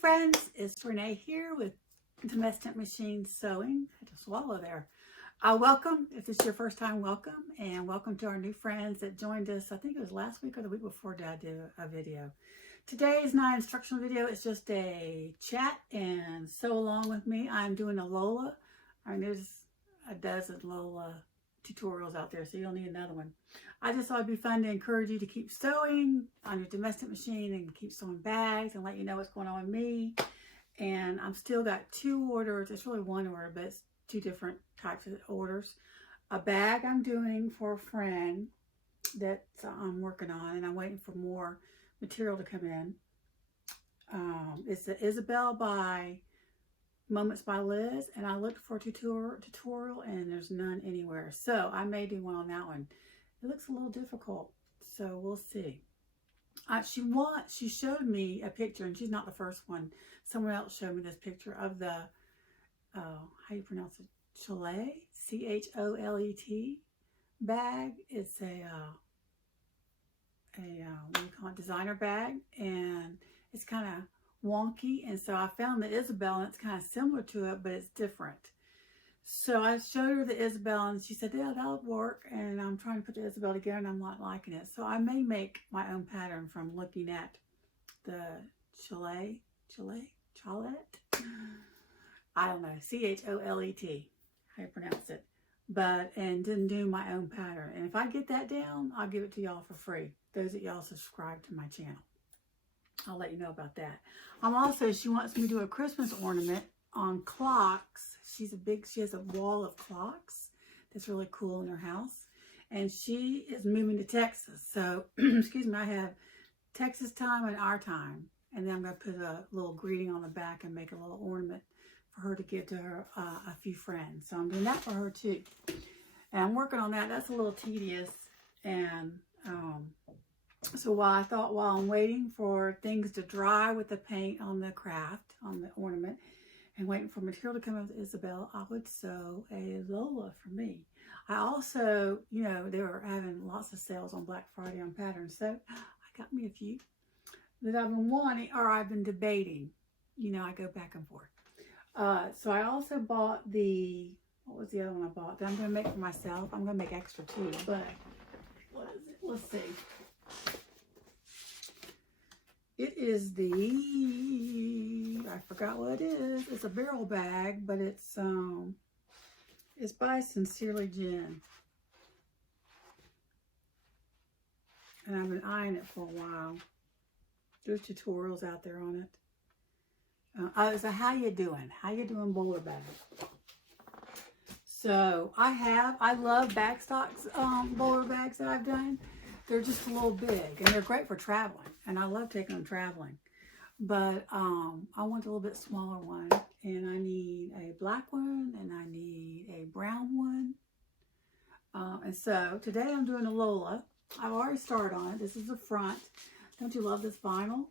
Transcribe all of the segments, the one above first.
friends, it's Rene here with Domestic Machine Sewing. I had to swallow there. Welcome, if this is your first time, welcome, and welcome to our new friends that joined us. I think it was last week or the week before that I did a video. Today's not an instructional video, it's just a chat and sew along with me. I'm doing a Lola. I mean, there's a dozen Lola tutorials out there, so you'll need another one. I just thought it'd be fun to encourage you to keep sewing on your domestic machine and keep sewing bags and let you know what's going on with me. And I'm still got 2 orders. It's really 1 order, but it's 2 different types of orders. A bag I'm doing for a friend that I'm working on, and I'm waiting for more material to come in. It's the Isobel by Moments by Liz, and I looked for a tutorial and there's none anywhere. So I may do one on that one. It looks a little difficult, so we'll see. She showed me a picture, and she's not the first one. Someone else showed me this picture of the, how do you pronounce it? Cholet, C-H-O-L-E-T bag. It's a what do you call it, designer bag, and it's kind of wonky. And so I found the Isobel, and it's kind of similar to it, but it's different. So I showed her the Isobel, and she said, yeah, that'll work. And I'm trying to put the Isobel together, and I'm not liking it. So I may make my own pattern from looking at the Cholet. I don't know, C-H-O-L-E-T, how you pronounce it. And then do my own pattern. And if I get that down, I'll give it to y'all for free. Those that y'all subscribe to my channel. I'll let you know about that. She wants me to do a Christmas ornament on clocks. She has a wall of clocks that's really cool in her house. And she is moving to Texas. So, excuse me, I have Texas time and our time. And then I'm going to put a little greeting on the back and make a little ornament for her to give to her a few friends. So I'm doing that for her too. And I'm working on that. That's a little tedious. And so while I'm waiting for things to dry with the paint on the craft, on the ornament, and waiting for material to come in with Isobel, I would sew a Lola for me. I also, you know, they were having lots of sales on Black Friday on patterns, so I got me a few that I've been wanting, or I've been debating. You know, I go back and forth. So I also bought what was the other one I bought that I'm going to make for myself? I'm going to make extra too, but what is it? Let's see. It is I forgot what it is. It's a barrel bag, but it's by Sincerely Jen. And I've been eyeing it for a while. There's tutorials out there on it. So how you doing? How you doing, bowler bag? So I love Bagstock's bowler bags that I've done. They're just a little big, and they're great for traveling, and I love taking them traveling. But I want a little bit smaller one, and I need a black one, and I need a brown one. And so today I'm doing a Lola. I've already started on it. This is the front. Don't you love this vinyl?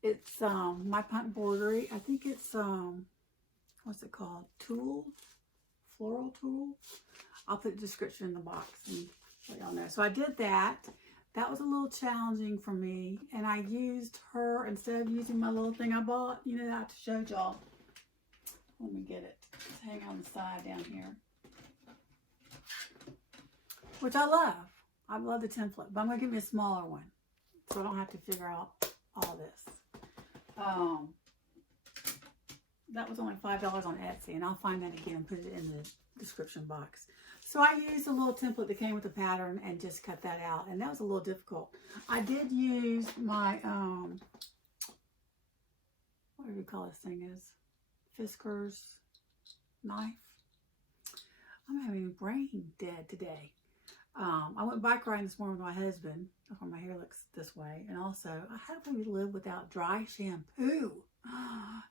It's my punt embroidery. I think it's what's it called? Floral tulle. I'll put the description in the box and let y'all know. So I did that. That was a little challenging for me, and I used her instead of using my little thing I bought. You know, I have to show y'all. Let me get it. It's hanging on the side down here, which I love. I love the template, but I'm gonna give me a smaller one, so I don't have to figure out all this. That was only $5 on Etsy, and I'll find that again and put it in the description box. So I used a little template that came with the pattern and just cut that out, and that was a little difficult. I did use my, what do you call this thing is? Fisker's knife. I'm having brain dead today. I went bike riding this morning with my husband. That's why my hair looks this way. And also, I happen to live without dry shampoo.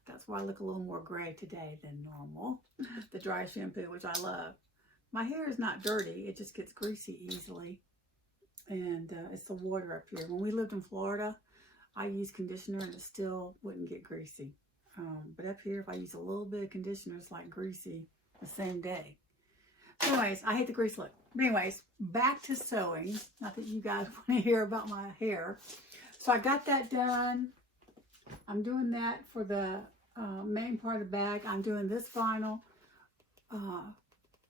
That's why I look a little more gray today than normal. The dry shampoo, which I love. My hair is not dirty. It just gets greasy easily. And it's the water up here. When we lived in Florida, I used conditioner and it still wouldn't get greasy. But up here, if I use a little bit of conditioner, it's like greasy the same day. Anyways, I hate the grease look. But anyways, back to sewing. Not that you guys want to hear about my hair. So I got that done. I'm doing that for the main part of the bag. I'm doing this vinyl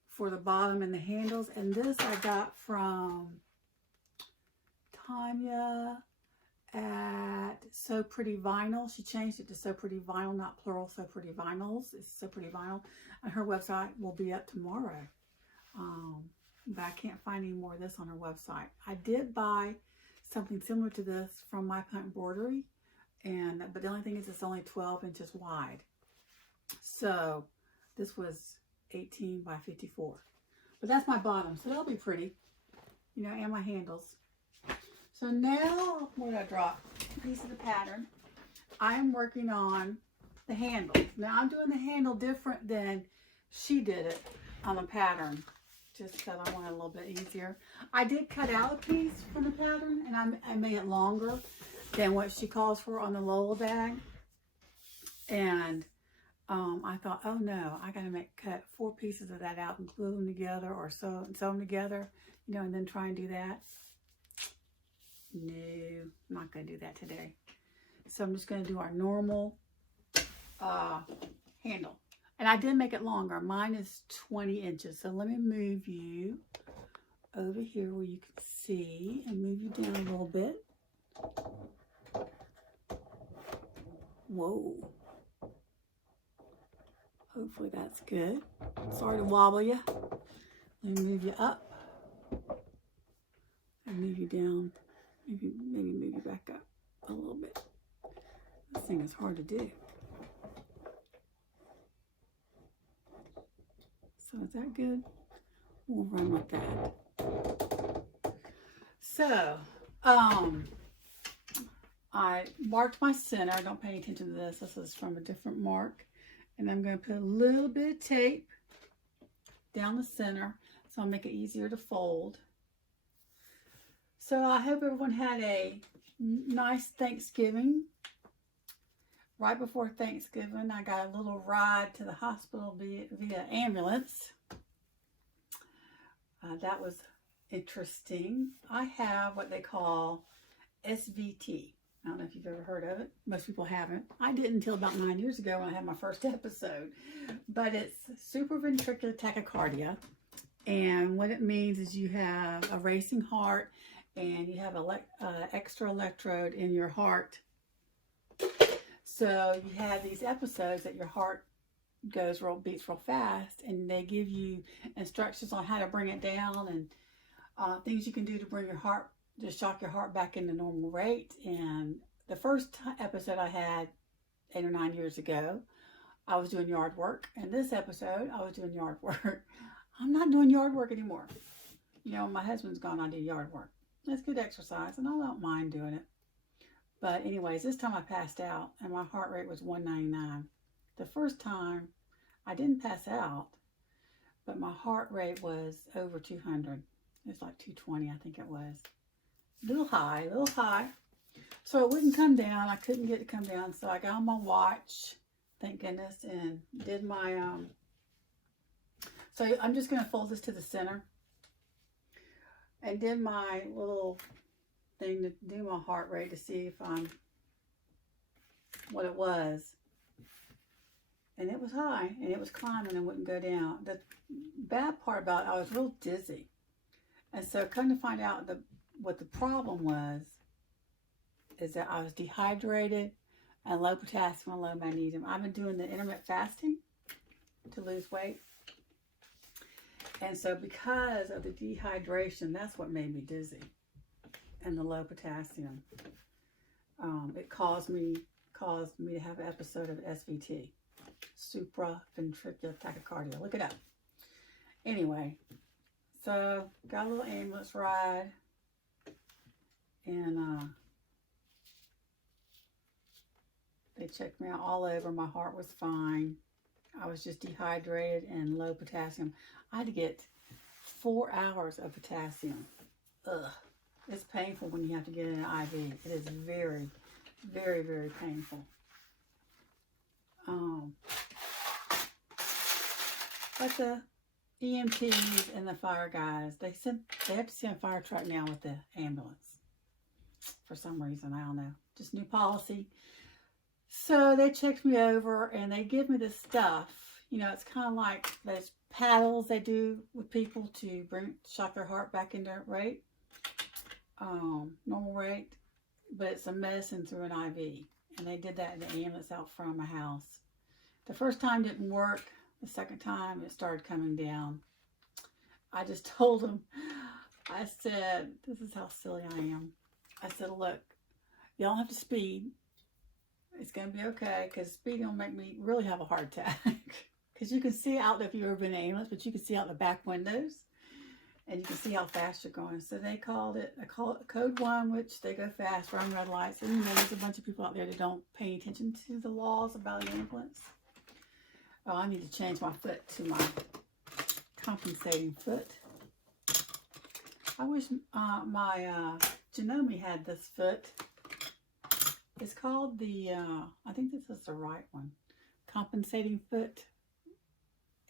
for the bottom and the handles. And this I got from Tanya at So Pretty Vinyl. She changed it to So Pretty Vinyl, not plural, So Pretty Vinyls. It's So Pretty Vinyl. And her website will be up tomorrow. But I can't find any more of this on her website. I did buy something similar to this from My Punt Embroidery, but the only thing is it's only 12 inches wide. So this was 18 by 54. But that's my bottom, so that'll be pretty, you know, and my handles. So now, what did I drop? A piece of the pattern. I am working on the handle. Now I'm doing the handle different than she did it on the pattern, just because I want it a little bit easier. I did cut out a piece from the pattern, and I made it longer than what she calls for on the Lola bag. And I thought, oh no, I gotta cut 4 pieces of that out and glue them together, or sew them together, you know, and then try and do that. No, I'm not gonna do that today. So I'm just gonna do our normal handle. And I did make it longer. Mine is 20 inches. So let me move you over here where you can see, and move you down a little bit. Whoa. Hopefully that's good. Sorry to wobble you. Let me move you up. And move you down. Maybe move you back up a little bit. This thing is hard to do. So is that good? We'll run with that. So, I marked my center. Don't pay any attention to this. This is from a different mark. And I'm going to put a little bit of tape down the center, so I'll make it easier to fold. So I hope everyone had a nice Thanksgiving. Right before Thanksgiving, I got a little ride to the hospital via ambulance. That was interesting. I have what they call SVT. I don't know if you've ever heard of it. Most people haven't. I didn't until about 9 years ago when I had my first episode. But it's supraventricular tachycardia. And what it means is you have a racing heart, and you have an extra electrode in your heart. So you have these episodes that your heart beats real fast, and they give you instructions on how to bring it down, and things you can do to bring your heart, to shock your heart back into normal rate. And the first episode I had 8 or 9 years ago, I was doing yard work. And this episode, I was doing yard work. I'm not doing yard work anymore. You know, my husband's gone, I do yard work. It's good exercise, and I don't mind doing it. But anyways, this time I passed out, and my heart rate was 199. The first time, I didn't pass out, but my heart rate was over 200. It was like 220, I think it was. A little high. So it wouldn't come down. I couldn't get it to come down. So I got on my watch, thank goodness, and did my, so I'm just going to fold this to the center. And did my little thing to do my heart rate to see if what it was. And it was high, and it was climbing and wouldn't go down. The bad part about it, I was real dizzy. And so come to find out what the problem was is that I was dehydrated and low potassium and low magnesium. I've been doing the intermittent fasting to lose weight. And so because of the dehydration, that's what made me dizzy. And the low potassium. It caused me to have an episode of SVT. Supraventricular tachycardia. Look it up. Anyway, so got a little ambulance ride. And they checked me out all over. My heart was fine. I was just dehydrated and low potassium. I had to get 4 hours of potassium. Ugh. It's painful when you have to get an IV. It is very, very, very painful. But the EMTs and the fire guys, they have to send a fire truck now with the ambulance. For some reason, I don't know. Just new policy. So they checked me over and they give me this stuff. You know, it's kind of like those paddles they do with people to shock their heart back into rate, normal rate, but it's a medicine through an IV. And they did that in the ambulance out front of my house. The first time didn't work. The second time it started coming down. I just told them, I said, this is how silly I am. I said, look, you don't have to speed. It's going to be okay, because speeding will make me really have a heart attack. Because you can see out, if you've ever been in an ambulance, but you can see out the back windows. And you can see how fast you're going. So they call it code 1, which they go fast, run red lights. And you know, there's a bunch of people out there that don't pay attention to the laws about an ambulance. Oh, I need to change my foot to my compensating foot. I wish my Janome had this foot. It's called the, I think this is the right one, Compensating Foot.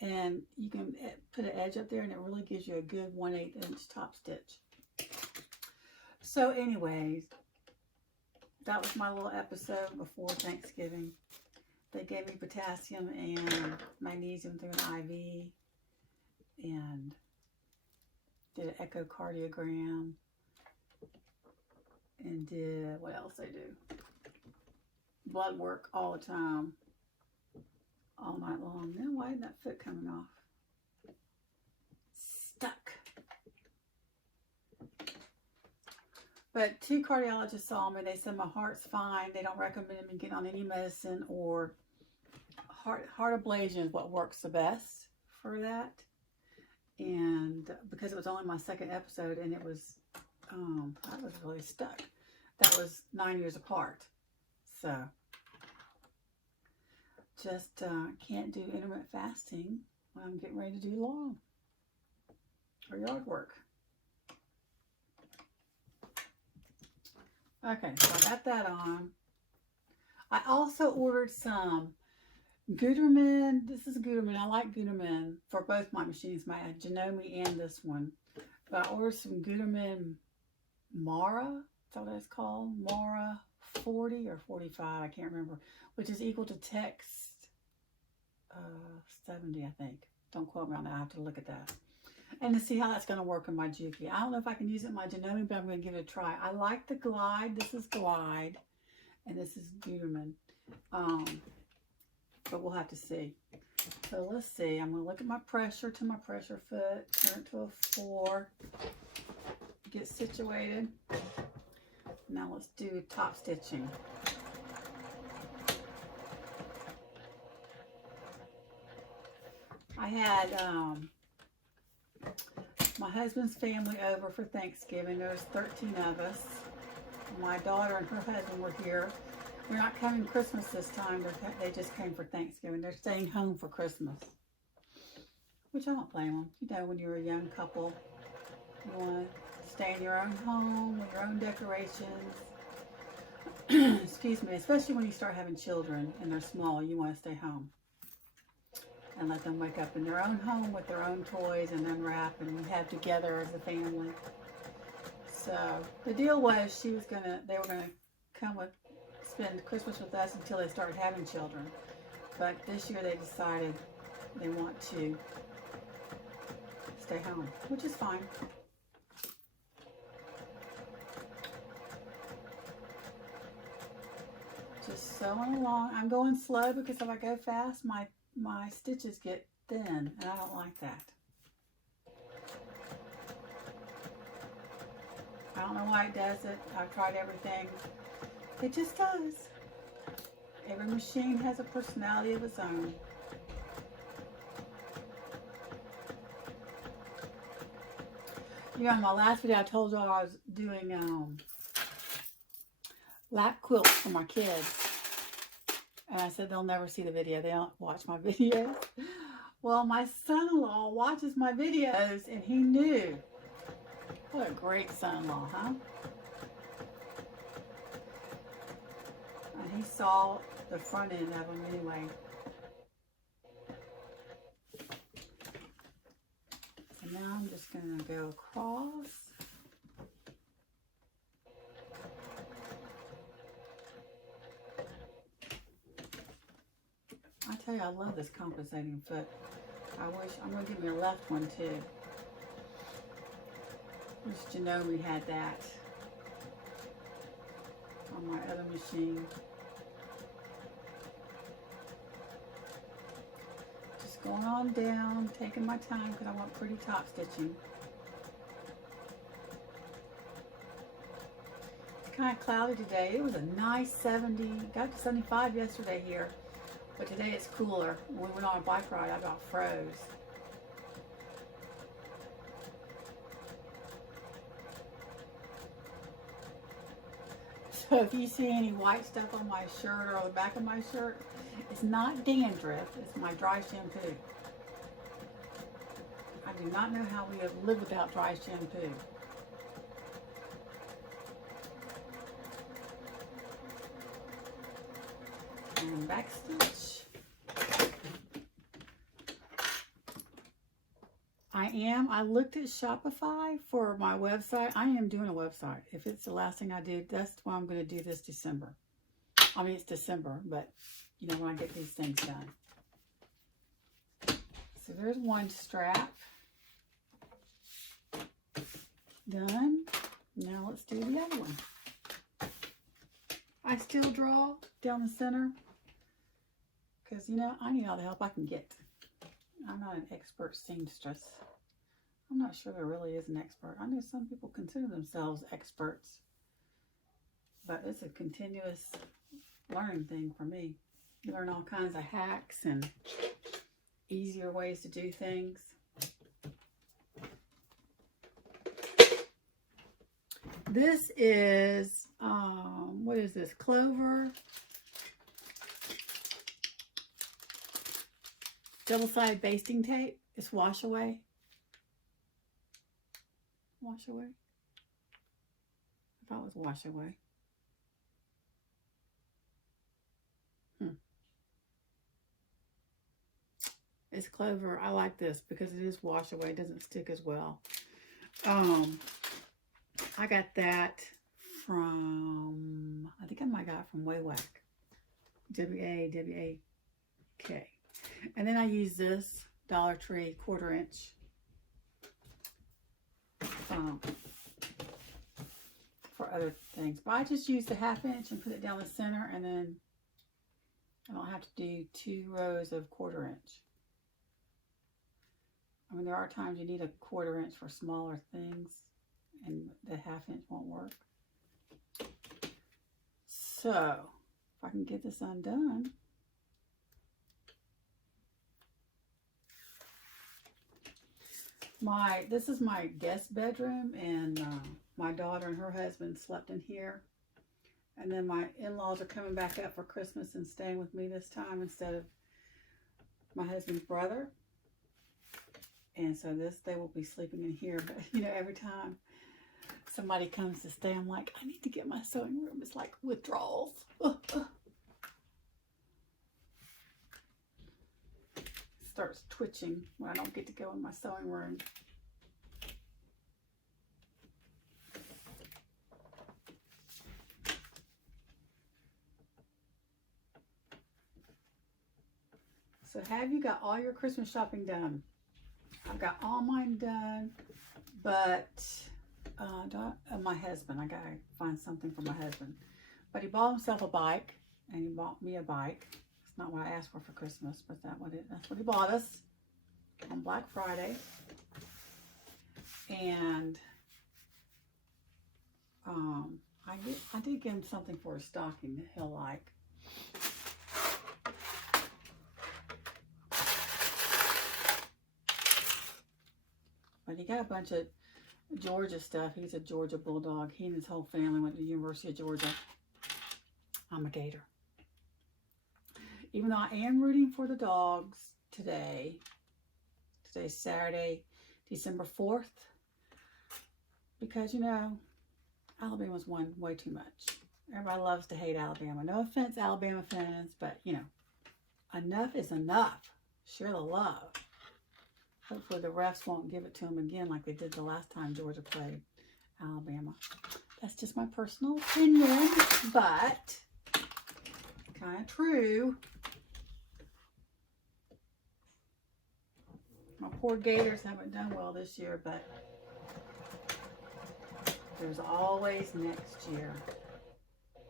And you can put an edge up there and it really gives you a good 1/8 inch top stitch. So anyways, that was my little episode before Thanksgiving. They gave me potassium and magnesium through an IV and did an echocardiogram and did, what else they do? Blood work all the time, all night long. Now, why isn't that foot coming off? Stuck. But 2 cardiologists saw me. They said my heart's fine. They don't recommend me getting on any medicine, or heart ablation is what works the best for that. And because it was only my second episode and it was, I was really stuck. That was 9 years apart. So, just can't do intermittent fasting when I'm getting ready to do lawn or yard work. Okay, so I got that on. I also ordered some Guterman. This is Guterman. I like Guterman for both my machines, my Janome and this one. But I ordered some Guterman Mara. Is that what it's called? Mara 40 or 45, I can't remember, which is equal to Text 70, I think. Don't quote me on that. I have to look at that. And to see how that's going to work in my Juki. I don't know if I can use it in my Janome, but I'm going to give it a try. I like the Glide. This is Glide, and this is Guterman. But we'll have to see. So let's see. I'm going to look at my pressure to my pressure foot. Turn it to a 4. Get situated. Now let's do top stitching. I had my husband's family over for Thanksgiving. There was 13 of us. My daughter and her husband were here. We're not coming Christmas this time. They just came for Thanksgiving. They're staying home for Christmas, which I don't blame them. You know, when you're a young couple, you want to stay in your own home with your own decorations. Excuse me. Especially when you start having children and they're small, you want to stay home and let them wake up in their own home with their own toys and unwrap and have together as a family. So the deal was they were gonna spend Christmas with us until they started having children. But this year they decided they want to stay home, which is fine. Just sewing along. I'm going slow because if I go fast, my stitches get thin, and I don't like that. I don't know why it does it. I've tried everything. It just does. Every machine has a personality of its own. You know, in my last video I told y'all I was doing lap quilts for my kids. And I said they'll never see the video. They don't watch my videos. Well, my son-in-law watches my videos and he knew. What a great son-in-law, huh? And he saw the front end of them anyway. So now I'm just going to go across. I tell you, I love this compensating foot. I wish, I'm going to give me a left one too. Wish Janome had that on my other machine. Just going on down, taking my time because I want pretty top stitching. It's kind of cloudy today. It was a nice 70, got to 75 yesterday here. But today it's cooler. When we went on a bike ride, I about froze. So if you see any white stuff on my shirt or on the back of my shirt, it's not dandruff, it's my dry shampoo. I do not know how we have lived without dry shampoo. And back stitch. I looked at Shopify for my website. I am doing a website. If it's the last thing I do, that's what I'm going to do this December. I mean, it's December, but you know, when I get these things done. So there's one strap. Done. Now let's do the other one. I still draw down the center because, you know, I need all the help I can get. I'm not an expert seamstress. I'm not sure there really is an expert. I know some people consider themselves experts, but it's a continuous learning thing for me. You learn all kinds of hacks and easier ways to do things. This is, what is this? Clover. Double-sided basting tape. It's wash away. Wash away. I thought it was wash away. It's Clover. I like this because it is wash away. It doesn't stick as well. I got that from, I think I might got it from Waywack. W-A-W-A-K. And then I use this Dollar Tree 1/4 inch. For other things. But I just use the 1/2 inch and put it down the center, and then I don't have to do 2 rows of 1/4 inch. I mean, there are times you need a 1/4 inch for smaller things, and the 1/2 inch won't work. So, if I can get this undone. This is my guest bedroom, and my daughter and her husband slept in here. And then my in-laws are coming back up for Christmas and staying with me this time instead of my husband's brother. And so they will be sleeping in here. But, you know, every time somebody comes to stay, I'm like, I need to get my sewing room. It's like withdrawals. Starts twitching when I don't get to go in my sewing room. So have you got all your Christmas shopping done? I've got all mine done, but my husband, I gotta find something for my husband. But he bought himself a bike, and he bought me a bike. It's not what I asked for Christmas, but that's what he bought us on Black Friday. And I did give him something for his stocking that he'll like. But he got a bunch of Georgia stuff. He's a Georgia Bulldog. He and his whole family went to the University of Georgia. I'm a Gator. Even though I am rooting for the dogs today. Today's Saturday, December 4th. Because, you know, Alabama's won way too much. Everybody loves to hate Alabama. No offense, Alabama fans, but, you know, enough is enough. Share the love. Hopefully the refs won't give it to them again like they did the last time Georgia played Alabama. That's just my personal opinion, but kind of true. My poor gators haven't done well this year, but there's always next year.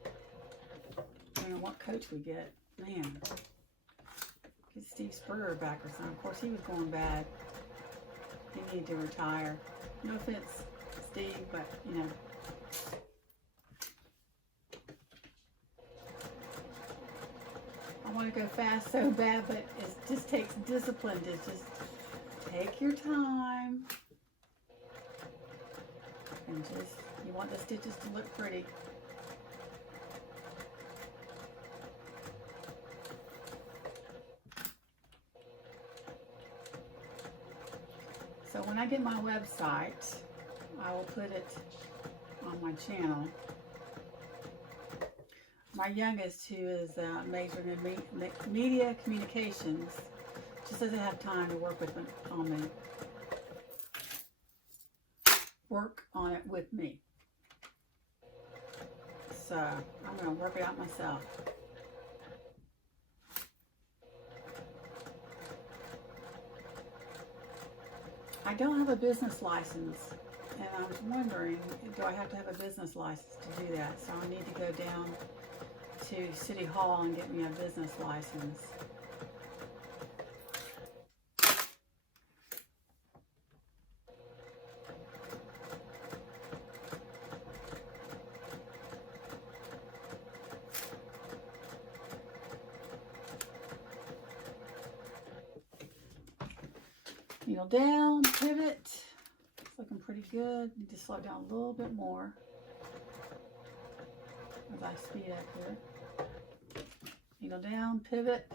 I don't know what coach we get. Man, get Steve Spurrier back or something. Of course, he was going bad. He needed to retire. No offense, Steve, but you know. I want to go fast so bad, but it just takes discipline to just take your time. And just, you want the stitches to look pretty. So when I get my website, I will put it on my channel. My youngest, who is majoring in media communications, just doesn't have time to work on it with me. So I'm going to work it out myself. I don't have a business license, and I was wondering, do I have to have a business license to do that? So I need to go down to City Hall and get me a business license. Needle down, pivot. It's looking pretty good. Need to slow it down a little bit more as I speed up here. Needle down, pivot.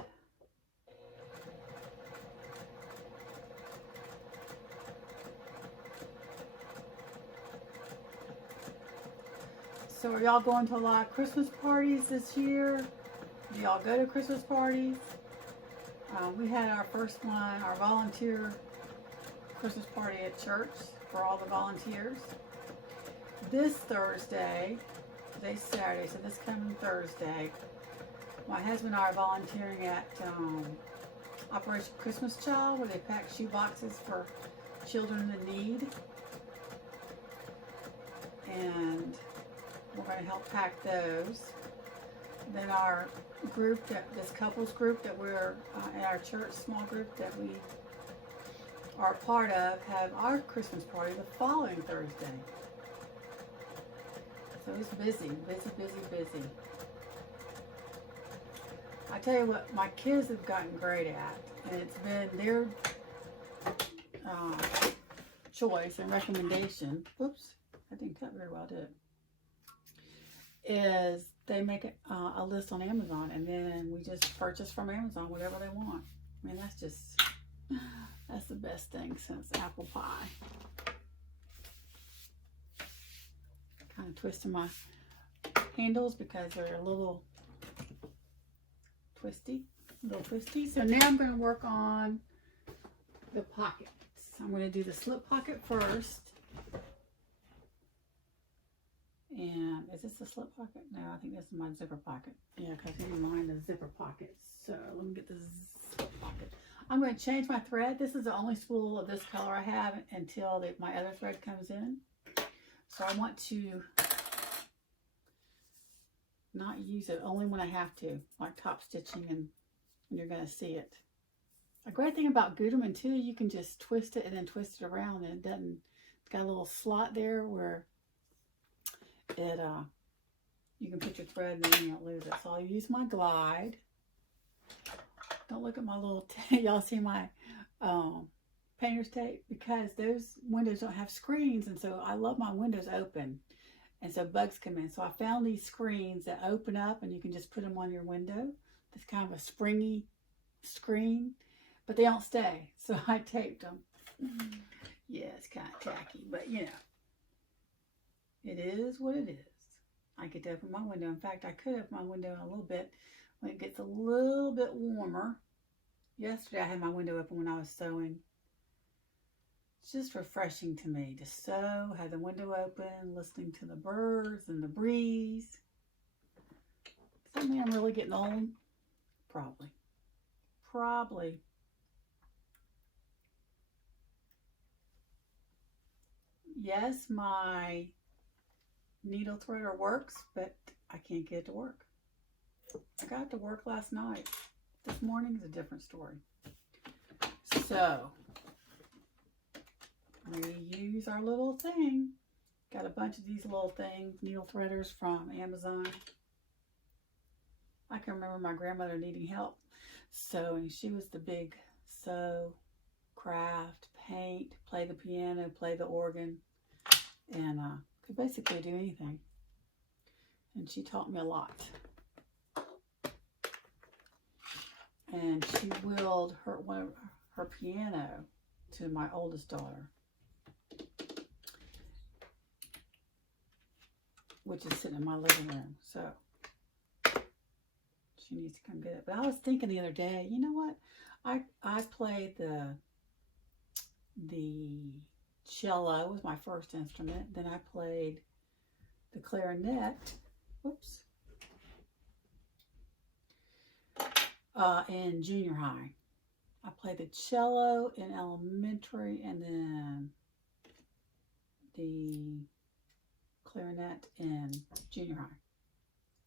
So are y'all going to a lot of Christmas parties this year? Do y'all go to Christmas parties? We had our first one, our volunteer Christmas party at church for all the volunteers. This Thursday, today's Saturday, so this coming Thursday, my husband and I are volunteering at Operation Christmas Child, where they pack shoe boxes for children in need. And we're going to help pack those. Then our group, this couples group that we're in our church, small group that we are a part of, have our Christmas party the following Thursday. So it's busy. I tell you what, my kids have gotten great at, and it's been their choice and recommendation. Whoops, that didn't cut very well, did it? Is they make a list on Amazon, and then we just purchase from Amazon whatever they want. I mean, that's the best thing since apple pie. Kind of twisting my handles because they're a little twisty. So now I'm going to work on the pockets. I'm going to do the slip pocket first. And is this a slip pocket? No, I think this is my zipper pocket. Yeah, because I didn't mind the zipper pocket. So let me get the slip pocket. I'm going to change my thread. This is the only spool of this color I have until my other thread comes in. So I want to not use it only when I have to, like top stitching, and you're going to see it. A great thing about Gutermann too, you can just twist it and then twist it around, and it doesn't, it's got a little slot there where it you can put your thread and then you don't lose it. So I'll use my glide. Don't look at my little y'all see my painter's tape, because those windows don't have screens, and so I love my windows open, and so bugs come in. So I found these screens that open up and you can just put them on your window. It's kind of a springy screen, but they don't stay, so I taped them. Yeah, it's kind of tacky, but you know, it is what it is. I get to open my window. In fact, I could open my window in a little bit when it gets a little bit warmer. Yesterday I had my window open when I was sewing. It's just refreshing to me to sew, have the window open, listening to the birds and the breeze. Does that mean I'm really getting old? Probably. yes, my needle threader works, but I can't get it to work. I got it to work last night. This morning is a different story. So, we use our little thing. Got a bunch of these little things, needle threaders from Amazon. I can remember my grandmother needing help sewing. She was the big sew, craft, paint, play the piano, play the organ, and could basically do anything. And she taught me a lot. And she willed her piano to my oldest daughter, which is sitting in my living room. So she needs to come get it. But I was thinking the other day, you know what? I played the cello was my first instrument. Then I played the clarinet. Whoops. In junior high. I played the cello in elementary and then the clarinet in junior high.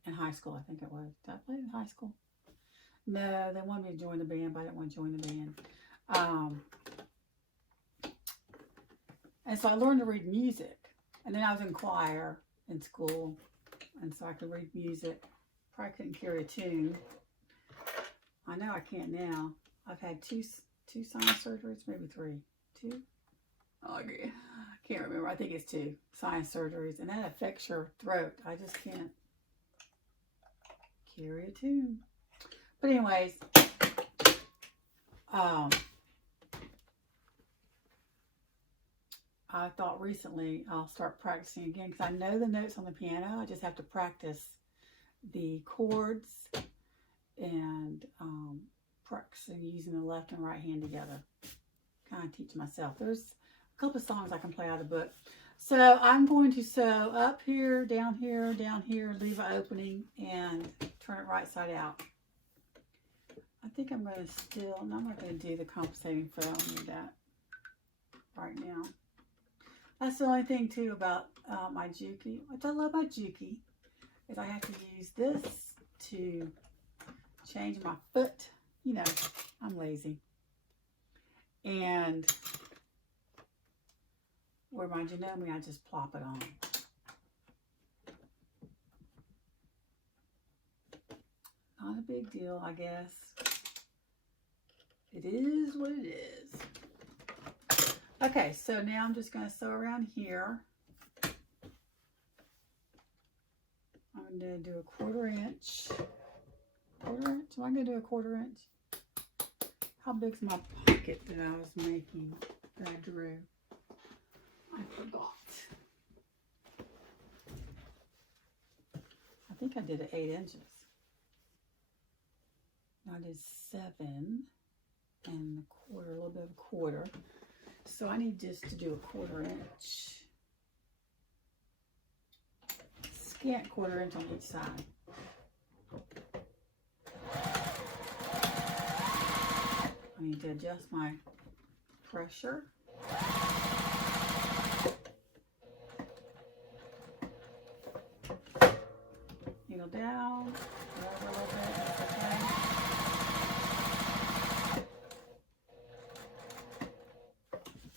In high school, I think it was. Did I play in high school? No, they wanted me to join the band, but I didn't want to join the band. And so I learned to read music. And then I was in choir in school. And so I could read music. Probably couldn't carry a tune. I know I can't now. I've had two sinus surgeries, maybe 3. 2? Oh, I can't remember. I think it's 2 sinus surgeries. And that affects your throat. I just can't carry a tune. But anyways, I thought recently I'll start practicing again because I know the notes on the piano. I just have to practice the chords and practicing using the left and right hand together. Kind of teach myself. There's a couple of songs I can play out of the book. So I'm going to sew up here, down here, down here, leave an opening, and turn it right side out. I think I'm going to still, no, I'm not going to do the compensating foot. I don't need that right now. That's the only thing too about my Juki, which I love my Juki, is I have to use this to change my foot. You know, I'm lazy. And where my Janome, I just plop it on. Not a big deal, I guess. It is what it is. Okay, so now I'm just going to sew around here. I'm going to do a 1/4 inch. 1/4 inch? Am I going to do a 1/4 inch? How big's my pocket that I was making, that I drew? I forgot. I think I did it 8 inches. I did 7 and a 1/4, a little bit of a 1/4. So I need just to do a 1/4 inch. Scant 1/4 inch on each side. I need to adjust my pressure. Needle down, over a little bit, that's okay.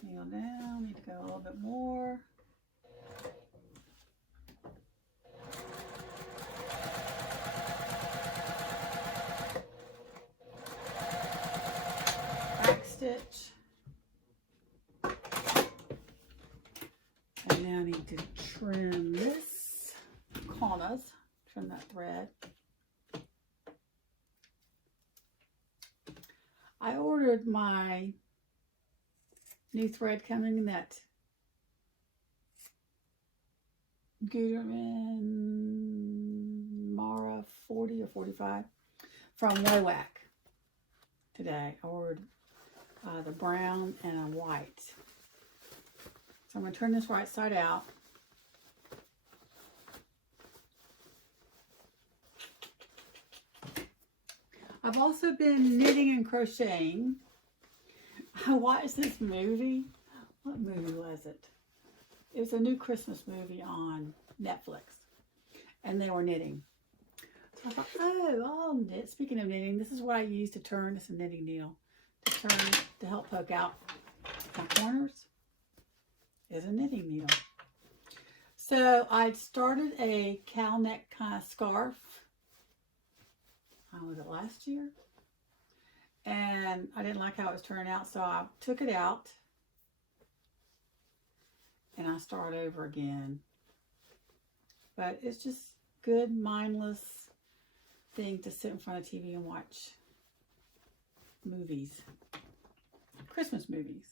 Needle down, need to go a little bit more. Back stitch. And now I need to trim this corners, trim that thread. I ordered my new thread coming in that Gutermann Mara 40 or 45 from Lola today. I ordered the brown and a white. So I'm going to turn this right side out. I've also been knitting and crocheting. I watched this movie. What movie was it? It was a new Christmas movie on Netflix, and they were knitting. So I thought, oh, I'll knit. Speaking of knitting, this is what I use to turn. It's a knitting needle to help poke out my corners. Is a knitting needle. So I started a cow neck kind of scarf. Was it last year? And I didn't like how it was turning out, so I took it out and I start over again. But it's just good, mindless thing to sit in front of TV and watch movies, Christmas movies.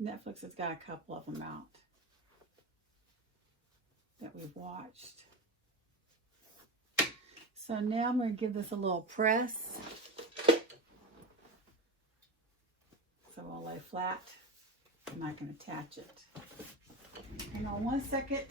Netflix has got a couple of them out that we've watched. So now I'm going to give this a little press. So I'll lay flat and I can attach it. Hang on 1 second.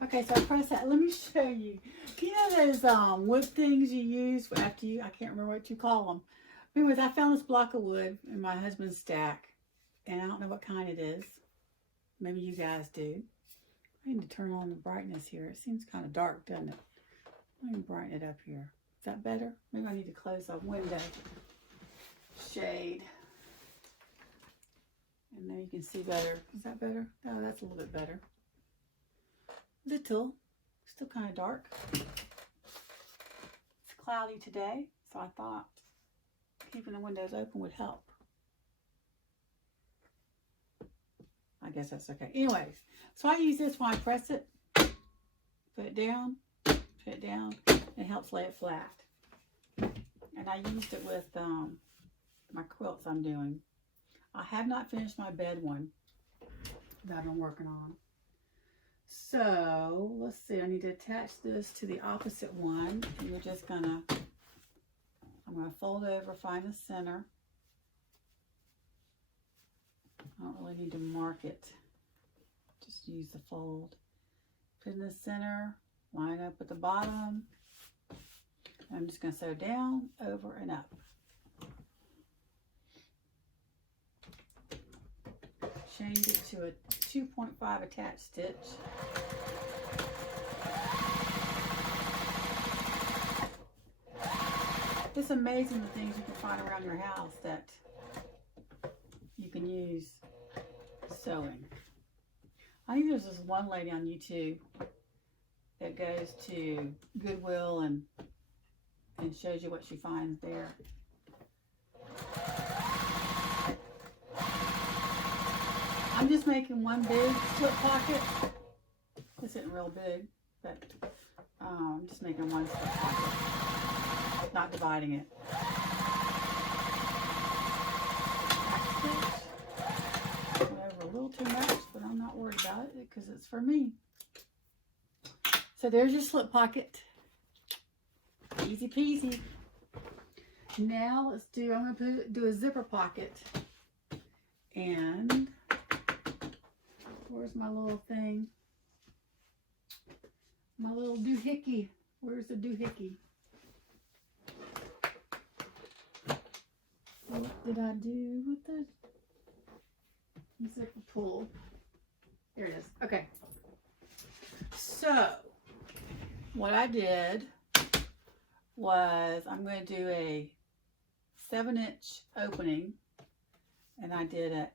Okay, so I press that. Let me show you. You know those wood things you use after you, I can't remember what you call them. Anyways, I found this block of wood in my husband's stack, and I don't know what kind it is. Maybe you guys do. I need to turn on the brightness here. It seems kind of dark, doesn't it? Let me brighten it up here. Is that better? Maybe I need to close the window shade. And then you can see better. Is that better? Oh, that's a little bit better. Little. Still kind of dark. It's cloudy today, so I thought keeping the windows open would help. I guess that's okay. Anyways, so I use this when I press it. Put it down. It helps lay it flat. And I used it with my quilts I'm doing. I have not finished my bed one that I've been working on. So let's see, I need to attach this to the opposite one. You're just gonna, I'm gonna fold over, find the center. I don't really need to mark it. Just use the fold. Put in the center, line up at the bottom. I'm just gonna sew down, over, and up. Change it to a 2.5 attached stitch. It's amazing the things you can find around your house that you can use sewing. I think there's this one lady on YouTube that goes to Goodwill and shows you what she finds there. I'm just making one big slip pocket. This isn't real big, but I'm just making one slip pocket, not dividing it. Went over a little too much, but I'm not worried about it because it's for me. So there's your slip pocket. Easy peasy. Now let's do, I'm going to do a zipper pocket. And where's my little thing? My little doohickey. Where's the doohickey? What did I do with the zipper pull? There it is. Okay. So, what I did was I'm going to do a 7-inch opening, and I did a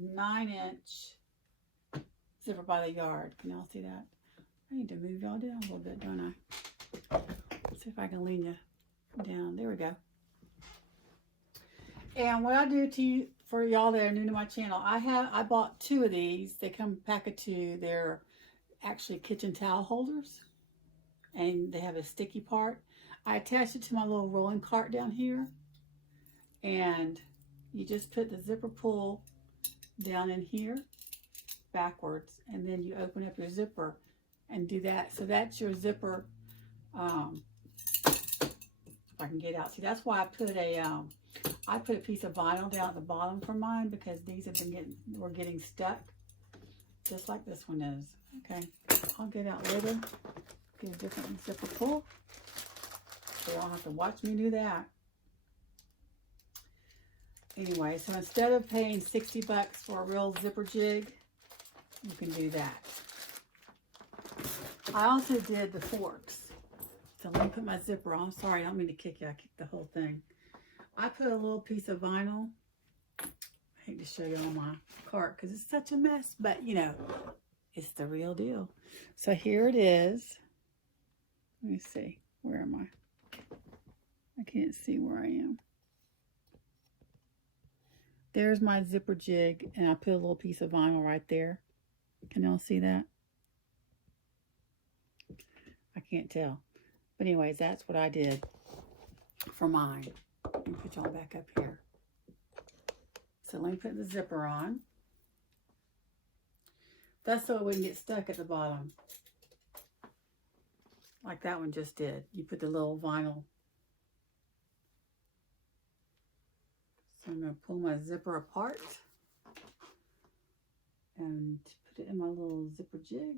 9-inch zipper by the yard. Can y'all see that? I need to move y'all down a little bit, don't I? Let's see if I can lean you down. There we go. And what I do to you, for y'all that are new to my channel, I bought 2 of these. They come pack of 2. They're actually kitchen towel holders, and they have a sticky part. I attached it to my little rolling cart down here, And you just put the zipper pull down in here backwards, and then you open up your zipper and do that. So that's your zipper. If I can get out. See, that's why I put a piece of vinyl down at the bottom for mine, because these have been getting stuck, just like this one is. Okay, I'll get out later. Get a different zipper pull, so you don't have to watch me do that. Anyway, so instead of paying 60 bucks for a real zipper jig, you can do that. I also did the forks. So let me put my zipper on. Sorry, I don't mean to kick you. I kicked the whole thing. I put a little piece of vinyl. I hate to show you on my cart because it's such a mess, but you know, it's the real deal. So here it is. Let me see. Where am I? I can't see where I am. There's my zipper jig, and I put a little piece of vinyl right there. Can y'all see that? I can't tell. But anyways, that's what I did for mine. Let me put y'all back up here. So let me put the zipper on. That's so it wouldn't get stuck at the bottom. Like that one just did. You put the little vinyl. So I'm going to pull my zipper apart and put it in my little zipper jig.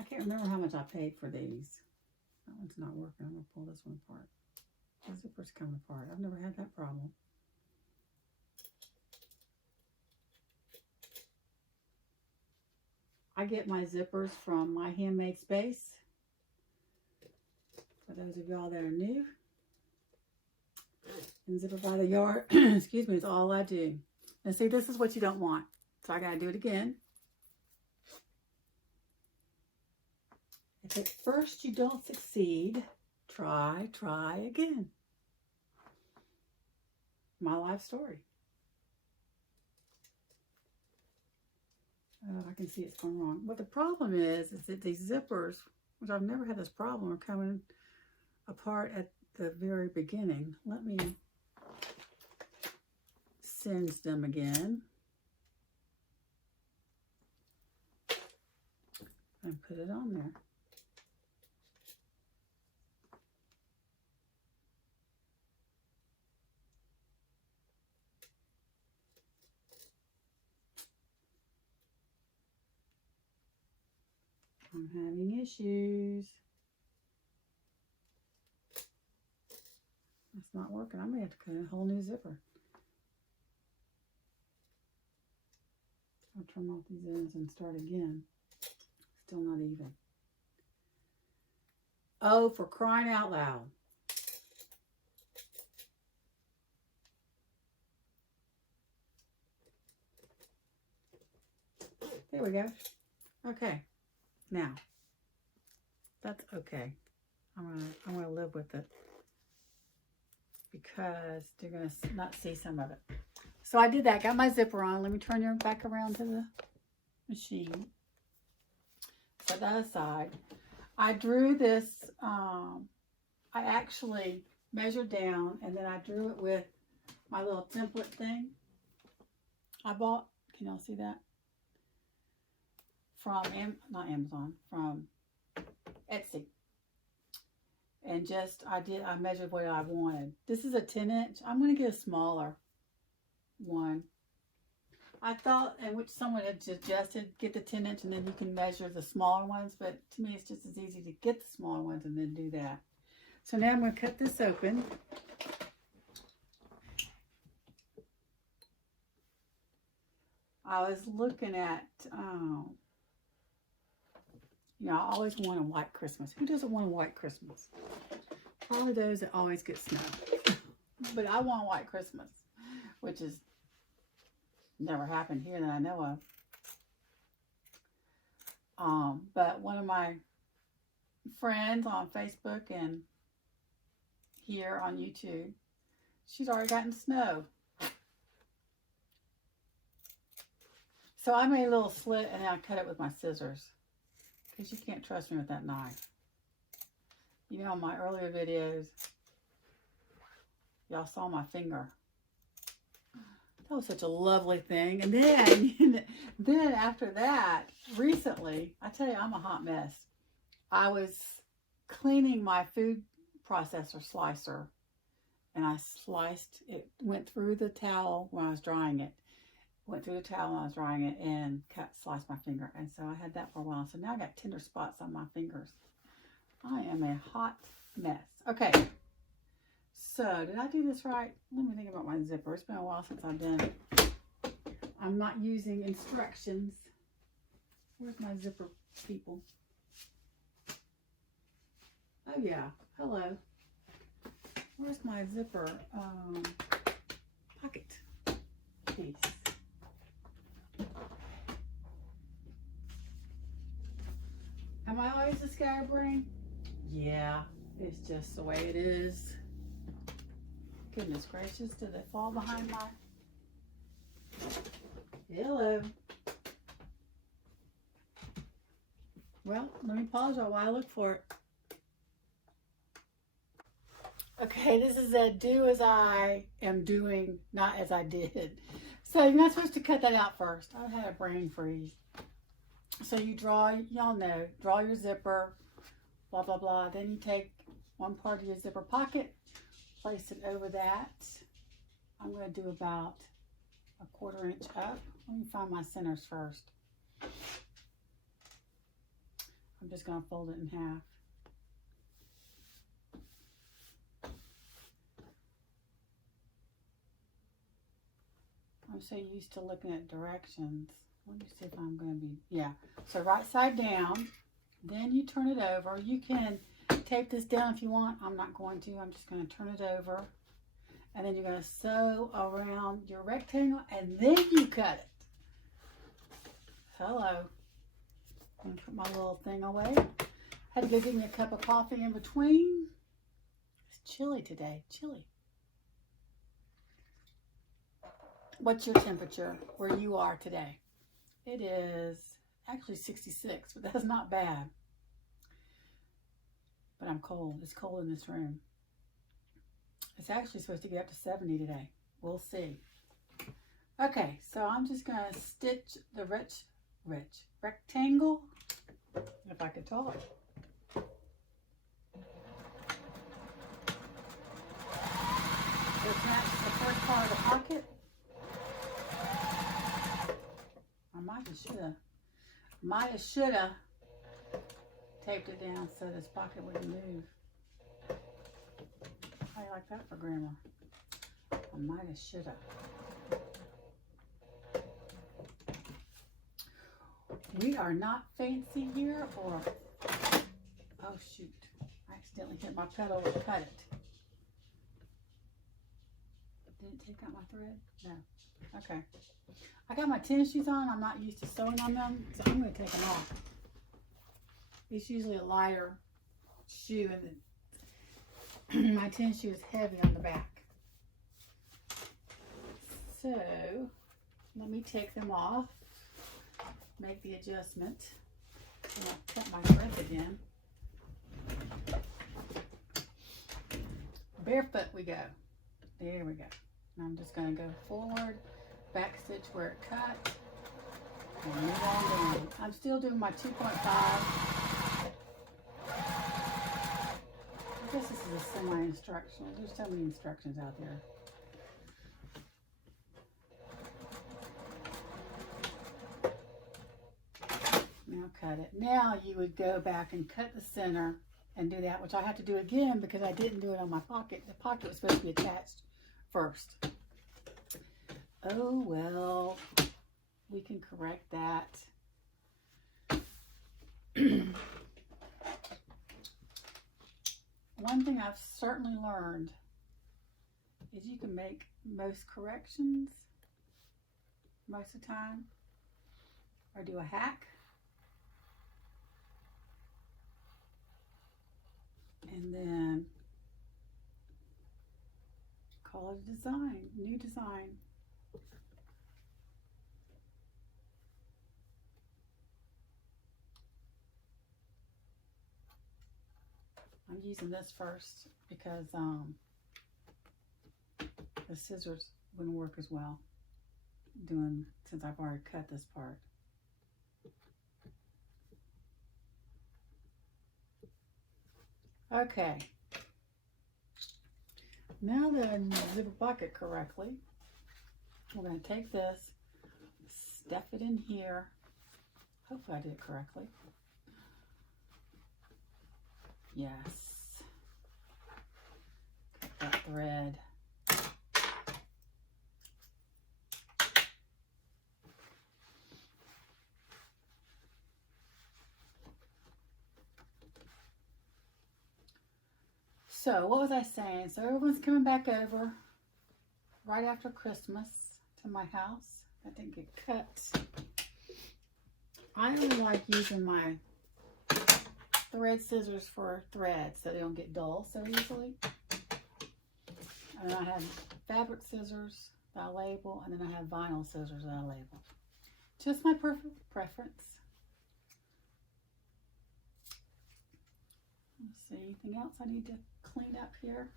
I can't remember how much I paid for these. That one's not working. I'm going to pull this one apart. The zipper's coming apart. I've never had that problem. I get my zippers from My Handmade Space. For those of y'all that are new. And Zipper by the Yard, excuse me, is all I do. And see, this is what you don't want. So I got to do it again. If at first you don't succeed, try again. My life story. Oh, I can see it's going wrong. What the problem is that these zippers, which I've never had this problem, are coming apart at the very beginning. Let me singe them again and put it on there. I'm having issues. It's not working. I may have to cut a whole new zipper. I'll turn off these ends and start again. Still not even. Oh, for crying out loud. There we go. Okay. Now, that's okay. I'm gonna live with it because they're gonna not see some of it. So I did that. Got my zipper on. Let me turn you back around to the machine. Set that aside. I drew this. I actually measured down, and then I drew it with my little template thing I bought. Can y'all see that? From not Amazon, from Etsy. And just I measured what I wanted. This is a 10-inch. I'm going to get a smaller one. I thought, and which someone had suggested, get the 10-inch and then you can measure the smaller ones, but to me it's just as easy to get the smaller ones and then do that. So now I'm going to cut this open. I was looking at you know, I always want a white Christmas. Who doesn't want a white Christmas? Probably those that always get snow. But I want a white Christmas, which has never happened here that I know of. But one of my friends on Facebook and here on YouTube, she's already gotten snow. So I made a little slit and then I cut it with my scissors. Because you can't trust me with that knife. You know, in my earlier videos, Y'all saw my finger. That was such a lovely thing. And then, then after that, recently, I tell you, I'm a hot mess. I was cleaning my food processor slicer, and I sliced it, went through the towel when I was drying it. Went through the towel when I was drying it and sliced my finger. And so I had that for a while. So now I got tender spots on my fingers. I am a hot mess. Okay. So did I do this right? Let me think about my zipper. It's been a while since I've done it. I'm not using instructions. Where's my zipper, people? Oh yeah. Hello. Where's my zipper pocket piece? Am I always a scatterbrain? Yeah, it's just the way it is. Goodness gracious, did they fall behind my... Hello. Well, let me pause while I look for it. Okay, this is a do as I am doing, not as I did. So you're not supposed to cut that out first. I had a brain freeze. So you draw, y'all know, draw your zipper, blah, blah, blah. Then you take one part of your zipper pocket, place it over that. I'm going to do about a 1/4 inch up. Let me find my centers first. I'm just going to fold it in half. I'm so used to looking at directions. Let me see if I'm going to be, yeah. So right side down, then you turn it over. You can tape this down if you want. I'm not going to. I'm just going to turn it over. And then you're going to sew around your rectangle, and then you cut it. Hello. I'm going to put my little thing away. Had to go get me a cup of coffee in between. It's chilly today. Chilly. What's your temperature where you are today? It is actually 66, but that's not bad. But I'm cold. It's cold in this room. It's actually supposed to get up to 70 today. We'll see. Okay, so I'm just going to stitch the rectangle, if I could talk. Just match the first part of the pocket. I might have shoulda taped it down so this pocket wouldn't move. How do you like that for grammar? I might have shoulda. We are not fancy here, or oh shoot! I accidentally hit my pedal to cut it. Did it take out my thread? No. Okay. I got my tennis shoes on. I'm not used to sewing on them, so I'm going to take them off. It's usually a lighter shoe, and my tennis shoe is heavy on the back. So, let me take them off, make the adjustment, and I'll cut my threads again. Barefoot we go. There we go. And I'm just going to go forward, back stitch where it cut, and move on down. I'm still doing my 2.5. I guess this is a semi-instructional. There's so many instructions out there. Now cut it. Now you would go back and cut the center and do that, which I have to do again because I didn't do it on my pocket. The pocket was supposed to be attached first. Oh well, we can correct that. One thing I've certainly learned is you can make most corrections most of the time, or do a hack, and then call it a design, new design. I'm using this first because the scissors wouldn't work as well since I've already cut this part. Okay. Now that I zip a pocket correctly, we're going to take this, stuff it in here. Hopefully I did it correctly. Yes. Cut that thread. So what was I saying? So everyone's coming back over right after Christmas to my house. I didn't get cut. I really like using my thread scissors for threads so they don't get dull so easily. And I have fabric scissors that I label, and then I have vinyl scissors that I label. Just my preference. Let's see, anything else I need to clean up here?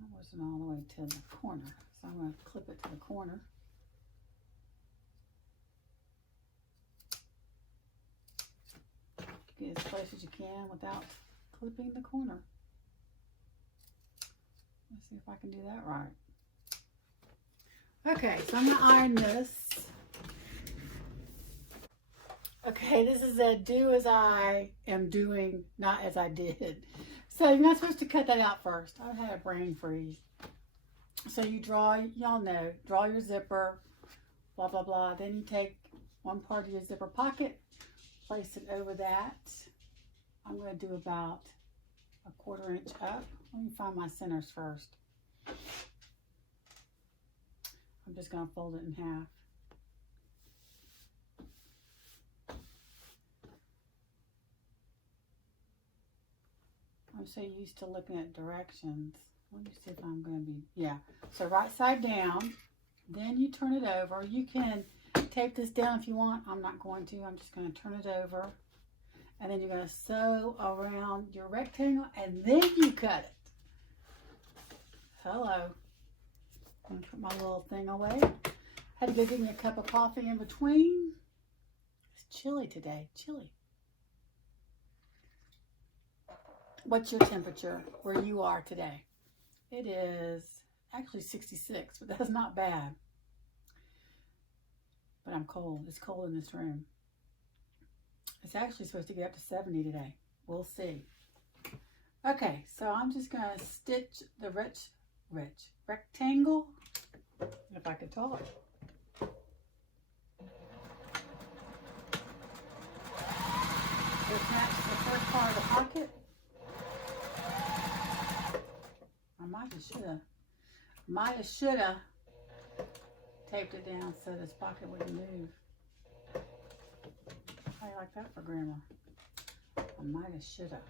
That wasn't all the way to the corner, so I'm going to clip it to the corner. Get as close as you can without clipping the corner. Let's see if I can do that right. Okay, so I'm going to iron this. Okay, this is a do as I am doing, not as I did. So you're not supposed to cut that out first. I've had a brain freeze. So you draw, y'all know, draw your zipper, blah, blah, blah. Then you take one part of your zipper pocket, place it over that. I'm going to do about a 1/4 inch up. Let me find my centers first. I'm just going to fold it in half. I'm so used to looking at directions. Let me see if I'm going to be, yeah. So right side down, then you turn it over. You can tape this down if you want. I'm not going to. I'm just going to turn it over. And then you're going to sew around your rectangle, and then you cut it. Hello. I'm going to put my little thing away. Had to go get me a cup of coffee in between. It's chilly today. Chilly. What's your temperature where you are today? It is actually 66, but that's not bad. But I'm cold. It's cold in this room. It's actually supposed to get up to 70 today. We'll see. Okay, so I'm just going to stitch the rectangle, if I could talk. Just match the first part of the pocket. I might have shoulda taped it down so this pocket wouldn't move. How do you like that for grammar? I might have shoulda.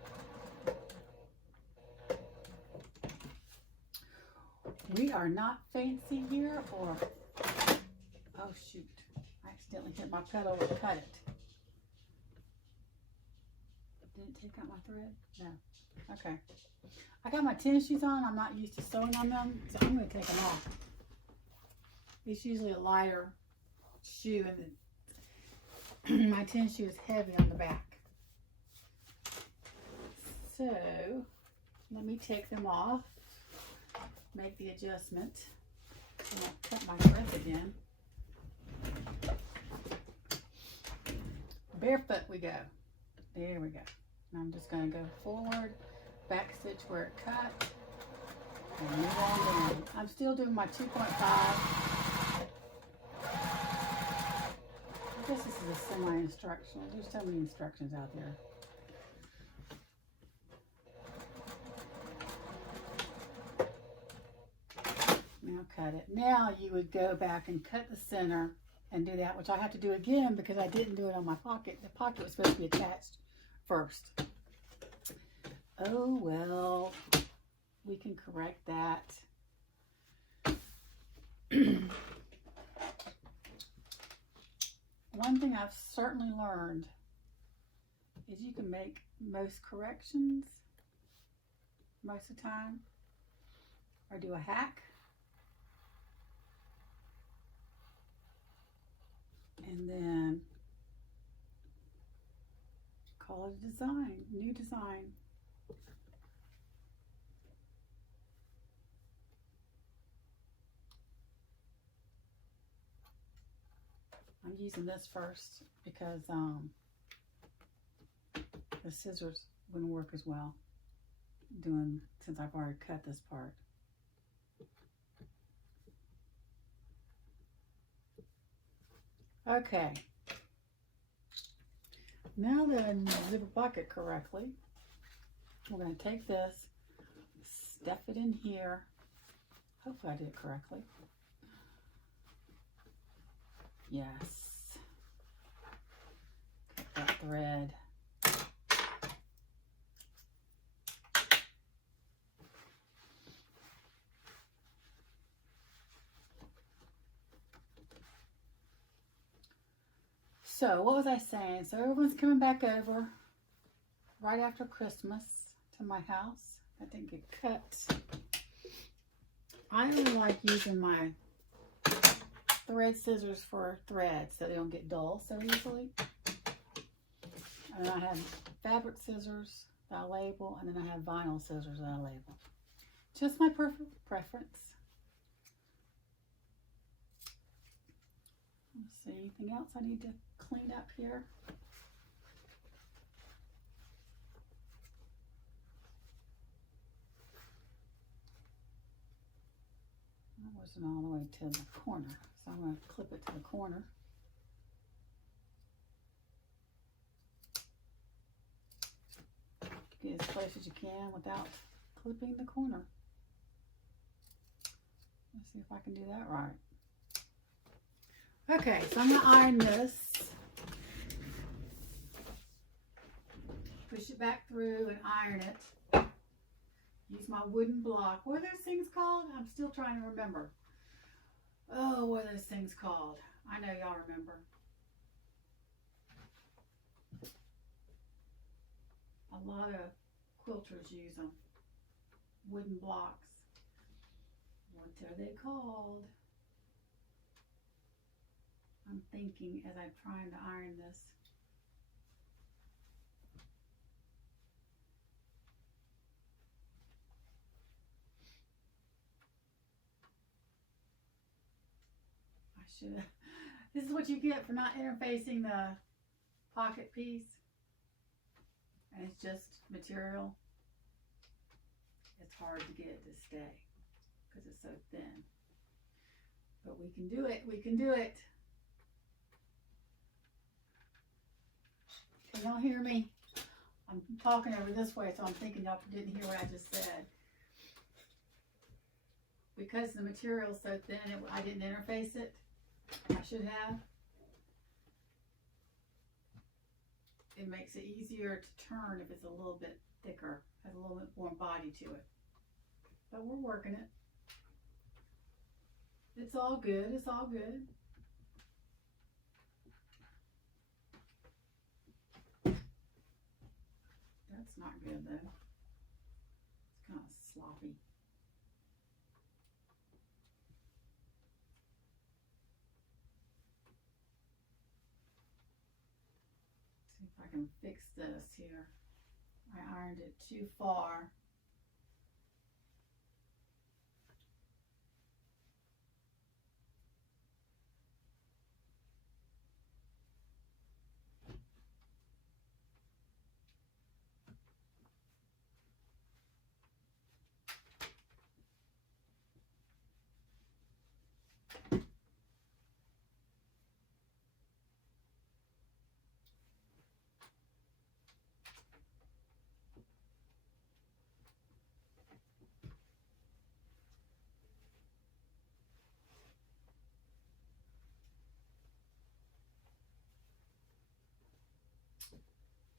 We are not fancy here, or oh shoot, I accidentally hit my pedal to cut it. Didn't take out my thread? No. Okay. I got my tennis shoes on. I'm not used to sewing on them, so I'm going to take them off. It's usually a lighter shoe, and my tennis shoe is heavy on the back. So, let me take them off, make the adjustment, and I'll cut my threads again. Barefoot we go. There we go. And I'm just going to go forward, back stitch where it cut, and move on down. I'm still doing my 2.5. I guess this is a semi-instructional. There's so many instructions out there. Now cut it. Now you would go back and cut the center and do that, which I have to do again because I didn't do it on my pocket. The pocket was supposed to be attached first. Oh well, we can correct that. One thing I've certainly learned is you can make most corrections most of the time, or do a hack, and then call it a design, new design. I'm using this first because the scissors wouldn't work as well since I've already cut this part. Okay. Now that I zip a bucket correctly, we're going to take this, stuff it in here. Hopefully I did it correctly. Yes. Cut that thread. So what was I saying? So everyone's coming back over right after Christmas to my house. I didn't get cut. I really like using my thread scissors for threads so they don't get dull so easily. And then I have fabric scissors that I label, and then I have vinyl scissors that I label. Just my perfect preference. Let's see, anything else I need to clean up here? That wasn't all the way to the corner, so I'm going to clip it to the corner. Get as close as you can without clipping the corner. Let's see if I can do that right. Okay, so I'm going to iron this. Push it back through and iron it. Use my wooden block. What are those things called? I'm still trying to remember. Oh, what are those things called? I know y'all remember. A lot of quilters use them. Wooden blocks. What are they called? I'm thinking as I'm trying to iron this. I should have. This is what you get for not interfacing the pocket piece. And it's just material. It's hard to get it to stay because it's so thin. But we can do it. We can do it. Can y'all hear me? I'm talking over this way, so I'm thinking y'all didn't hear what I just said. Because the material's so thin, I didn't interface it. I should have. It makes it easier to turn if it's a little bit thicker, has a little bit more body to it. But we're working it. It's all good. It's all good. That's not good though. It's kind of sloppy. See if I can fix this here. I ironed it too far.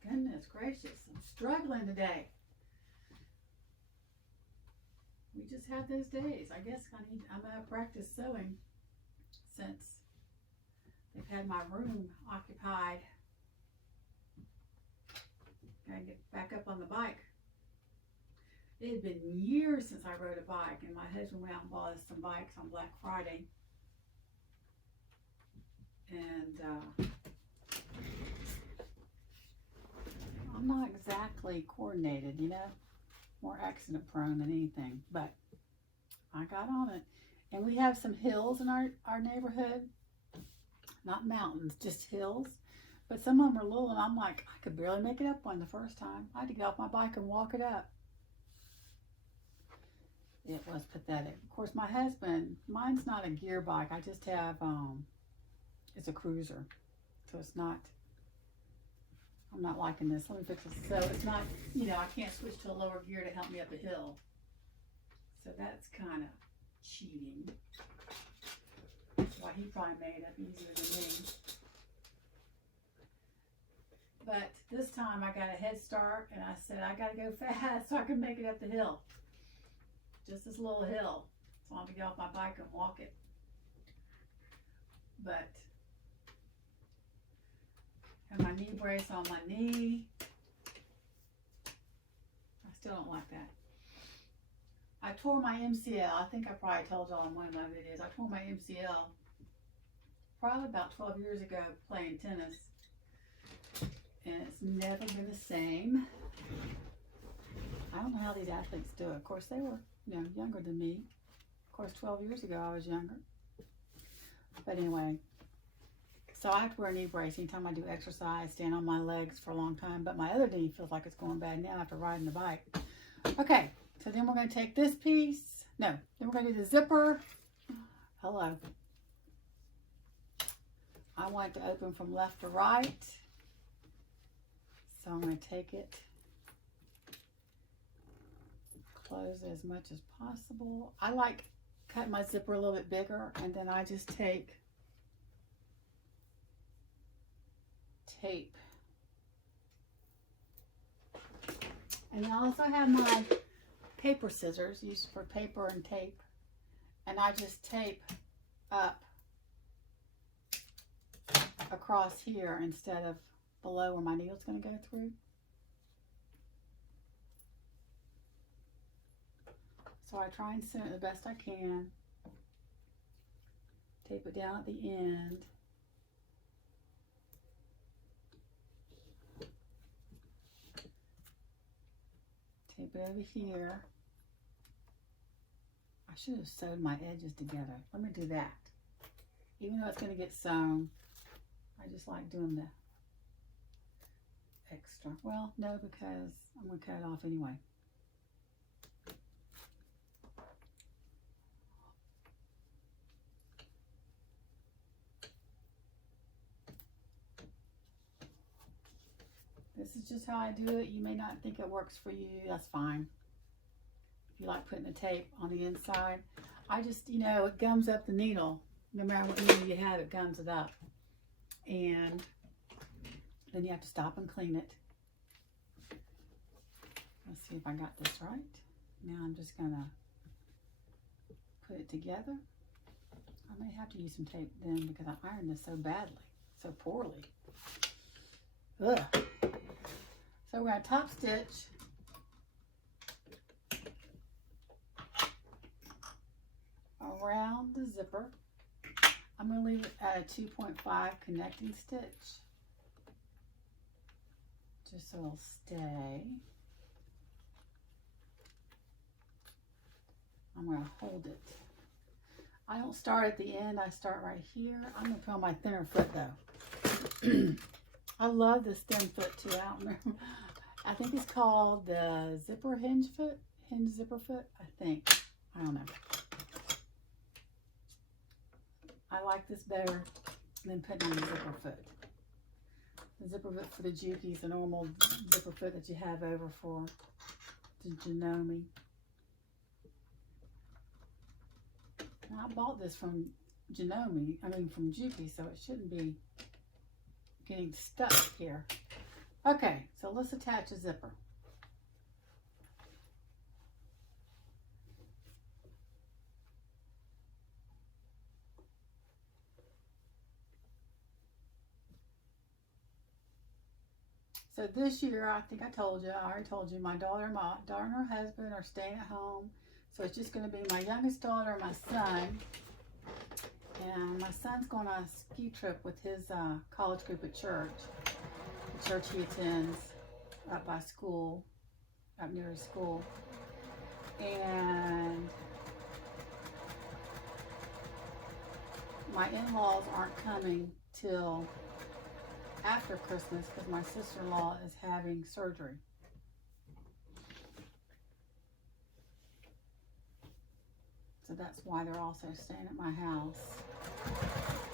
Goodness gracious, I'm struggling today. We just have those days. I guess I'm out of practice sewing since they've had my room occupied. Gotta get back up on the bike. It had been years since I rode a bike, and my husband went out and bought us some bikes on Black Friday. And I'm not exactly coordinated, you know, more accident prone than anything, but I got on it. And we have some hills in our neighborhood, not mountains, just hills. But some of them are little, and I'm like, I could barely make it up one the first time. I had to get off my bike and walk it up. It was pathetic. Of course, my husband, mine's not a gear bike. I just have, it's a cruiser. So it's not, I'm not liking this. Let me fix this. So it's not, you know, I can't switch to a lower gear to help me up a hill. So that's kind of cheating. That's why he probably made it easier than me. But this time I got a head start, and I said I got to go fast so I can make it up the hill. Just this little hill. So I have to get off my bike and walk it. But I have my knee brace on my knee. I still don't like that. I tore my MCL. I think I probably told y'all in one of my videos. I tore my MCL probably about 12 years ago playing tennis. And it's never been the same. I don't know how these athletes do it. Of course, they were, you know, younger than me. Of course, 12 years ago, I was younger. But anyway, so I have to wear a knee brace anytime I do exercise, stand on my legs for a long time. But my other knee feels like it's going bad now after riding the bike. Okay, so then we're going to take this piece. No, then we're going to do the zipper. Hello. I want it to open from left to right. So I'm going to take it, close it as much as possible. I like cut my zipper a little bit bigger, and then I just take tape. And I also have my paper scissors used for paper and tape, and I just tape up across here instead of below where my needle's going to go through. So I try and center it the best I can. Tape it down at the end. Tape it over here. I should have sewed my edges together. Let me do that. Even though it's going to get sewn, I just like doing the extra. Well, no, because I'm going to cut it off anyway. This is just how I do it. You may not think it works for you. That's fine. If you like putting the tape on the inside, I just, you know, it gums up the needle. No matter what needle you have, it gums it up. And then you have to stop and clean it. Let's see if I got this right. Now I'm just gonna put it together. I may have to use some tape then because I ironed this so badly, so poorly. Ugh. So we're gonna top stitch. Around the zipper. I'm gonna leave it at a 2.5 connecting stitch. Just so it'll stay. I'm going to hold it. I don't start at the end. I start right here. I'm going to put on my thinner foot though. I love this thin foot too. I don't remember. I think it's called the zipper hinge foot. Hinge zipper foot, I think. I don't know. I like this better than putting on the zipper foot. The zipper foot for the Juki's, the normal zipper foot that you have over for the Janome. Now, I bought this from Janome, from Juki, so it shouldn't be getting stuck here. Okay, so let's attach a zipper. So this year, I think I already told you, my daughter and her husband are staying at home. So it's just going to be my youngest daughter and my son. And my son's going on a ski trip with his college group at church. The church he attends up by school, up near his school. And my in-laws aren't coming till after Christmas because my sister-in-law is having surgery. So that's why they're also staying at my house.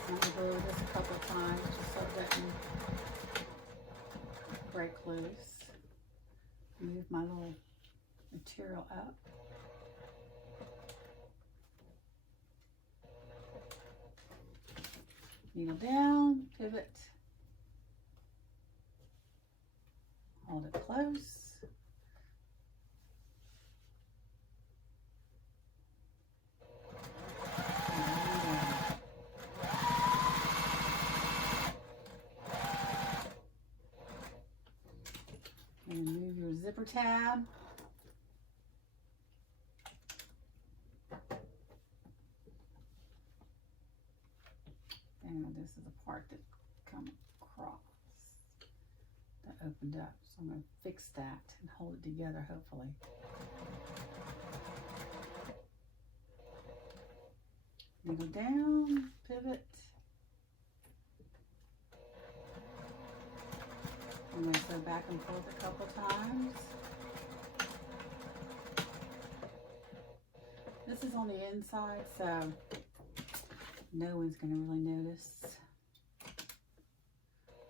I'm going to go over this a couple of times just so it doesn't break loose. Move my little material up. Needle down, pivot. Hold it close. And move your zipper tab. And this is the part that comes across, that opened up. So I'm going to fix that and hold it together, hopefully. Needle down, pivot. I'm going to go back and forth a couple times. This is on the inside, so no one's going to really notice.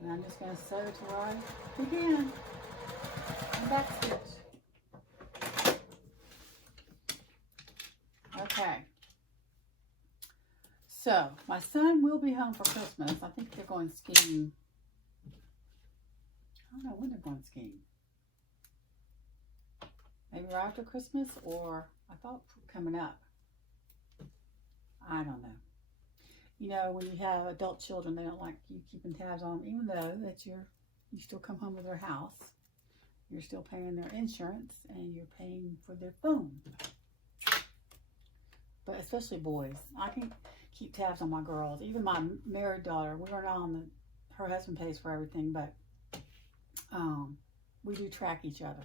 And I'm just going to sew to where I began. And back stitch. Okay. So, my son will be home for Christmas. I think they're going skiing. I don't know when they're going skiing. Maybe right after Christmas, or I thought coming up. I don't know. You know, when you have adult children, they don't like you keeping tabs on them, even though that you still come home to their house. You're still paying their insurance and you're paying for their phone. But especially boys. I can keep tabs on my girls. Even my married daughter, we are not on her husband pays for everything, but we do track each other.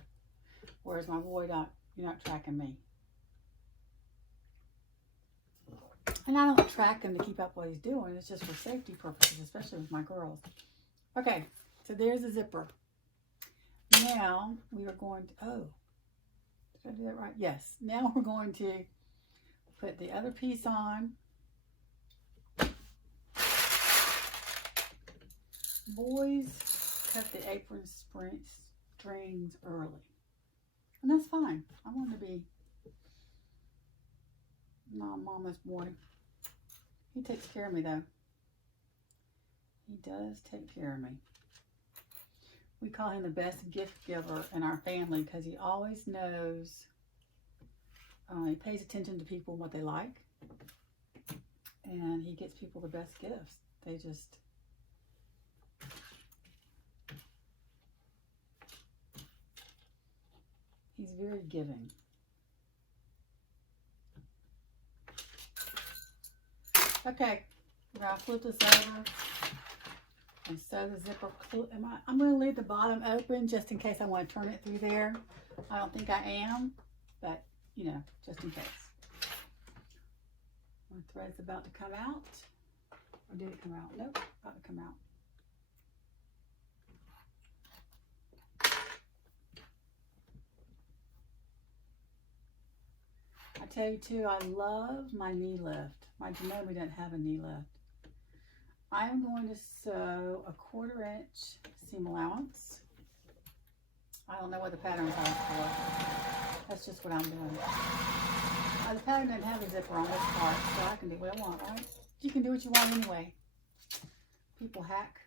Whereas my boy, you're not tracking me. And I don't track him to keep up what he's doing. It's just for safety purposes, especially with my girls. Okay, so there's the zipper. Now we are going to, did I do that right? Yes. Now we're going to put the other piece on. Boys cut the apron strings early. And that's fine. I want to be mama's boy. He takes care of me though. He does take care of me. We call him the best gift giver in our family because he always knows, he pays attention to people and what they like. And he gets people the best gifts. They just, he's very giving. Okay, we're going to flip this over and sew the zipper. I'm going to leave the bottom open just in case I want to turn it through there. I don't think I am, but you know, just in case. My thread's about to come out. Or did it come out? Nope, about to come out. I tell you too, I love my knee lift. My Janome doesn't have a knee lift. I'm going to sew a 1/4 inch seam allowance. I don't know what the pattern is for. That's just what I'm doing. The pattern doesn't have a zipper on this part, so I can do what I want, right? You can do what you want anyway. People hack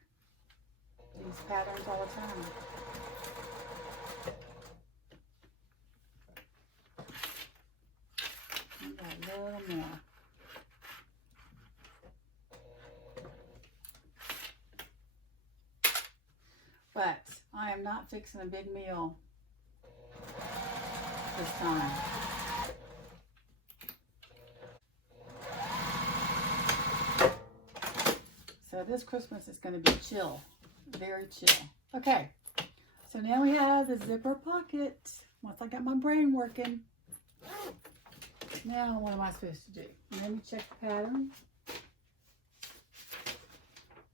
these patterns all the time. A little more. But I am am not fixing a big meal this time. So this Christmas is going to be chill, very chill. Okay, so now we have the zipper pocket. Once I got my brain working, now what am I supposed to do? Let me check the pattern.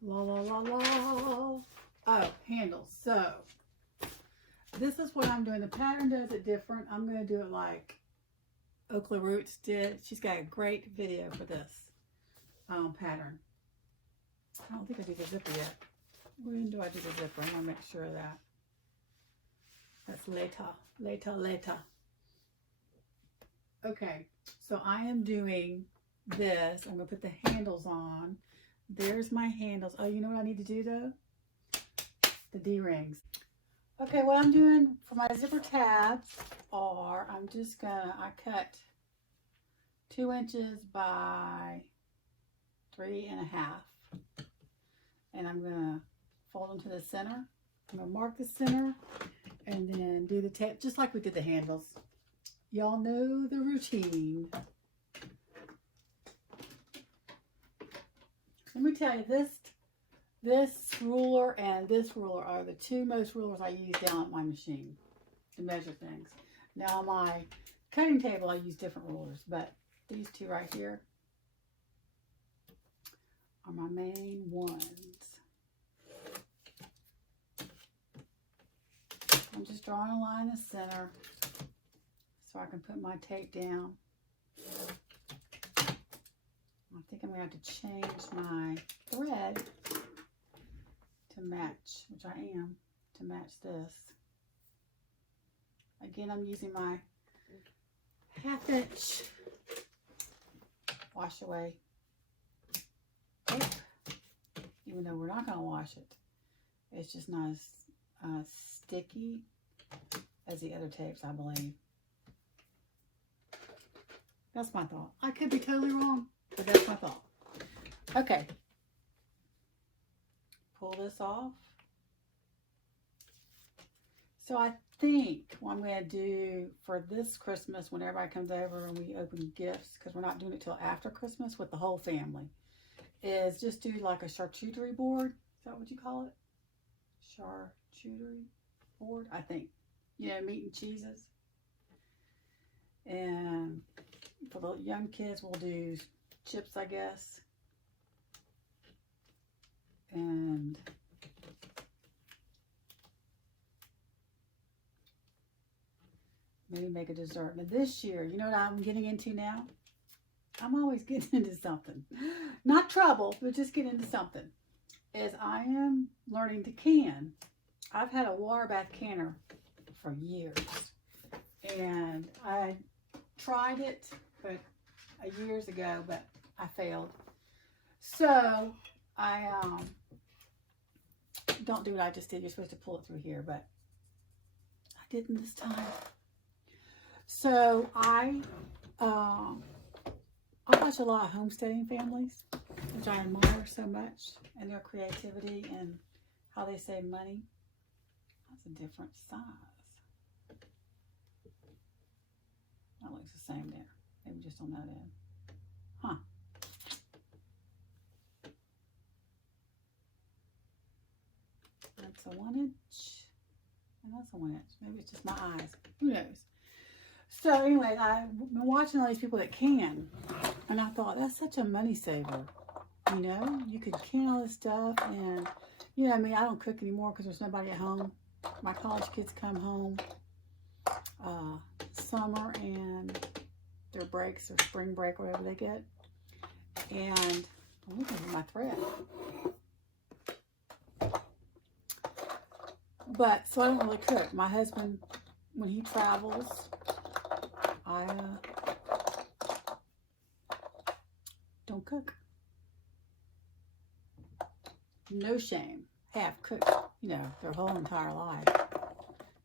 La la la la. Oh, handles. So this is what I'm doing. The pattern does it different. I'm going to do it like Oakland Roots did. She's got a great video for this pattern. I don't think I did the zipper yet. When do I do the zipper? I want to make sure of that. That's later. Okay, so I am doing this. I'm going to put the handles on. There's my handles. Oh, you know what I need to do though? The D-rings. Okay, what I'm doing for my zipper tabs are, I cut 2 inches by 3.5. And I'm gonna fold them to the center. I'm gonna mark the center and then do the tape just like we did the handles. Y'all know the routine. Let me tell you, this ruler and this ruler are the two most rulers I use down at my machine to measure things. Now on my cutting table I use different rulers, but these two right here are my main ones. I'm just drawing a line in the center so I can put my tape down. I think I'm going to have to change my thread to match, which I am, to match this. Again, I'm using my 1/2 inch wash away tape, even though we're not going to wash it. It's just not as sticky as the other tapes, I believe. That's my thought. I could be totally wrong, but that's my thought. Okay. Pull this off. So I think what I'm going to do for this Christmas, when everybody comes over and we open gifts, because we're not doing it till after Christmas with the whole family, is just do like a charcuterie board. Is that what you call it? Charcuterie board, I think. You know, meat and cheeses. And for the young kids, we'll do chips, I guess. And maybe make a dessert. But this year, you know what I'm getting into now? I'm always getting into something. Not trouble, but just get into something. Is I am learning to can. I've had a water bath canner for years. And I tried it years ago, but I failed. So I don't do what I just did. You're supposed to pull it through here, but I didn't this time. So I watch a lot of homesteading families, which I admire so much, and their creativity and how they save money. That's a different size. That looks the same there. Maybe just on that end. Huh. That's a 1 inch. And that's a 1 inch. Maybe it's just my eyes. Who knows? So anyway, I've been watching all these people that can. And I thought, that's such a money saver. You know, you could can all this stuff. And, you know, I mean, I don't cook anymore because there's nobody at home. My college kids come home summer and their breaks or spring break, whatever they get. And I'm looking at my thread. But so I don't really cook. My husband, when he travels, I don't cook. No shame. Half cooked, you know, their whole entire life.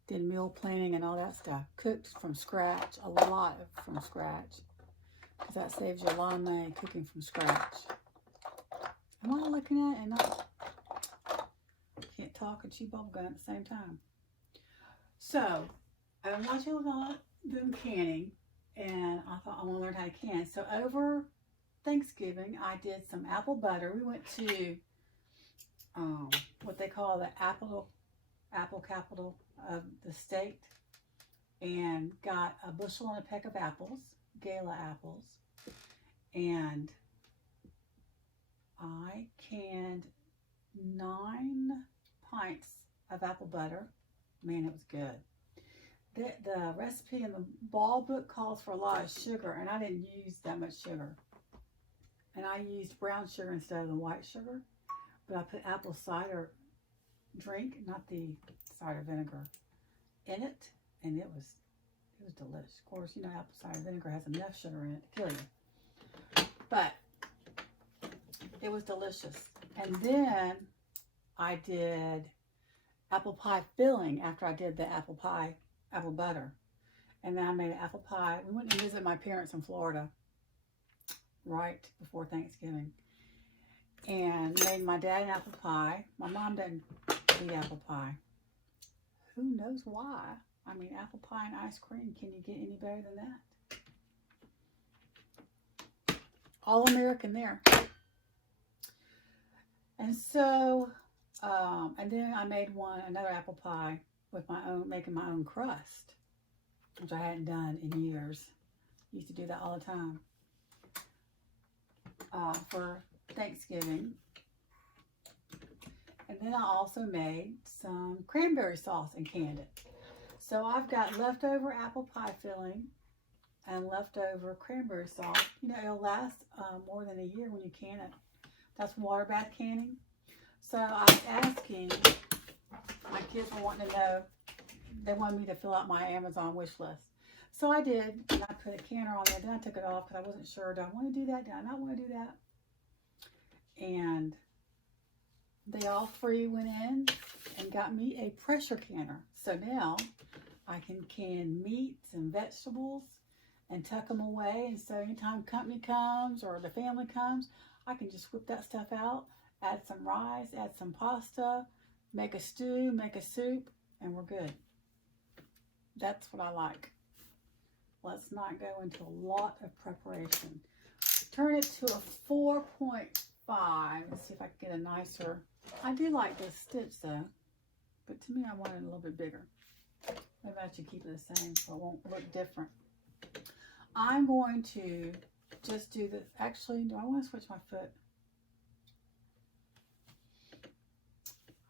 Did meal planning and all that stuff. Cooked from scratch, a lot from scratch. Because that saves you a lot of money cooking from scratch. Am I looking at it and I can't talk and chew bubble gum at the same time? So, I'm watching Lola doing canning, and I thought I want to learn how to can. So, over Thanksgiving, I did some apple butter. We went to what they call the apple capital of the state, and got a bushel and a peck of apples, Gala apples, and I canned 9 pints of apple butter. Man, it was good. The recipe in the ball book calls for a lot of sugar, and I didn't use that much sugar. And I used brown sugar instead of the white sugar. But I put apple cider drink, not the cider vinegar, in it, and it was delicious. Of course, you know, apple cider vinegar has enough sugar in it to kill you. But it was delicious. And then I did apple pie filling after I did the apple butter. And then I made an apple pie. We went to visit my parents in Florida right before Thanksgiving. And made my dad an apple pie. My mom doesn't eat apple pie. Who knows why? I mean, apple pie and ice cream, can you get any better than that? All American there. And so, and then I made another apple pie with making my own crust, which I hadn't done in years. Used to do that all the time for Thanksgiving. And then I also made some cranberry sauce and canned it. So I've got leftover apple pie filling and leftover cranberry sauce. You know, it'll last more than a year when you can it. That's water bath canning. So I was asking, my kids were wanting to know, they wanted me to fill out my Amazon wish list. So I did, and I put a canner on there. Then I took it off because I wasn't sure, do I want to do that? Do I not want to do that? And they all 3 went in and got me a pressure canner. So now I can can meats and vegetables and tuck them away. And so anytime company comes or the family comes, I can just whip that stuff out, add some rice, add some pasta, make a stew, make a soup, and we're good. That's what I like. Let's not go into a lot of preparation. Turn it to a 4.5. Let's see if I can get a nicer. I do like this stitch though, but to me I want it a little bit bigger. Maybe I should keep it the same so it won't look different. I'm going to just do this. Actually, do I want to switch my foot?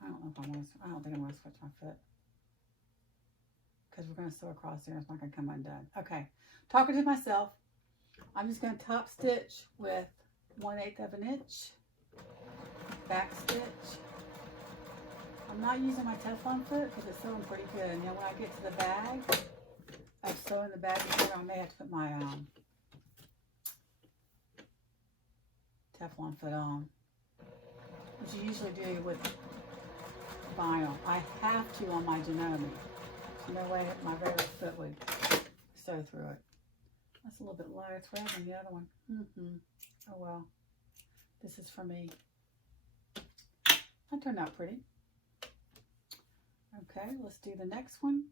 I don't know if I want to. I don't think I want to switch my foot because we're going to sew across there. It's not going to come undone. Okay, talking to myself. I'm just going to top stitch with 1/8 of an inch. Back stitch. I'm not using my Teflon foot because it's sewing pretty good. And then when I get to the bag, I'm sewing the bag together. I may have to put my Teflon foot on, which you usually do with vinyl. I have to on my Janome. There's no way my regular foot would sew through it. That's a little bit lighter thread than the other one. Oh well. This is for me. That turned out pretty. Okay, let's do the next one.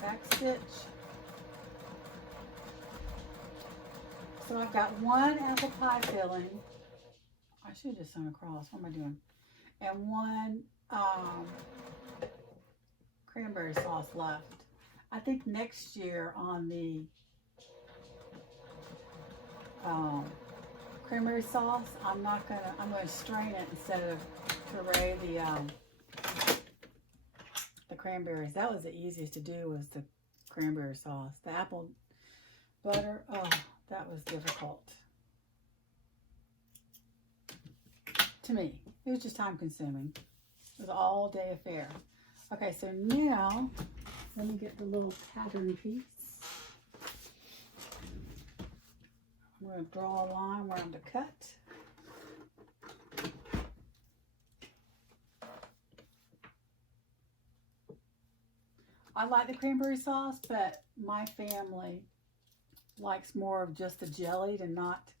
Back stitch. So I've got 1 apple pie filling. I should have just sewn across. What am I doing? And 1 cranberry sauce left. I think next year on the cranberry sauce, I'm gonna strain it instead of puree the cranberries. That was the easiest to do, was the cranberry sauce. The apple butter, oh, that was difficult. To me, it was just time consuming. It was an all day affair. Okay, so now, let me get the little pattern piece. I'm going to draw a line where I'm to cut. I like the cranberry sauce, but my family likes more of just the jellied and not,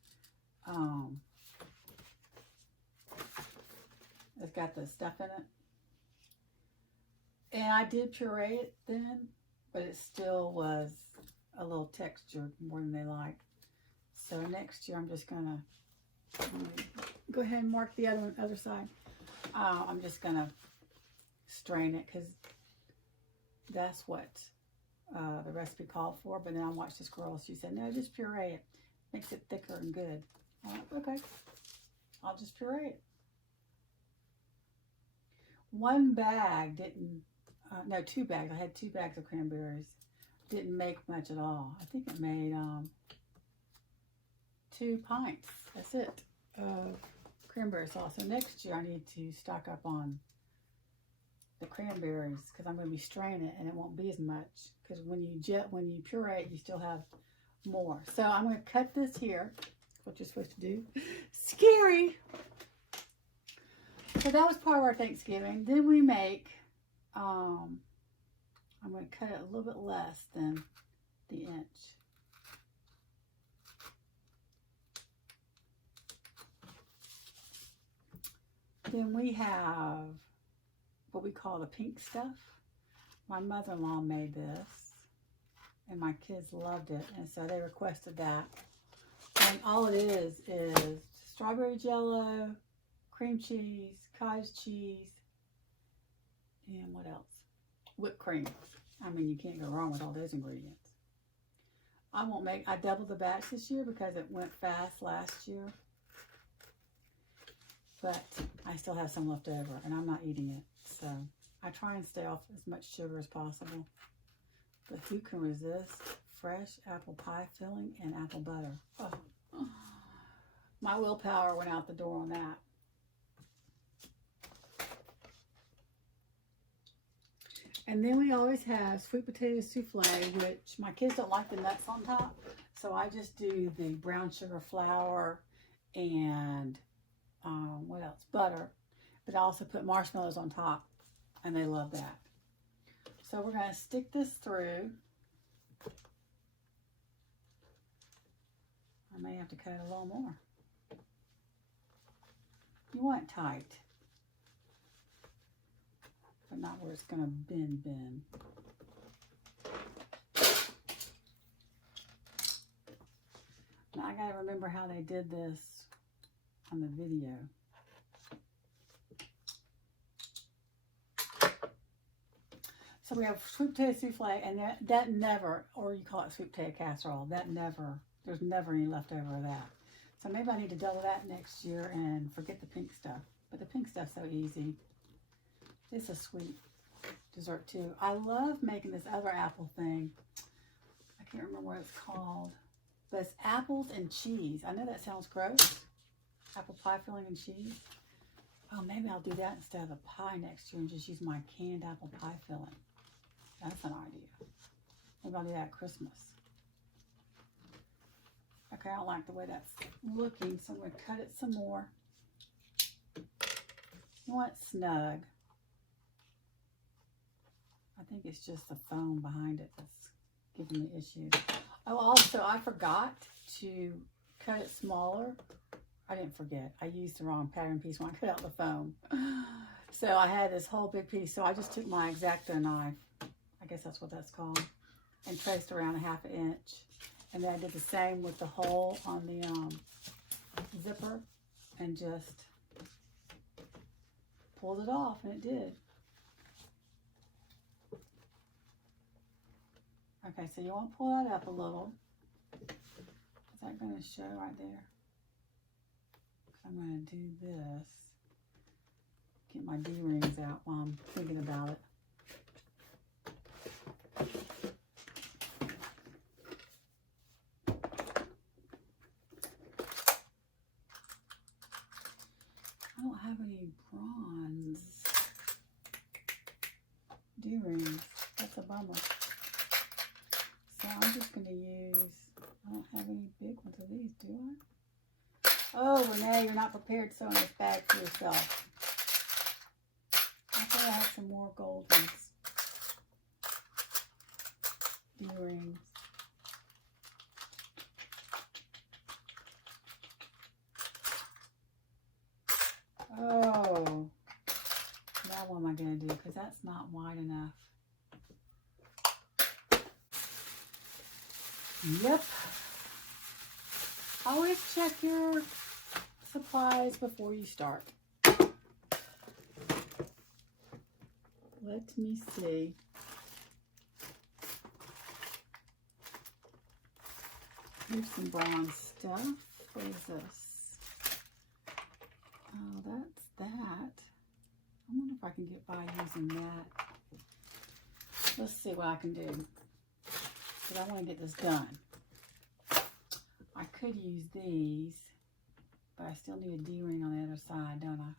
it's got the stuff in it. And I did puree it then, but it still was a little textured more than they like. So next year I'm just gonna go ahead and mark the other side. I'm just gonna strain it because that's what the recipe called for. But then I watched this girl. She said, no, just puree it. Makes it thicker and good. I'm like, okay, I'll just puree it. One bag didn't, no, 2 bags. I had 2 bags of cranberries. Didn't make much at all. I think it made 2 pints. That's it of cranberry sauce. So next year I need to stock up on the cranberries because I'm going to be straining it and it won't be as much because when you puree it, you still have more. So I'm going to cut this here. What you're supposed to do. Scary. So that was part of our Thanksgiving. Then we make, I'm going to cut it a little bit less than the inch. Then we have what we call the pink stuff. My mother-in-law made this, and my kids loved it, and so they requested that. And all it is strawberry jello, cream cheese, cottage cheese, and what else? Whipped cream. I mean, you can't go wrong with all those ingredients. I doubled the batch this year because it went fast last year. But I still have some left over, and I'm not eating it. So I try and stay off as much sugar as possible. But who can resist fresh apple pie filling and apple butter? Oh. My willpower went out the door on that. And then we always have sweet potato souffle, which my kids don't like the nuts on top. So I just do the brown sugar flour and what else? Butter. But I also put marshmallows on top, and they love that. So we're going to stick this through. I may have to cut it a little more. You want it tight, but not where it's going to bend. Now I got to remember how they did this on the video. So we have sweet potato souffle, and that never, or you call it sweet potato casserole, there's never any left over of that. So maybe I need to double that next year and forget the pink stuff. But the pink stuff's so easy. It's a sweet dessert too. I love making this other apple thing. I can't remember what it's called. But it's apples and cheese. I know that sounds gross. Apple pie filling and cheese. Oh, maybe I'll do that instead of the pie next year and just use my canned apple pie filling. That's an idea. Maybe I'll do that at Christmas. Okay, I don't like the way that's looking, so I'm going to cut it some more. You want it snug. I think it's just the foam behind it that's giving me issues. Oh, also, I forgot to cut it smaller. I didn't forget. I used the wrong pattern piece when I cut out the foam. So I had this whole big piece. So I just took my X-Acto knife, I guess that's what that's called, and traced around a ½ inch. And then I did the same with the hole on the zipper and just pulled it off, and it did. Okay, so you want to pull that up a little. Is that going to show right there? I'm going to do this. Get my D-rings out while I'm thinking about it. I don't have any bronze D-rings. That's a bummer. So I'm just going to use, I don't have any big ones of these, do I? Oh, Rene, you're not prepared to sew in this bag for yourself. I thought I had some more gold ones. D-rings. Oh. Now what am I going to do? Because because that's not wide enough. Yep. Always check your supplies before you start. Let me see. Here's some brown stuff. What is this? Oh, that's that. I wonder if I can get by using that. Let's see what I can do. Because I want to get this done. I could use these, but I still need a D-ring on the other side, don't I?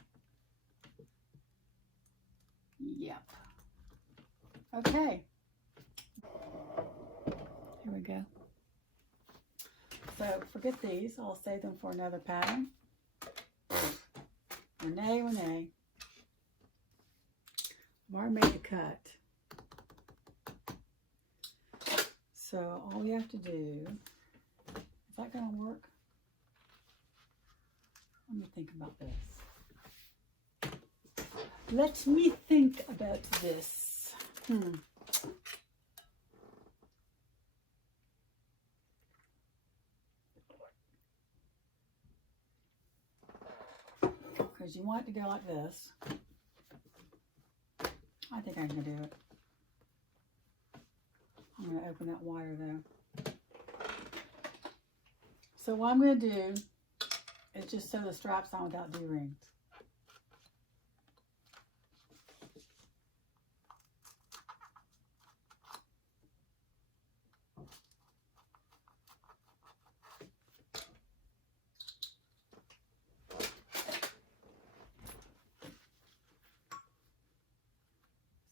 Yep. Okay. Here we go. So forget these. I'll save them for another pattern. Rene. I've already made the cut. So all we have to do, is that going to work? Let me think about this. Let me think about this. Because you want it to go like this. I think I can do it. I'm going to open that wire though. So what I'm going to do is just sew the straps on without D-rings.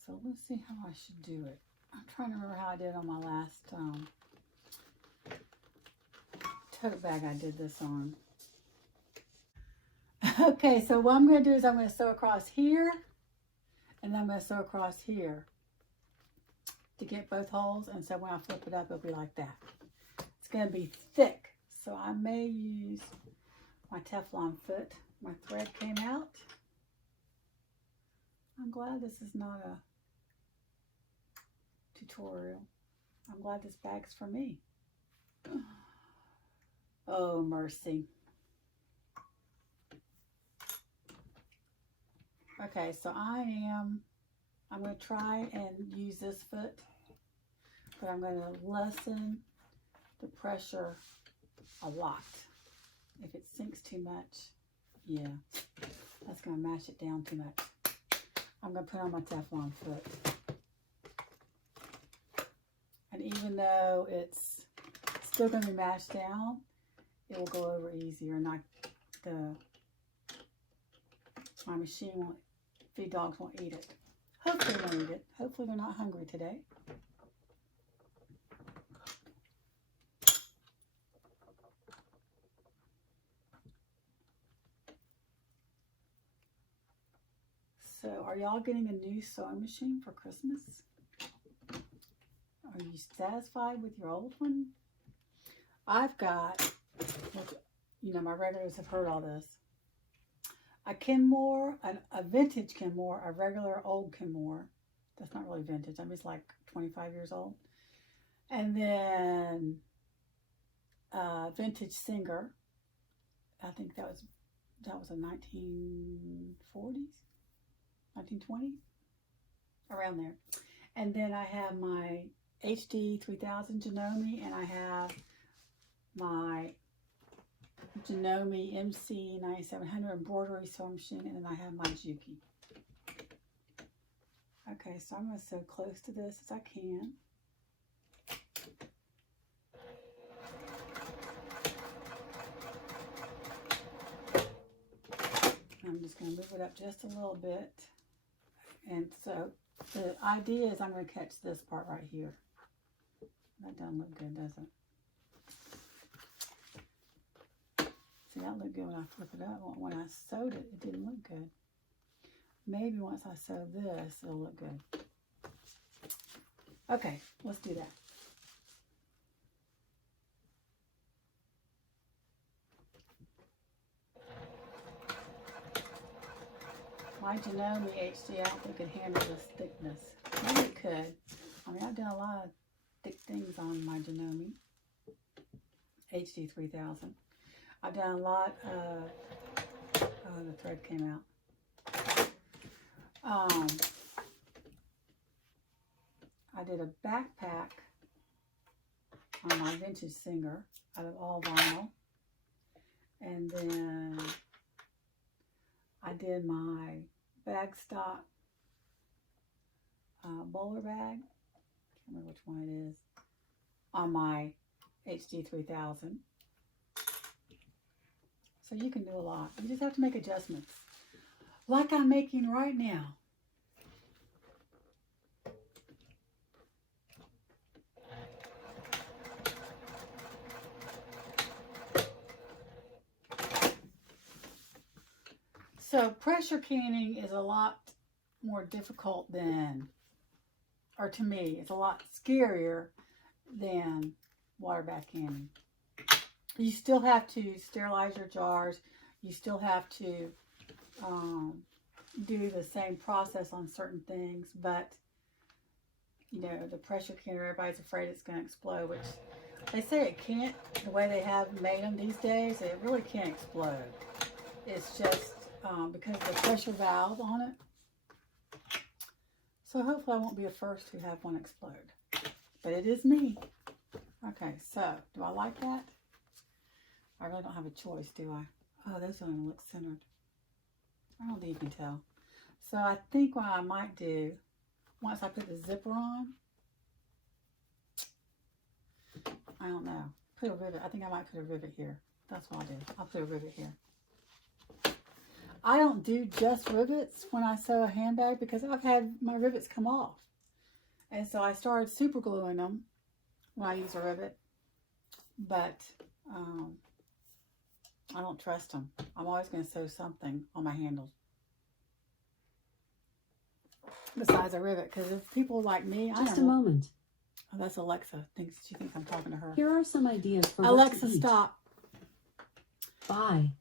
So let's see how I should do it. I'm trying to remember how I did it on my last tote bag I did this on. Okay, so what I'm going to do is I'm going to sew across here, and then I'm going to sew across here to get both holes, and so when I flip it up, it'll be like that. It's going to be thick, so I may use my Teflon foot. My thread came out. I'm glad this is not a tutorial. I'm glad this bag's for me. Oh, mercy. Okay, so I'm going to try and use this foot, but I'm going to lessen the pressure a lot. If it sinks too much, yeah, that's going to mash it down too much. I'm going to put on my Teflon foot. And even though it's still going to be mashed down, it will go over easier. Not my machine won't, feed dogs won't eat it. Hopefully they won't eat it. Hopefully they're not hungry today. So are y'all getting a new sewing machine for Christmas? Are you satisfied with your old one? I've got, you know, my regulars have heard all this. A Kenmore, a vintage Kenmore, a regular old Kenmore. That's not really vintage. I mean, it's like 25 years old. And then vintage Singer. I think that was a 1940s, 1920s, around there. And then I have my HD 3000 Janome, and I have my Janome MC 9700 embroidery sewing machine, and then I have my Juki. Okay, so I'm going to sew close to this as I can. I'm just going to move it up just a little bit. And so the idea is I'm going to catch this part right here. That doesn't look good, does it? See, that looked good when I flipped it up. When I sewed it, it didn't look good. Maybe once I sew this, it'll look good. Okay, let's do that. My Janome HD, I don't think it could handle this thickness. Maybe it could. I mean, I've done a lot of thick things on my Janome HD 3000. I've done a lot of, oh, the thread came out. I did a backpack on my vintage Singer out of all vinyl. And then I did my bag stock bowler bag. Can't remember which one it is. On my HD 3000. So you can do a lot. You just have to make adjustments. Like I'm making right now. So pressure canning is a lot more difficult than, or to me, it's a lot scarier than water bath canning. You still have to sterilize your jars. You still have to do the same process on certain things, but you know, the pressure canner, everybody's afraid it's going to explode, which they say it can't. The way they have made them these days, it really can't explode. It's just because of the pressure valve on it. So hopefully I won't be the first to have one explode. But it is me. Okay, so do I like that? I really don't have a choice, do I? Oh, those don't even look centered. I don't think you can tell. So I think what I might do, once I put the zipper on, I don't know, put a rivet. I think I might put a rivet here. That's what I'll do. I'll put a rivet here. I don't do just rivets when I sew a handbag because I've had my rivets come off. And so I started super gluing them when I use a rivet. But I don't trust them. I'm always going to sew something on my handles besides a rivet. Because if people like me, Just a moment. Oh, that's Alexa. She thinks I'm talking to her. Here are some ideas for Alexa, what to eat. stop. Bye.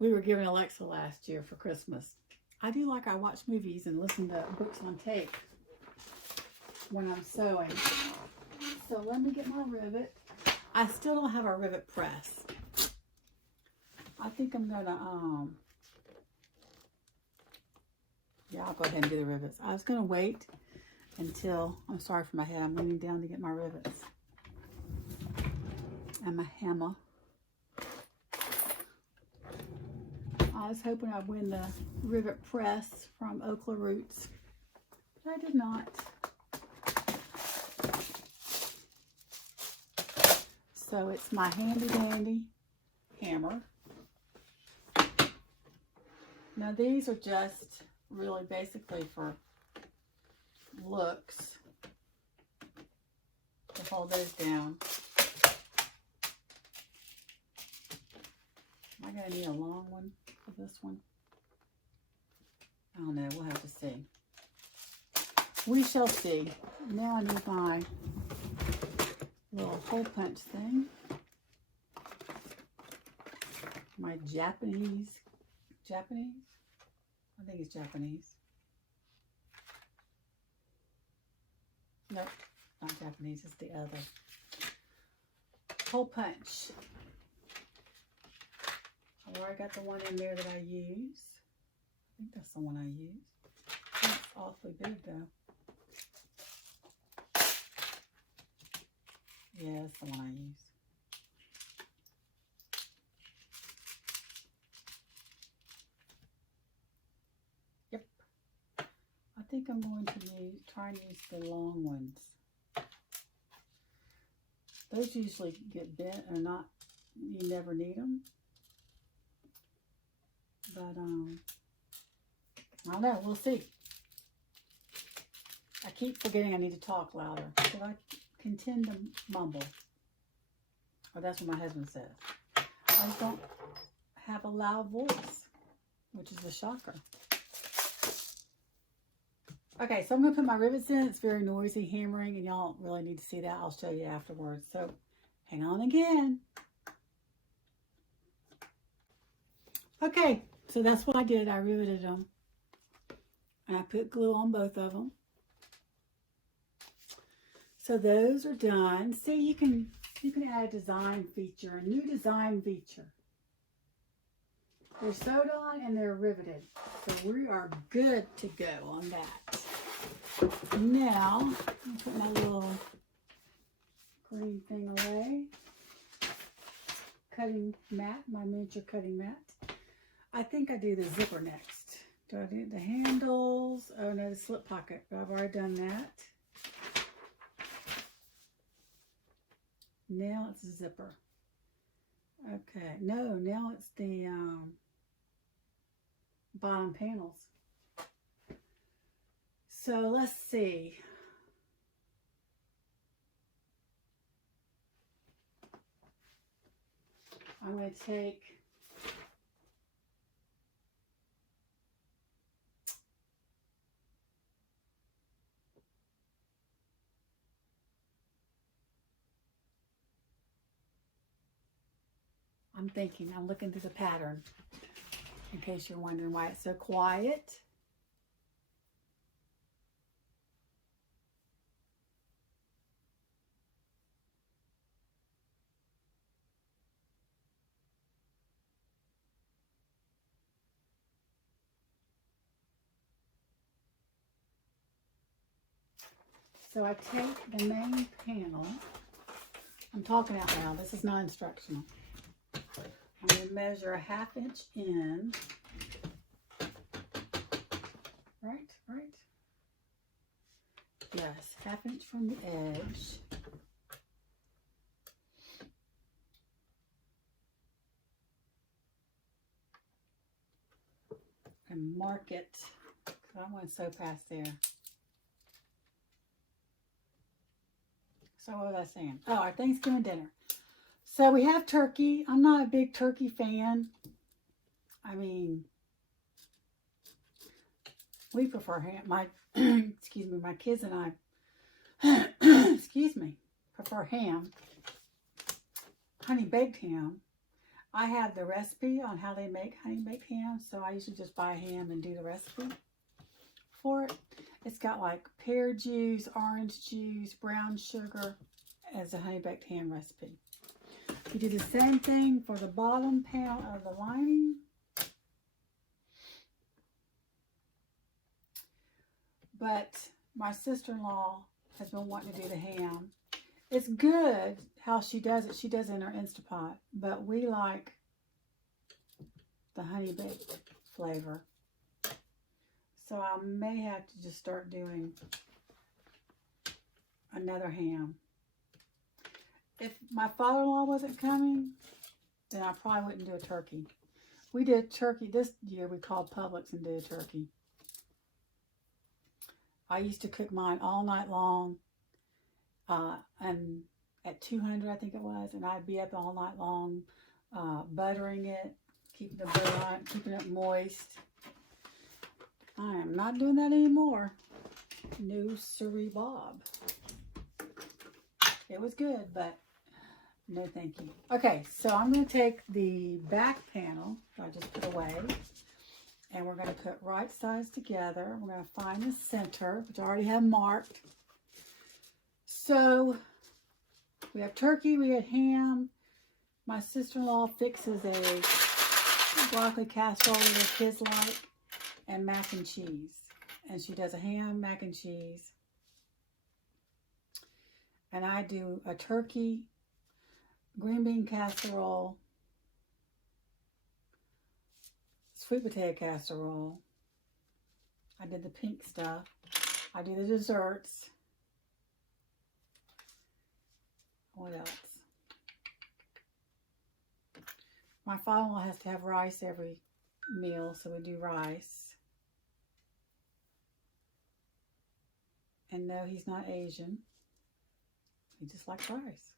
We were giving Alexa last year for Christmas. I do like I watch movies and listen to books on tape when I'm sewing. So let me get my rivet. I still don't have a rivet press. I think I'm gonna yeah, I'll go ahead and do the rivets. I was gonna wait until, I'm sorry for my head, I'm leaning down to get my rivets and my hammer. I was hoping I'd win the rivet press from Okla Roots, but I did not. So it's my handy dandy hammer. Now these are just really basically for looks, to hold those down. Am I going to need a long one for this one? I don't know. We'll have to see. We shall see. Now I need my little hole punch thing. My Japanese? I think it's Japanese. Nope, not Japanese. It's the other. Hole punch. I've already got the one in there that I use. I think that's the one I use. It's awfully big though. Yeah, that's the one I use. Yep. I think I'm going to try and use the long ones. Those usually get bent or not, you never need them. But, I don't know. We'll see. I keep forgetting I need to talk louder. So I can tend to mumble. Or that's what my husband says. I just don't have a loud voice, which is a shocker. Okay, so I'm going to put my rivets in. It's very noisy hammering, and y'all don't really need to see that. I'll show you afterwards. So, hang on again. Okay, so that's what I did. I riveted them. And I put glue on both of them. So those are done. See, you can add a design feature, a new design feature. They're sewed on and they're riveted. So we are good to go on that. Now, I'll put my little green thing away. Cutting mat, my miniature cutting mat. I think I do the zipper next. Do I do the handles? Oh no, the slip pocket, but I've already done that. Now it's a zipper. Okay, no, now it's the bottom panels. So let's see. I'm going to take I'm looking through the pattern in case you're wondering why it's so quiet. So I take the main panel. I'm talking out loud. This is not instructional. I'm going to measure a 1/2 inch in. Right? Yes, 1/2 inch from the edge. And mark it. I don't want to sew past there. So what was I saying? Oh, our Thanksgiving dinner. So we have turkey. I'm not a big turkey fan. I mean, we prefer ham. My excuse me, my kids and I excuse me, prefer ham. Honey baked ham. I have the recipe on how they make honey baked ham, so I usually just buy ham and do the recipe for it. It's got like pear juice, orange juice, brown sugar as a honey baked ham recipe. You do the same thing for the bottom panel of the lining. But my sister-in-law has been wanting to do the ham. It's good how she does it. She does it in her Instapot, but we like the honey baked flavor. So I may have to just start doing another ham. If my father-in-law wasn't coming, then I probably wouldn't do a turkey. We did turkey this year. We called Publix and did a turkey. I used to cook mine all night long, and at 200, I think it was, and I'd be up all night long, buttering it, keeping the butter on it, keeping it moist. I am not doing that anymore. No siree Bob. It was good, but no thank you. Okay, so I'm going to take the back panel that I just put away, and we're going to put right sides together. We're going to find the center, which I already have marked. So we have turkey, we have ham. My sister-in-law fixes a broccoli casserole that her kids like, and mac and cheese. And she does a ham, mac and cheese. And I do a turkey, green bean casserole, sweet potato casserole. I did the pink stuff. I do the desserts. What else? My father-in-law has to have rice every meal, so we do rice. And no, he's not Asian. He just likes rice.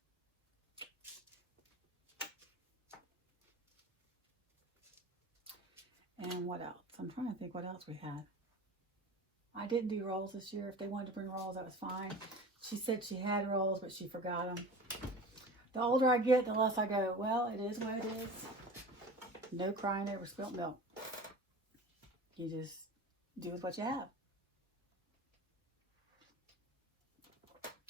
And what else? I'm trying to think what else we had. I didn't do rolls this year. If they wanted to bring rolls, that was fine. She said she had rolls, but she forgot them. The older I get, the less I go, well, it is what it is. No crying over spilt milk. You just do with what you have.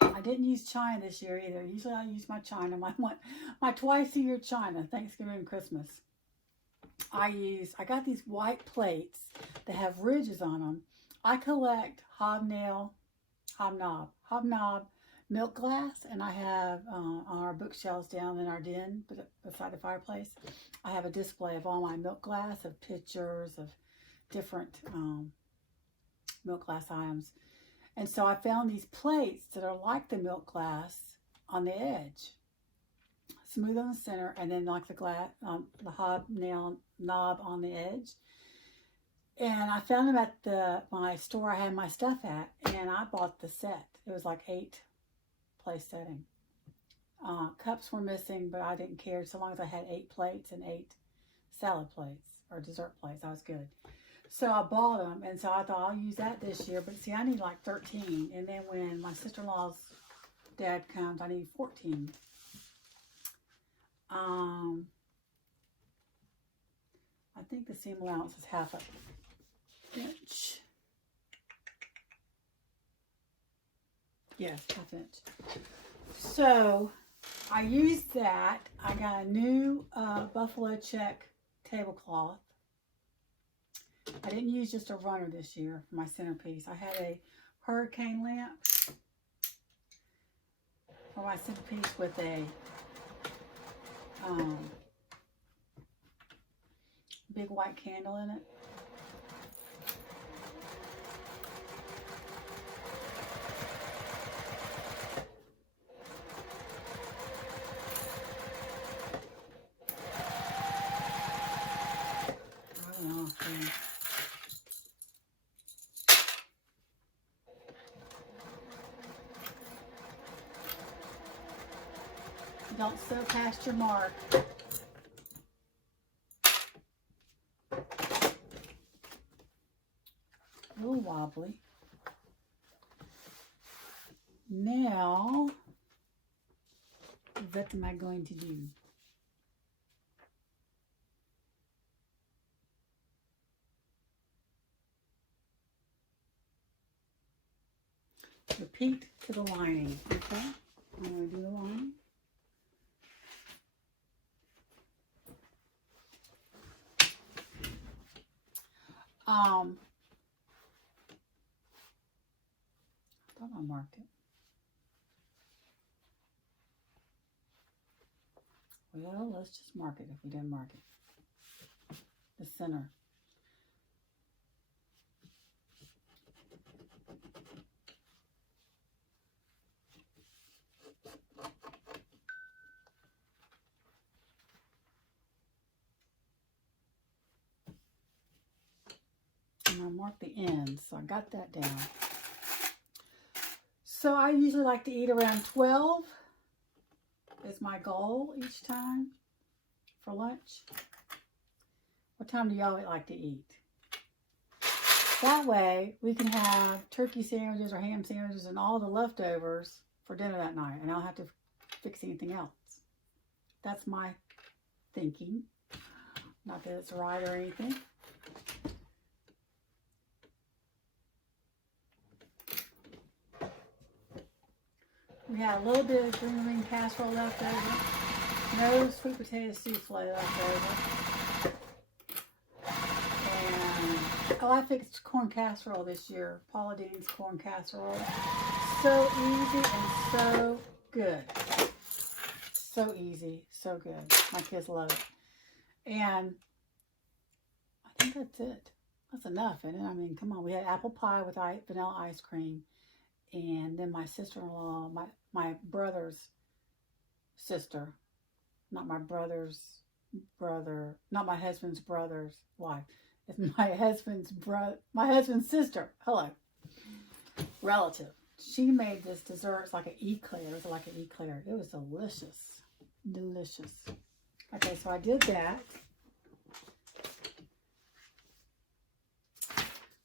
I didn't use china this year either. Usually I use my china, my twice a year china, Thanksgiving and Christmas. I got these white plates that have ridges on them. I collect hobnob milk glass, and I have on our bookshelves down in our den beside the fireplace, I have a display of all my milk glass, of pictures of different milk glass items. And so I found these plates that are like the milk glass on the edge, smooth on the center, and then like the glass, the hobnail knob on the edge. And I found them at my store I had my stuff at, and I bought the set. It was like 8 place setting. Cups were missing, but I didn't care so long as I had 8 plates and 8 salad plates or dessert plates. I was good. So I bought them, and so I thought I'll use that this year. But see, I need like 13, and then when my sister-in-law's dad comes, I need 14. I think the seam allowance is half an inch. Yes, half an inch. So I used that. I got a new buffalo check tablecloth. I didn't use just a runner this year for my centerpiece. I had a hurricane lamp for my centerpiece with a big white candle in it. I don't know. Don't sew past your mark. A little wobbly. Now, what am I going to do? Repeat to the lining, okay? I'm going to do the lining. I thought I marked it. Well, let's just mark it if we didn't mark it. The center. And I marked the ends, so I got that down. So I usually like to eat around 12 is my goal each time for lunch. What time do y'all like to eat? That way we can have turkey sandwiches or ham sandwiches and all the leftovers for dinner that night, and I don't have to fix anything else. That's my thinking. Not that it's right or anything. We had a little bit of green bean casserole left over. No sweet potato souffle left over. And I fixed corn casserole this year. Paula Deen's corn casserole. So easy and so good. So easy, so good. My kids love it. And I think that's it. That's enough, isn't it? I mean, come on. We had apple pie with vanilla ice cream. And then my sister-in-law, my brother's sister, not my brother's brother, not my husband's brother's wife. It's my husband's sister. Hello. Relative. She made this dessert. It's like an eclair. It was like an eclair. It was delicious. Delicious. Okay, so I did that.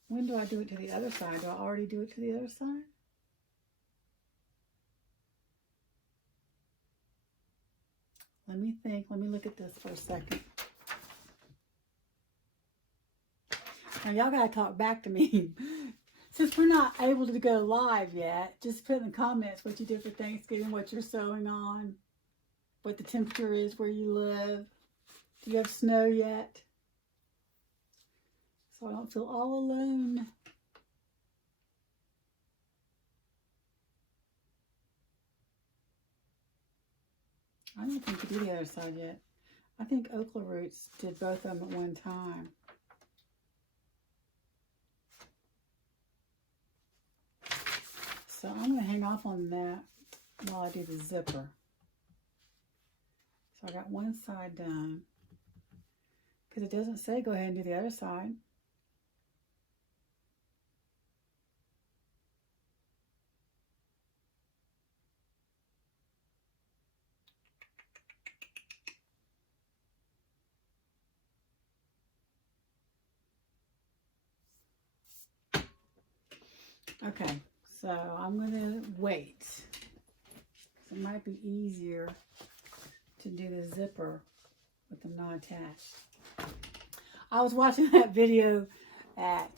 When do I do it to the other side? Do I already do it to the other side? Let me think. Let me look at this for a second. Now y'all gotta talk back to me. Since we're not able to go live yet, just put in the comments what you did for Thanksgiving, what you're sewing on, what the temperature is where you live. Do you have snow yet? So I don't feel all alone. I don't think we did the other side yet. I think Okla Roots did both of them at one time. So I'm going to hang off on that while I do the zipper. So I got one side done. Because it doesn't say go ahead and do the other side. Okay, so I'm going to wait. It might be easier to do the zipper with them not attached. I was watching that video at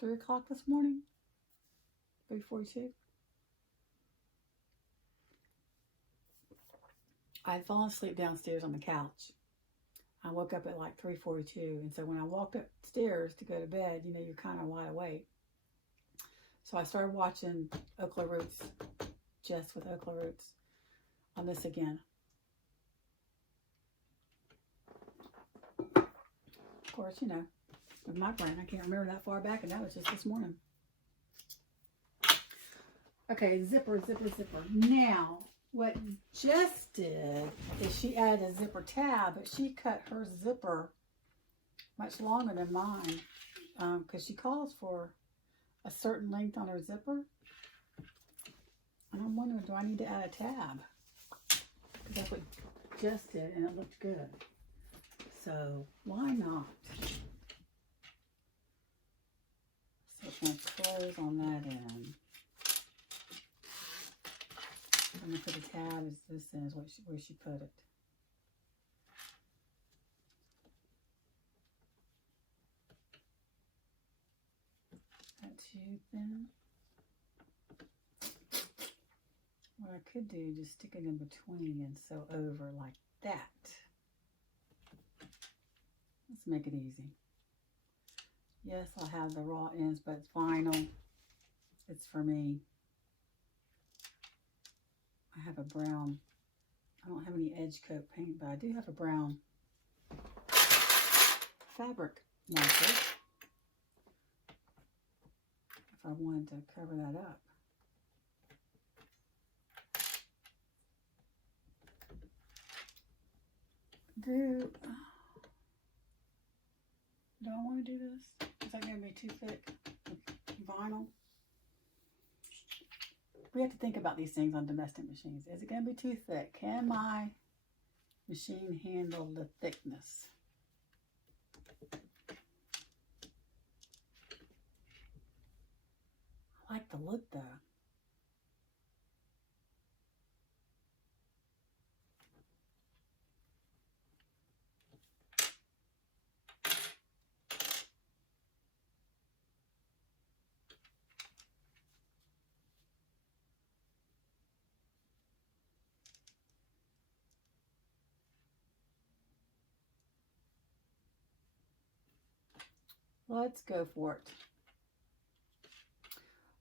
3 o'clock this morning, 3:42. I had fallen asleep downstairs on the couch. I woke up at like 3:42, and so when I walked upstairs to go to bed, you know, you're kind of wide awake. So I started watching Okla Roots, Just with Okla Roots, on this again. Of course, you know, with my brain, I can't remember that far back, and that was just this morning. Okay, zipper, zipper, zipper. Now, what Jess did is she added a zipper tab, but she cut her zipper much longer than mine because she calls for a certain length on her zipper. And I'm wondering, do I need to add a tab? Because that's what Jess did, and it looked good. So why not? So it's going to close on that end. I'm going to put a tab as this is where she put it. That too thin. What I could do, just stick it in between and sew over like that. Let's make it easy. Yes, I'll have the raw ends, but it's vinyl. It's for me. I have a brown, I don't have any edge coat paint, but I do have a brown fabric marker if I wanted to cover that up. Do I want to do this? Is that going to be too thick? Vinyl? We have to think about these things on domestic machines. Is it going to be too thick? Can my machine handle the thickness? I like the look though. Let's go for it.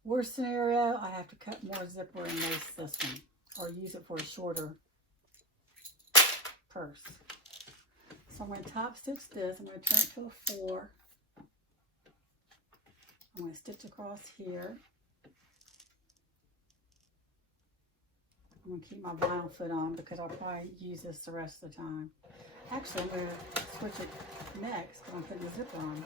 Worst scenario, I have to cut more zipper and lace this one, or use it for a shorter purse. So I'm going to top stitch this. I'm going to turn it to a 4. I'm going to stitch across here. I'm going to keep my vinyl foot on because I'll probably use this the rest of the time. Actually, I'm going to switch it next because I'm putting the zipper on.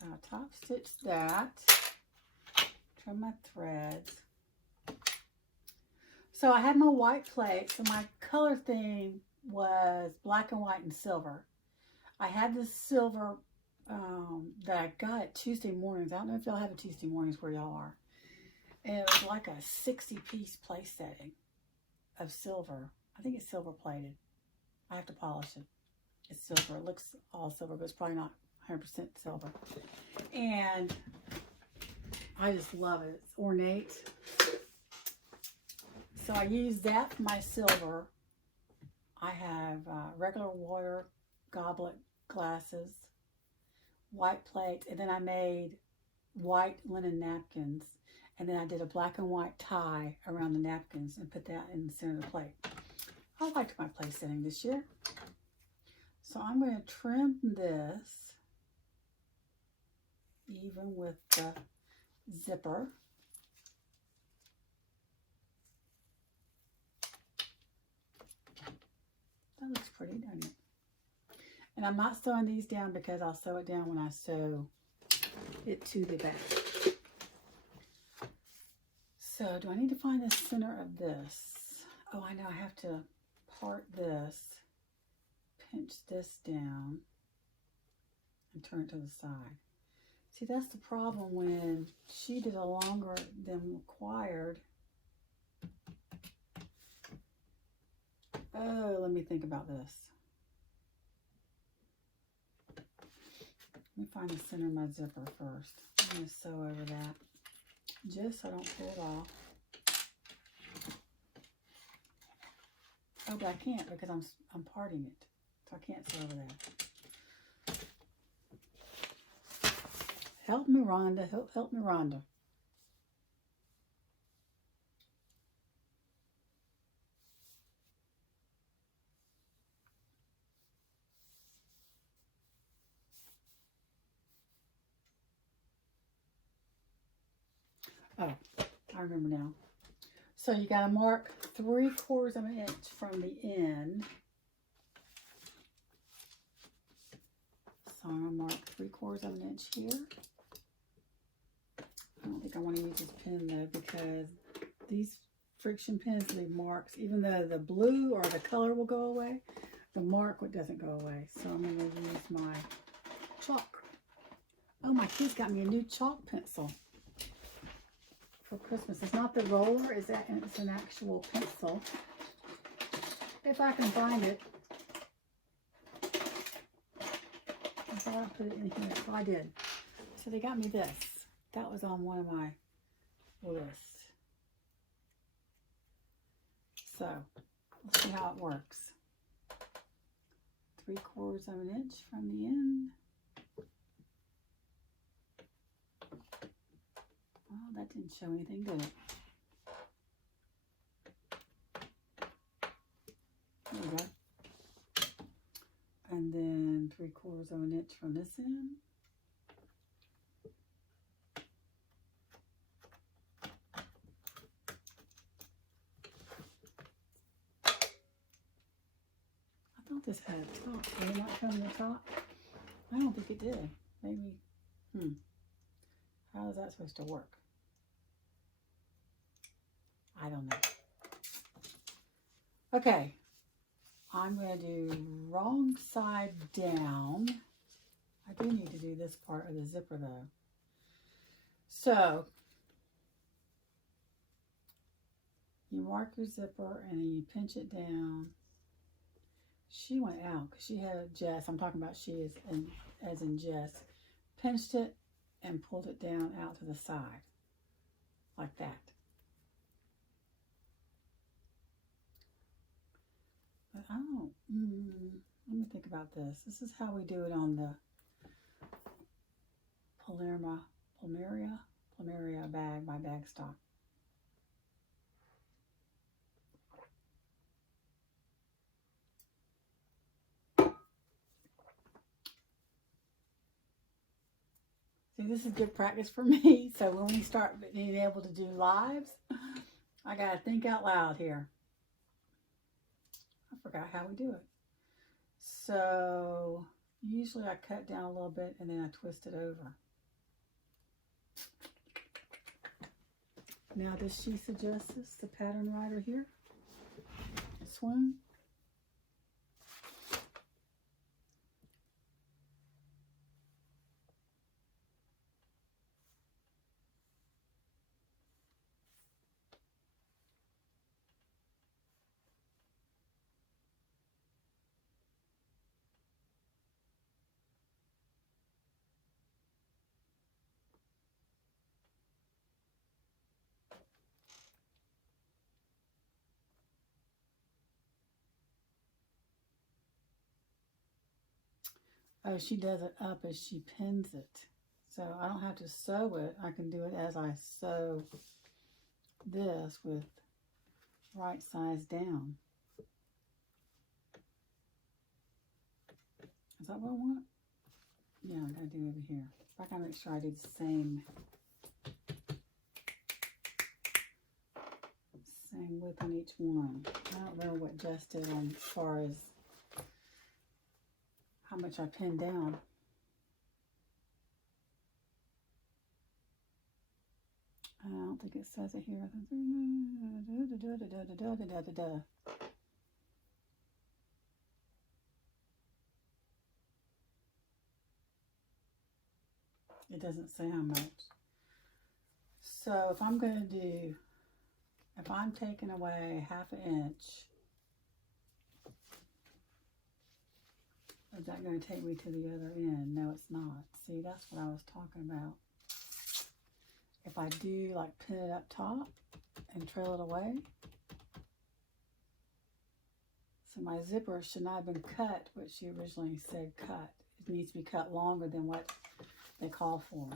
So I top stitch that, trim my threads. So I had my white plate, so my color theme was black and white and silver. I had this silver that I got at Tuesday mornings. I don't know if y'all have a Tuesday mornings where y'all are. And it was like a 60-piece place setting of silver. I think it's silver plated. I have to polish it. It's silver. It looks all silver, but it's probably not 100% silver. And I just love it. It's ornate. So I use that for my silver. I have regular water goblet glasses, white plates, and then I made white linen napkins. And then I did a black and white tie around the napkins and put that in the center of the plate. I liked my place setting this year. So I'm going to trim this even with the zipper. That looks pretty, doesn't it? And I'm not sewing these down because I'll sew it down when I sew it to the back. So do I need to find the center of this? Oh, I know, I have to part this, pinch this down, and turn it to the side. See, that's the problem when she did a longer than required. Oh, let me think about this. Let me find the center of my zipper first. I'm going to sew over that, just so I don't pull it off. Oh, but I can't because I'm parting it, so I can't sew over that. Help me, Rhonda. Help me, Rhonda. Oh, I remember now. So you got to mark 3/4 of an inch from the end. So I'm going to mark 3/4 of an inch here. I don't think I want to use this pen though, because these friction pens leave marks. Even though the blue or the color will go away, the mark doesn't go away. So I'm going to use my chalk. Oh, my kids got me a new chalk pencil for Christmas. It's not the roller, it's an actual pencil. If I can find it. I thought I put it in here. Oh, I did. So they got me this. That was on one of my lists. So let's see how it works. 3/4 of an inch from the end. Well, that didn't show anything, did it? There we go. And then 3/4 of an inch from this end. I thought this had a top. Did it not come in the top? I don't think it did. Maybe. How is that supposed to work? I don't know. Okay. I'm going to do wrong side down. I do need to do this part of the zipper though. So you mark your zipper and then you pinch it down. She went out because she had Jess. I'm talking about she as in Jess. Pinched it and pulled it down out to the side like that. But I don't, let me think about this. This is how we do it on the Plumeria bag, my bag stock. See, this is good practice for me. So when we start being able to do lives, I got to think out loud here. I forgot how we do it. So usually I cut down a little bit and then I twist it over. Now does she suggest this, the pattern writer here? Swoon? Oh, she does it up as she pins it. So I don't have to sew it. I can do it as I sew this with right size down. Is that what I want? Yeah, I gotta do over here. I gotta make sure I do the same width on each one. I don't remember what Jess did on as far as how much I pinned down. I don't think it says it here. It doesn't say how much. So if I'm going to do, if I'm taking away 1/2 inch, is that going to take me to the other end? No, it's not. See, that's what I was talking about. If I do like pin it up top and trail it away. So my zipper should not have been cut what she originally said cut. It needs to be cut longer than what they call for.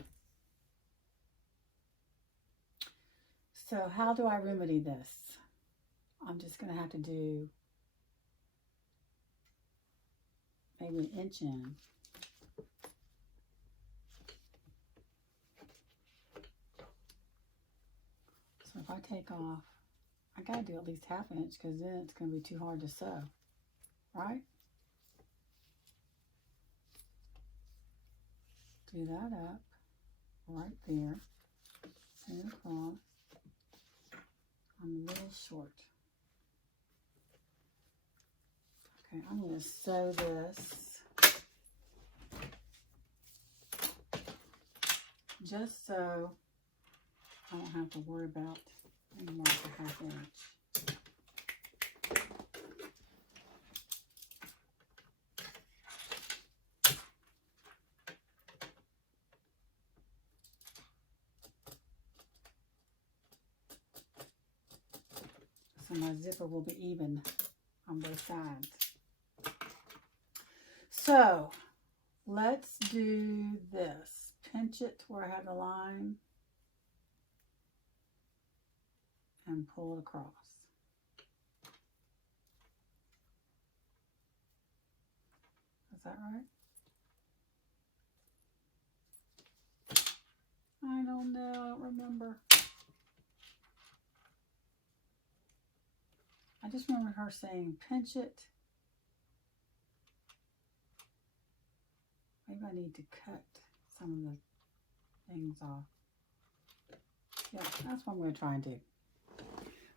So how do I remedy this? I'm just going to have to do maybe 1 inch in. So if I take off, I got to do at least 1/2 inch because then it's going to be too hard to sew, right? Do that up right there, and across. I'm a little short. Okay, I'm going to sew this just so I don't have to worry about any more than 1/2 inch. So my zipper will be even on both sides. So let's do this. Pinch it where I have the line and pull it across. Is that right? I don't know. I don't remember. I just remember her saying pinch it. Maybe I need to cut some of the things off. Yeah, that's what I'm going to try and do.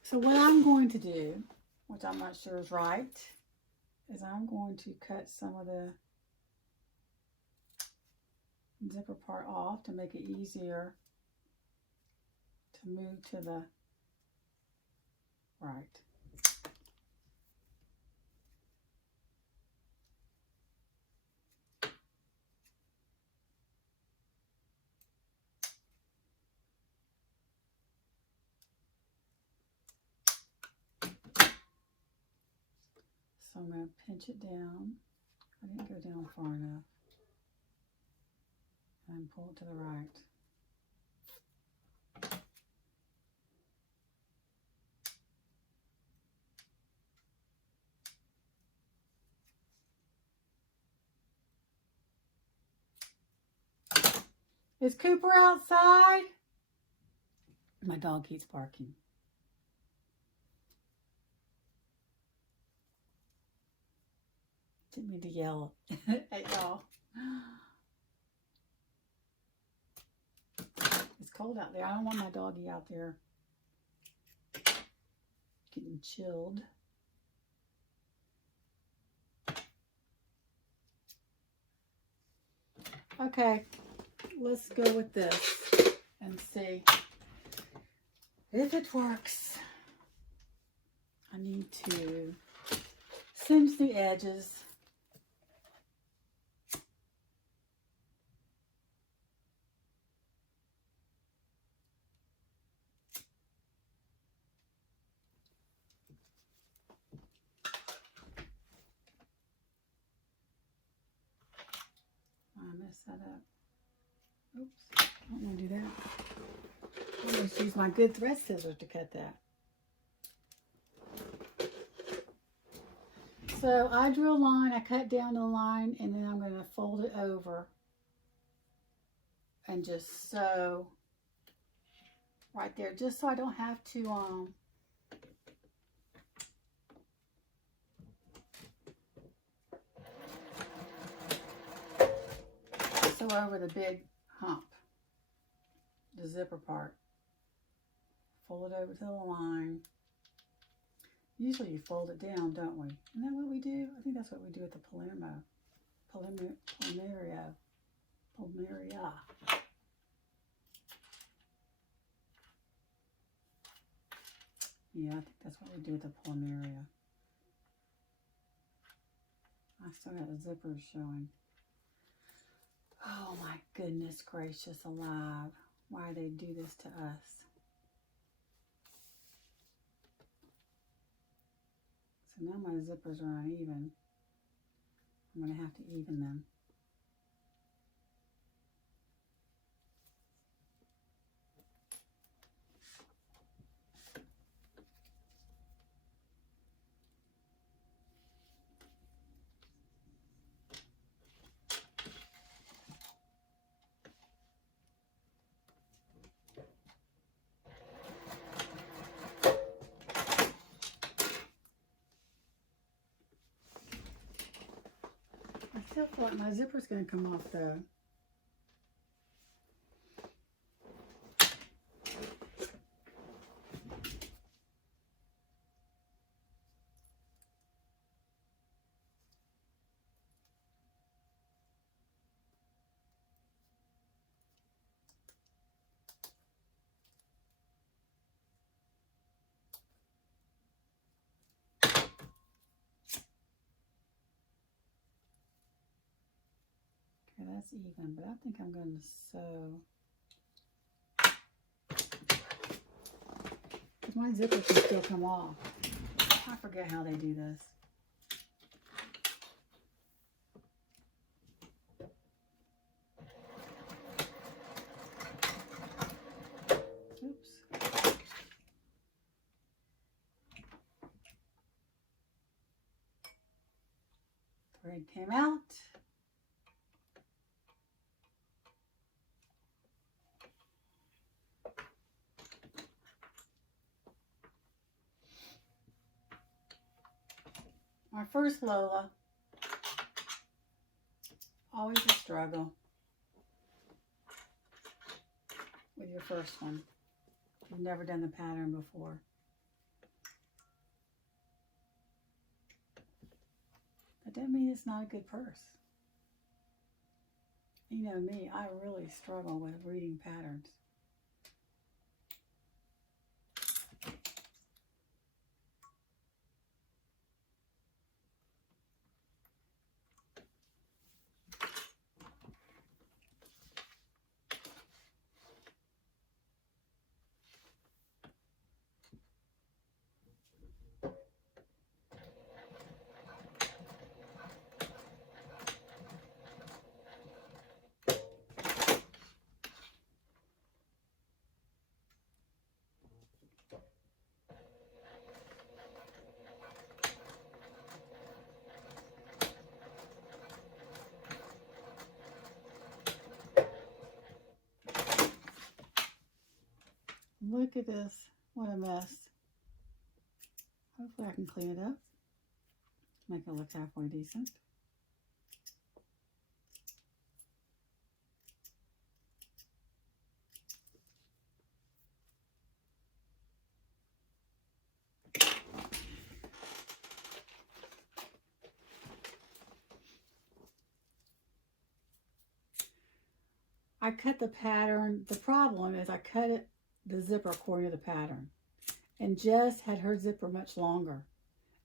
So what I'm going to do, which I'm not sure is right, is I'm going to cut some of the zipper part off to make it easier to move to the right. So I'm going to pinch it down. I didn't go down far enough. And pull it to the right. Is Cooper outside? My dog keeps barking. Didn't mean to yell at y'all. It's cold out there. I don't want my doggy out there getting chilled. Okay, let's go with this and see if it works. I need to cinch the edges. mess that up. Oops, I don't want to do that. I'm going to use my good thread scissors to cut that. So I drew a line, I cut down the line, and then I'm going to fold it over and just sew right there, just so I don't have to sew over the big hump, the zipper part. Fold it over to the line. Usually you fold it down, don't we? Isn't that what we do? I think that's what we do at the Palermo. Palmeria. Yeah, I think that's what we do at the Palmeria. I still got the zippers showing. Oh my goodness gracious alive. Why they do this to us? So now my zippers are uneven. I'm going to have to even them. I still feel like my zipper's going to come off though. Okay, that's even, but I think I'm going to sew. Because my zipper can still come off. I forget how they do this. Oops. Thread came out. My first Lola. Always a struggle with your first one. You've never done the pattern before. That doesn't mean it's not a good purse. You know me, I really struggle with reading patterns. Look at this. What a mess. Hopefully I can clean it up. Make it look halfway decent. I cut the pattern. The problem is I cut it, the zipper according to the pattern. And Jess had her zipper much longer.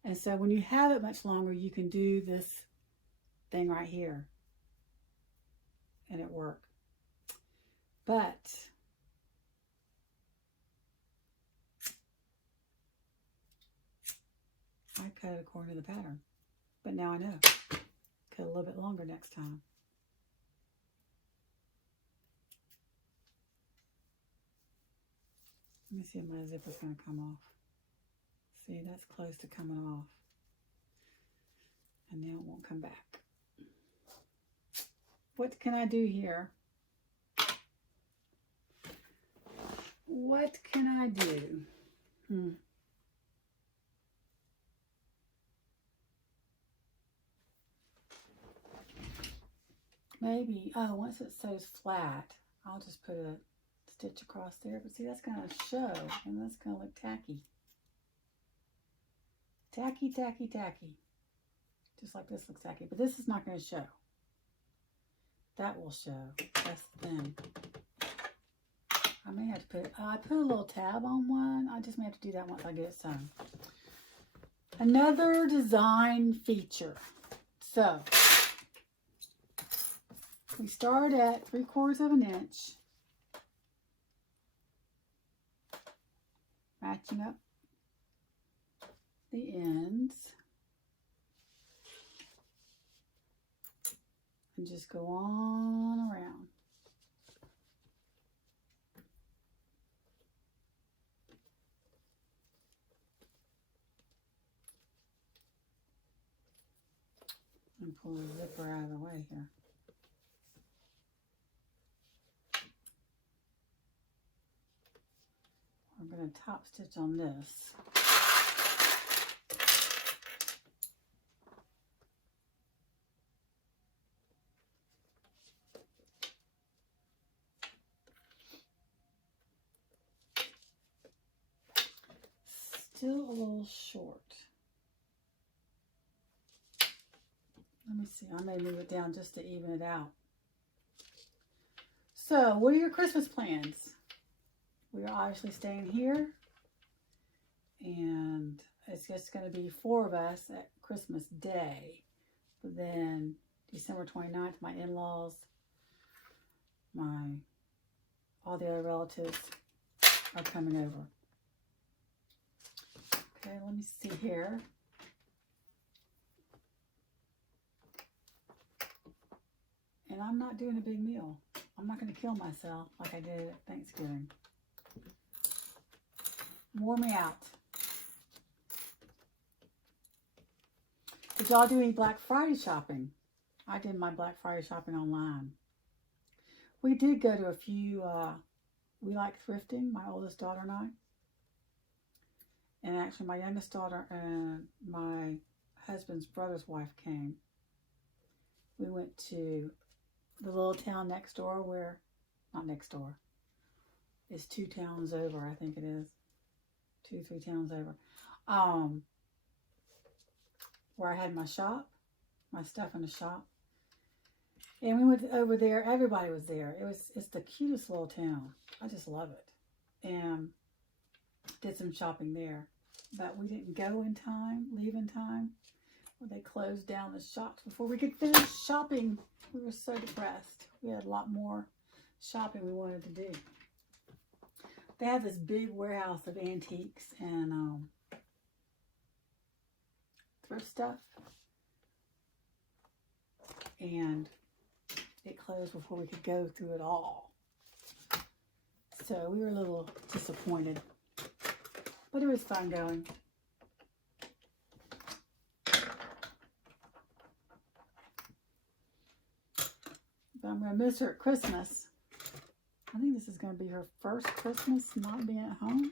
And so when you have it much longer, you can do this thing right here. And it worked. But I cut it according to the pattern. But now I know. Cut a little bit longer next time. Let me see if my zipper's going to come off. See, that's close to coming off. And now it won't come back. What can I do here? What can I do? Maybe, oh, once it sews flat, I'll just put a stitch across there. But see, that's going to show, and that's going to look tacky. Tacky, tacky, tacky. Just like this looks tacky. But this is not going to show. That will show. That's the thing. I may have to put, I put a little tab on one. I just may have to do that once I get it sewn. Another design feature. So, we start at 3/4 of an inch. Matching up the ends. And just go on around. And pull the zipper out of the way here. I'm going to top stitch on this. Still a little short. Let me see, I may move it down just to even it out. So, what are your Christmas plans? We are obviously staying here, and it's just going to be 4 of us at Christmas Day. But then December 29th, my in-laws, all the other relatives are coming over. Okay, let me see here. And I'm not doing a big meal. I'm not going to kill myself like I did at Thanksgiving. Wore me out. Did y'all do any Black Friday shopping? I did my Black Friday shopping online. We did go to a few, we like thrifting, my oldest daughter and I. And actually my youngest daughter and my husband's brother's wife came. We went to the little town next door where, not next door, it's 2 towns over, I think it is. 2, 3 towns over. Where I had my shop, my stuff in the shop. And we went over there, everybody was there. It's the cutest little town. I just love it. And did some shopping there. But we didn't go in time, leave in time. They closed down the shops before we could finish shopping. We were so depressed. We had a lot more shopping we wanted to do. They have this big warehouse of antiques and thrift stuff. And it closed before we could go through it all. So we were a little disappointed. But it was fun going. But I'm going to miss her at Christmas. I think this is going to be her first Christmas not being at home.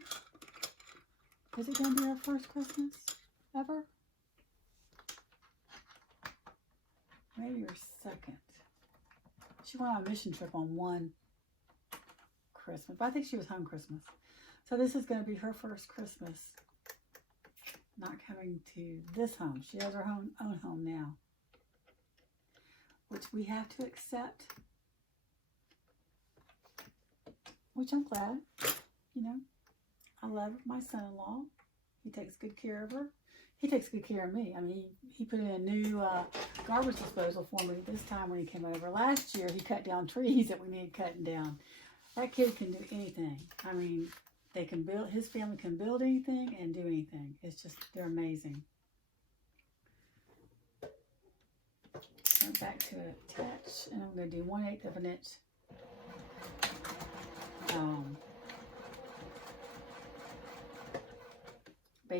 Is it going to be her first Christmas ever? Maybe her second. She went on a mission trip on one Christmas. But I think she was home Christmas. So this is going to be her first Christmas not coming to this home. She has her own home now, which we have to accept, which I'm glad. You know, I love my son-in-law. He takes good care of her. He takes good care of me. I mean, he put in a new garbage disposal for me this time when he came over. Last year, he cut down trees that we needed cutting down. That kid can do anything. I mean, they can build, his family can build anything and do anything. It's just, they're amazing. Go back to attach, and I'm going to do 1/8 of an inch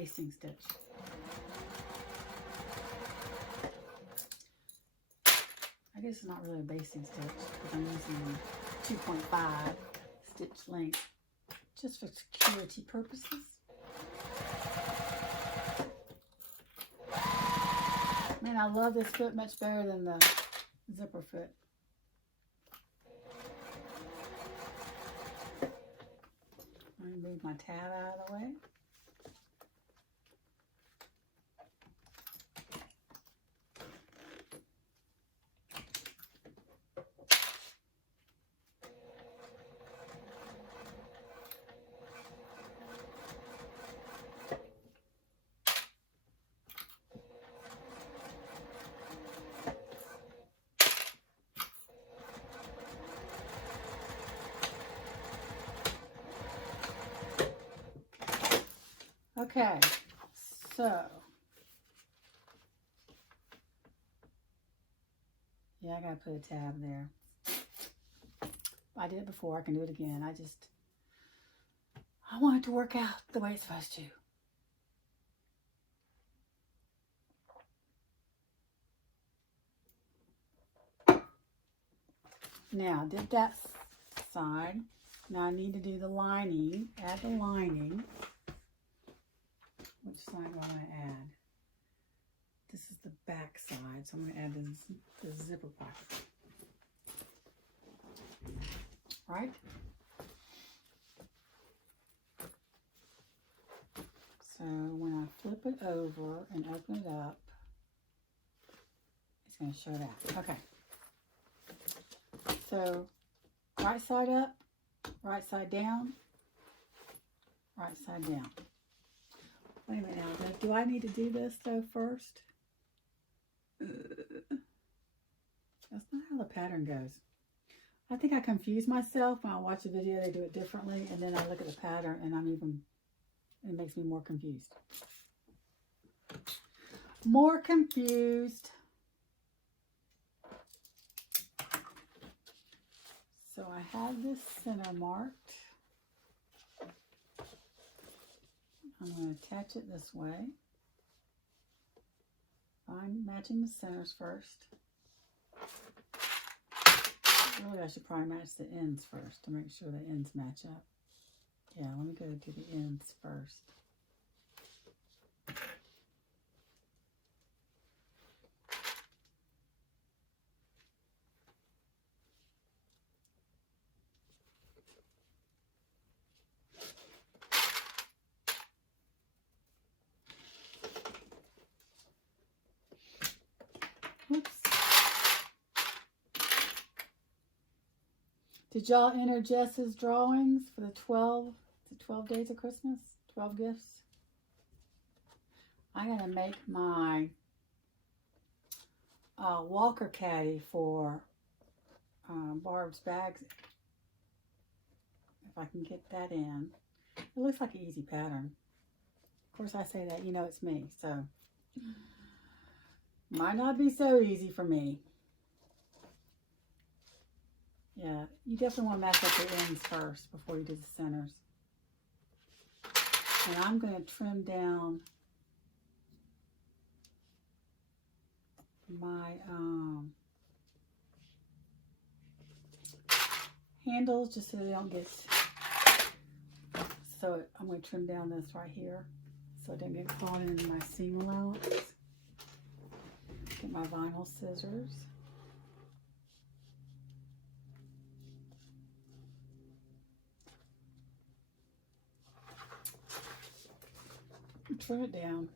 basting stitch. I guess it's not really a basting stitch because I'm using 2.5 stitch length just for security purposes. Man, I love this foot much better than the zipper foot. Let me move my tab out of the way. Okay, so yeah, I gotta put a tab there. I did it before, I can do it again. I want it to work out the way it's supposed to. Now, did that side. Now I need to do the lining, add the lining. Which side do I want to add? This is the back side, so I'm going to add the zipper pocket. Right? So when I flip it over and open it up, it's going to show that. Okay. So right side up, right side down, right side down. Wait a minute now. Do I need to do this though first? That's not how the pattern goes. I think I confuse myself when I watch a video. They do it differently, and then I look at the pattern, and it makes me more confused. More confused. So I have this center marked. I'm going to attach it this way. I'm matching the centers first. Really, I should probably match the ends first to make sure the ends match up. Yeah, let me go to the ends first. Oops. Did y'all enter Jess's drawings for the 12 days of Christmas? 12 gifts? I'm going to make my Walker caddy for Barb's bags. If I can get that in. It looks like an easy pattern. Of course, I say that, you know it's me, so might not be so easy for me. Yeah, you definitely want to match up the ends first before you do the centers. And I'm going to trim down my handles just so they don't get, so I'm going to trim down this right here so it doesn't get caught in my seam allowance. Get my vinyl scissors. Trim it down.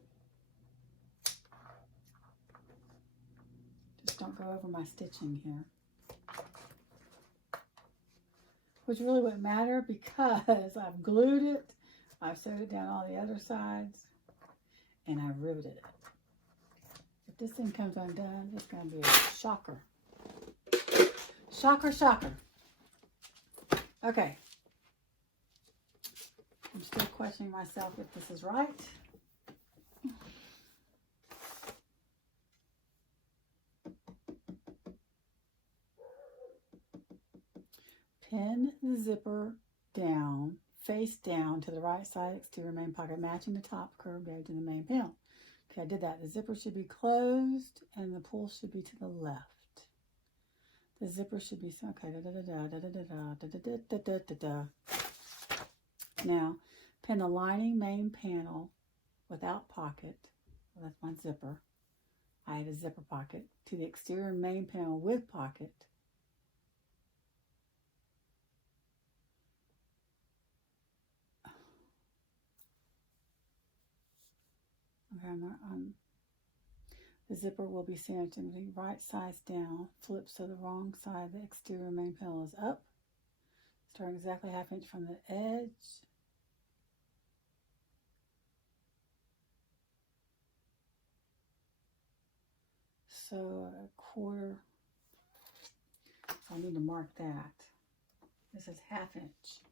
Just don't go over my stitching here. Which really wouldn't matter because I've glued it, I've sewed it down all the other sides, and I've riveted it. If this thing comes undone, it's going to be a shocker. Shocker, shocker. Okay. I'm still questioning myself if this is right. Pin the zipper down face down to the right side exterior main pocket, matching the top curved edge of the main panel. Okay, I did that. The zipper should be closed and the pull should be to the left. The zipper should be, okay, Now, pin the lining main panel without pocket, well, that's my zipper. I had a zipper pocket, to the exterior main panel with pocket. Okay, the zipper will be sandwiched in the right sides down, flipped so the wrong side of the exterior main panel is up, starting exactly 1/2 inch from the edge. So 1/4, so I need to mark that. This is 1/2 inch,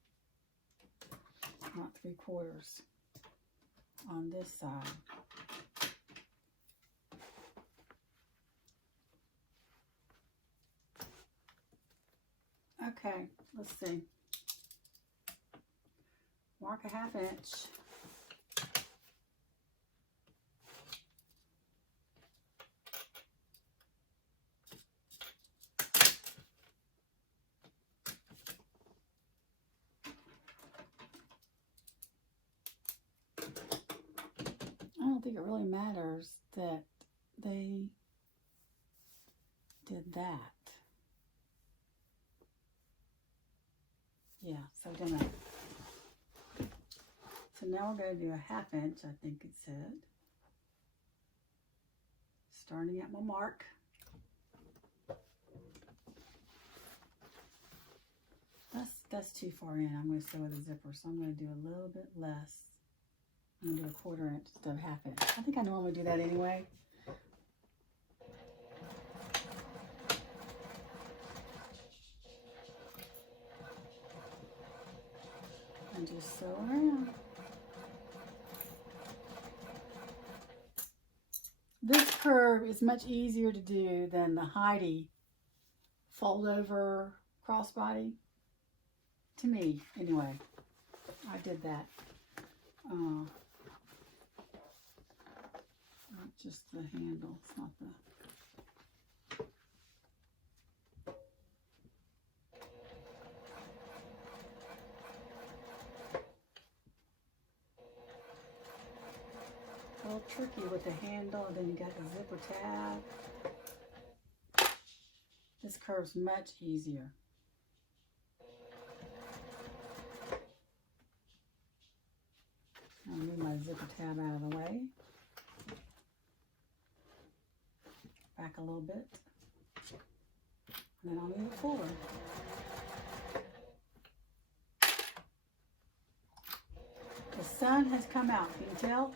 not 3/4 on this side. Okay, let's see. Mark a 1/2 inch. I don't think it really matters that they did that. Yeah, so it didn't matter. So now we're going to do a 1/2 inch, I think it said. Starting at my mark. That's too far in. I'm going to sew with a zipper, so I'm going to do a little bit less. I'm going to do a 1/4 inch instead of 1/2 inch. I think I normally do that anyway. And just sew around. This curve is much easier to do than the Heidi fold over crossbody. To me, anyway. I did that. Not just the handle, it's not the... A little tricky with the handle, and then you got the zipper tab. This curve's much easier. I'll move my zipper tab out of the way. Back a little bit. And then I'll move it forward. The sun has come out. Can you tell?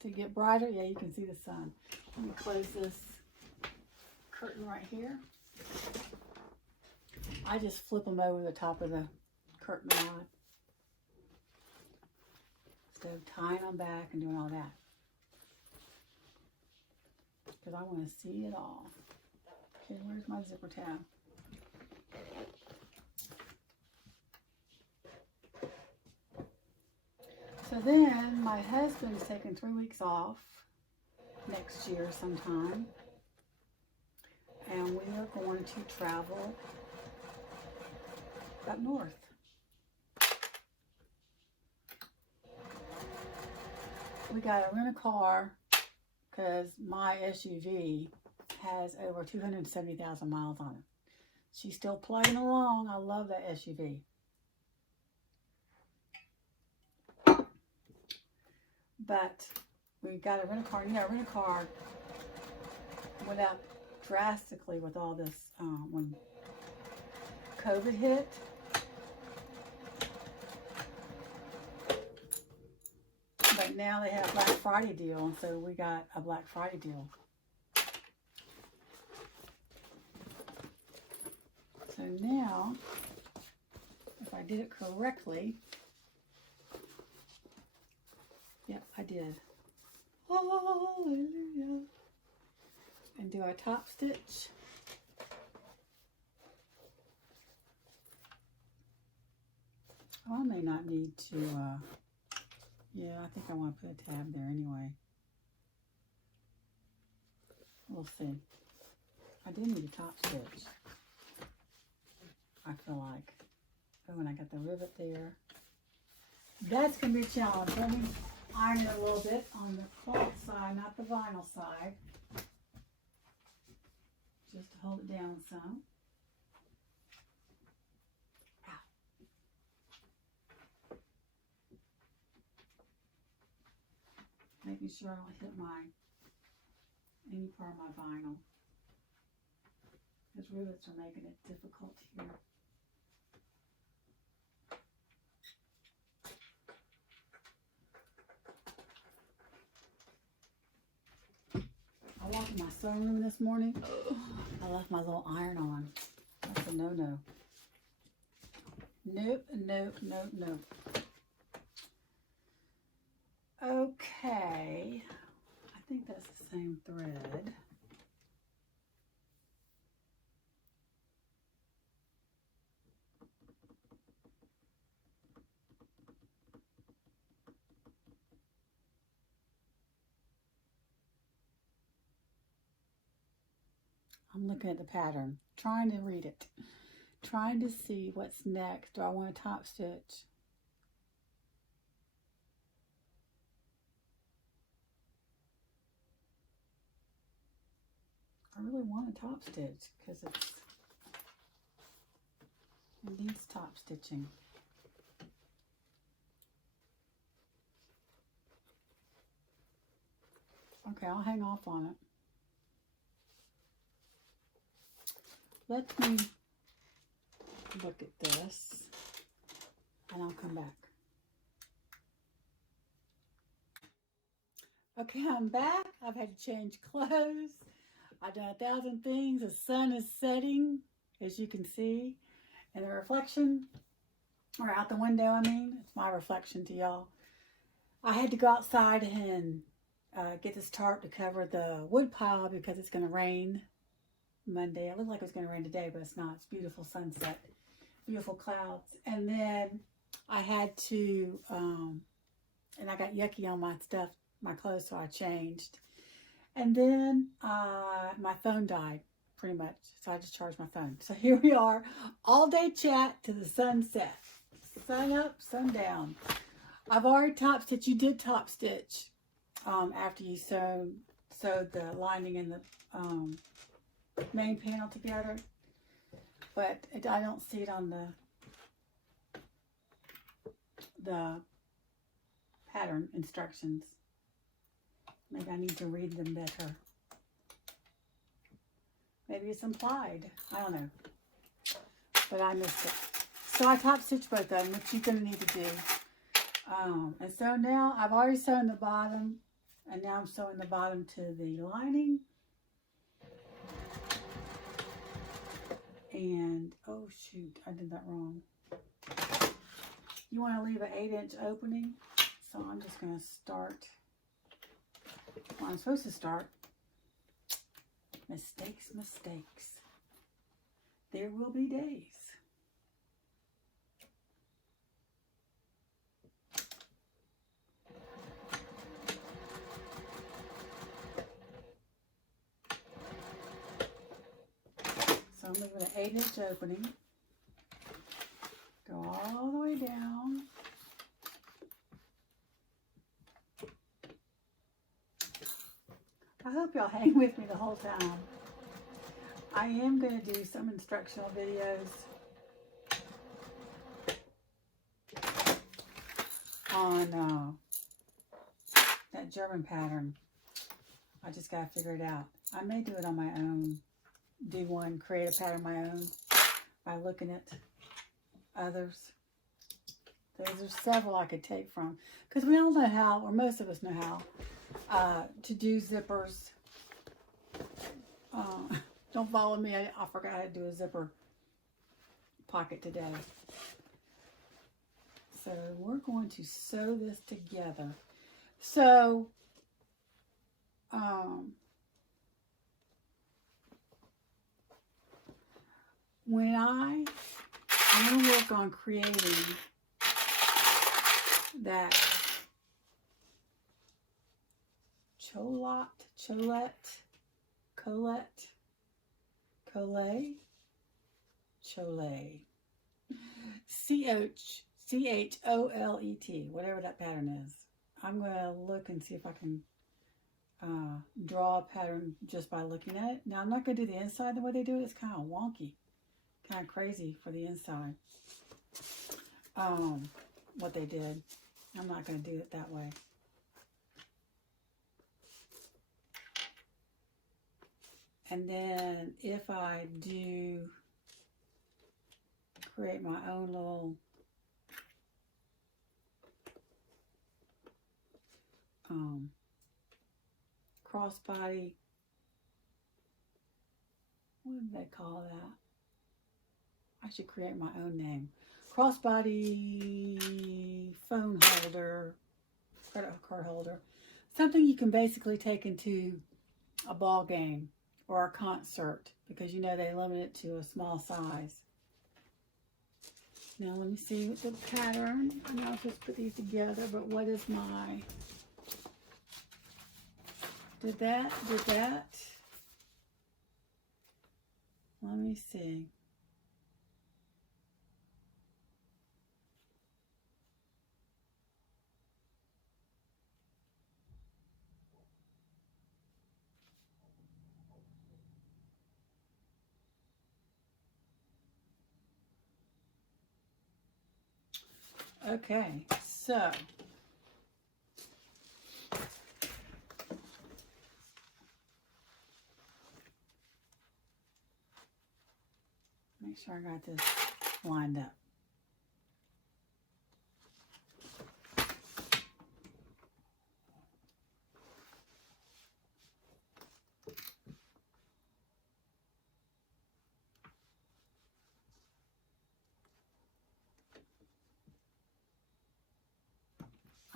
To get brighter, yeah, you can see the sun. Let me close this curtain right here. I just flip them over the top of the curtain rod instead of tying them back and doing all that, because I want to see it all. Okay, where's my zipper tab? So then my husband's taking 3 weeks off next year sometime, and we are going to travel up north. We got to rent a car because my SUV has over 270,000 miles on it. She's still plugging along. I love that SUV. But we got to rent a car. You know, rent a car without drastically with all this when COVID hit. But now they have a Black Friday deal, and so we got a Black Friday deal. So now, if I did it correctly, yep, I did. Hallelujah. And do our top stitch. Oh, I may not need to, yeah, I think I want to put a tab there anyway. We'll see. I do need a top stitch, I feel like. Oh, and I got the rivet there. That's going to be a challenge. Let me iron it a little bit on the cloth side, not the vinyl side. Just to hold it down some. Ow. Making sure I don't hit any part of my vinyl. Those rivets are making it difficult here. I walked in my sewing room this morning. I left my little iron on. That's a no-no. Nope, nope, nope, nope. Okay. I think that's the same thread. I'm looking at the pattern, trying to read it, trying to see what's next. Do I want a top stitch? I really want a top stitch because it needs top stitching. Okay, I'll hang off on it. Let me look at this and I'll come back. Okay, I'm back. I've had to change clothes. I've done 1,000 things. The sun is setting, as you can see, and the reflection, or out the window, I mean, it's my reflection to y'all. I had to go outside and get this tarp to cover the wood pile because it's going to rain Monday. It looked like it was going to rain today, but it's not. It's beautiful sunset, beautiful clouds. And then I had to, and I got yucky on my stuff, my clothes, so I changed. And then my phone died, pretty much, so I just charged my phone. So here we are, all day chat to the sunset. Sun up, sun down. I've already top stitched. You did top stitch after you sewed the lining and the main panel together, but I don't see it on the pattern instructions. Maybe I need to read them better. Maybe it's implied. I don't know. But I missed it. So I top stitched both of them, which you're going to need to do. And so now I've already sewn the bottom, and now I'm sewing the bottom to the lining. And, oh shoot, I did that wrong. You want to leave an 8-inch opening. So I'm just going to start where I'm supposed to start. Mistakes, mistakes. There will be days. So I'm leaving an 8-inch opening. Go all the way down. I hope y'all hang with me the whole time. I am going to do some instructional videos on that German pattern. I just got to figure it out. I may do it on my own. Do one, create a pattern of my own by looking at others. There's several I could take from, because we all know how, or most of us know how, to do zippers. Don't follow me. I forgot how to do a zipper pocket today. So we're going to sew this together. So when I'm going to work on creating that Colette, Chole, Cholet, whatever that pattern is. I'm going to look and see if I can draw a pattern just by looking at it. Now, I'm not going to do the inside the way they do it. It's kind of wonky, kind of crazy for the inside. What they did. I'm not going to do it that way. And then if I do create my own little crossbody, what do they call that? I should create my own name. Crossbody phone holder, credit card holder. Something you can basically take into a ball game or a concert, because you know they limit it to a small size. Now let me see what the pattern, and I'll just put these together, but what is my, did that, let me see. Okay, so make sure I got this lined up.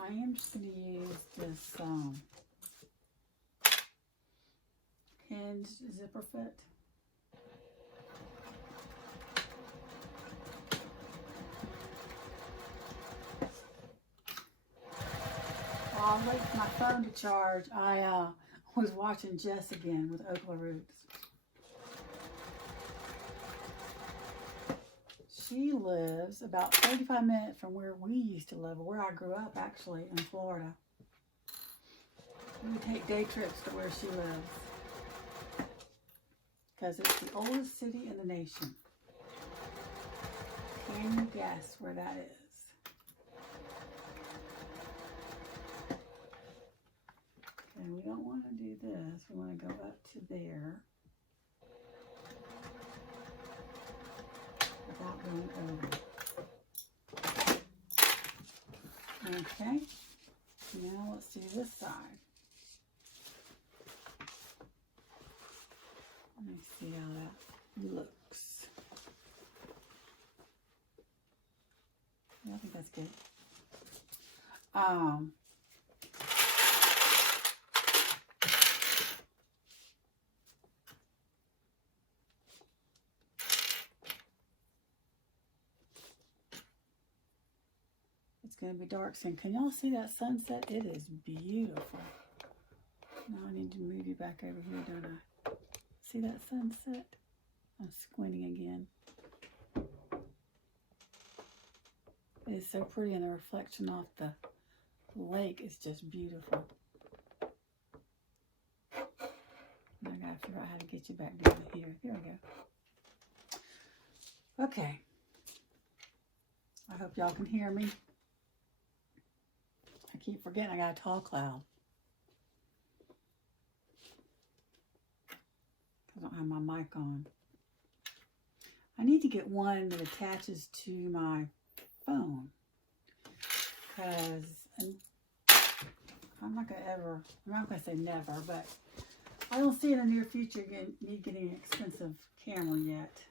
I am just going to use this hinge zipper fit. While I'm waiting for my phone to charge, I was watching Jess again with Okla Roots. She lives about 35 minutes from where we used to live, or where I grew up actually, in Florida. We would take day trips to where she lives, because it's the oldest city in the nation. Can you guess where that is? And we don't want to do this. We want to go up to there without going over. Okay, now let's do this side. Let me see how that looks. Yeah, I think that's good. It's going to be dark soon. Can y'all see that sunset? It is beautiful. Now I need to move you back over here, don't I? See that sunset? I'm squinting again. It is so pretty, and the reflection off the lake is just beautiful. Now I gotta figure out how to get you back down here. There we go. Okay. I hope y'all can hear me. I keep forgetting I got a tall cloud. I don't have my mic on. I need to get one that attaches to my phone, because I'm not gonna say never, but I don't see in the near future me getting an expensive camera yet.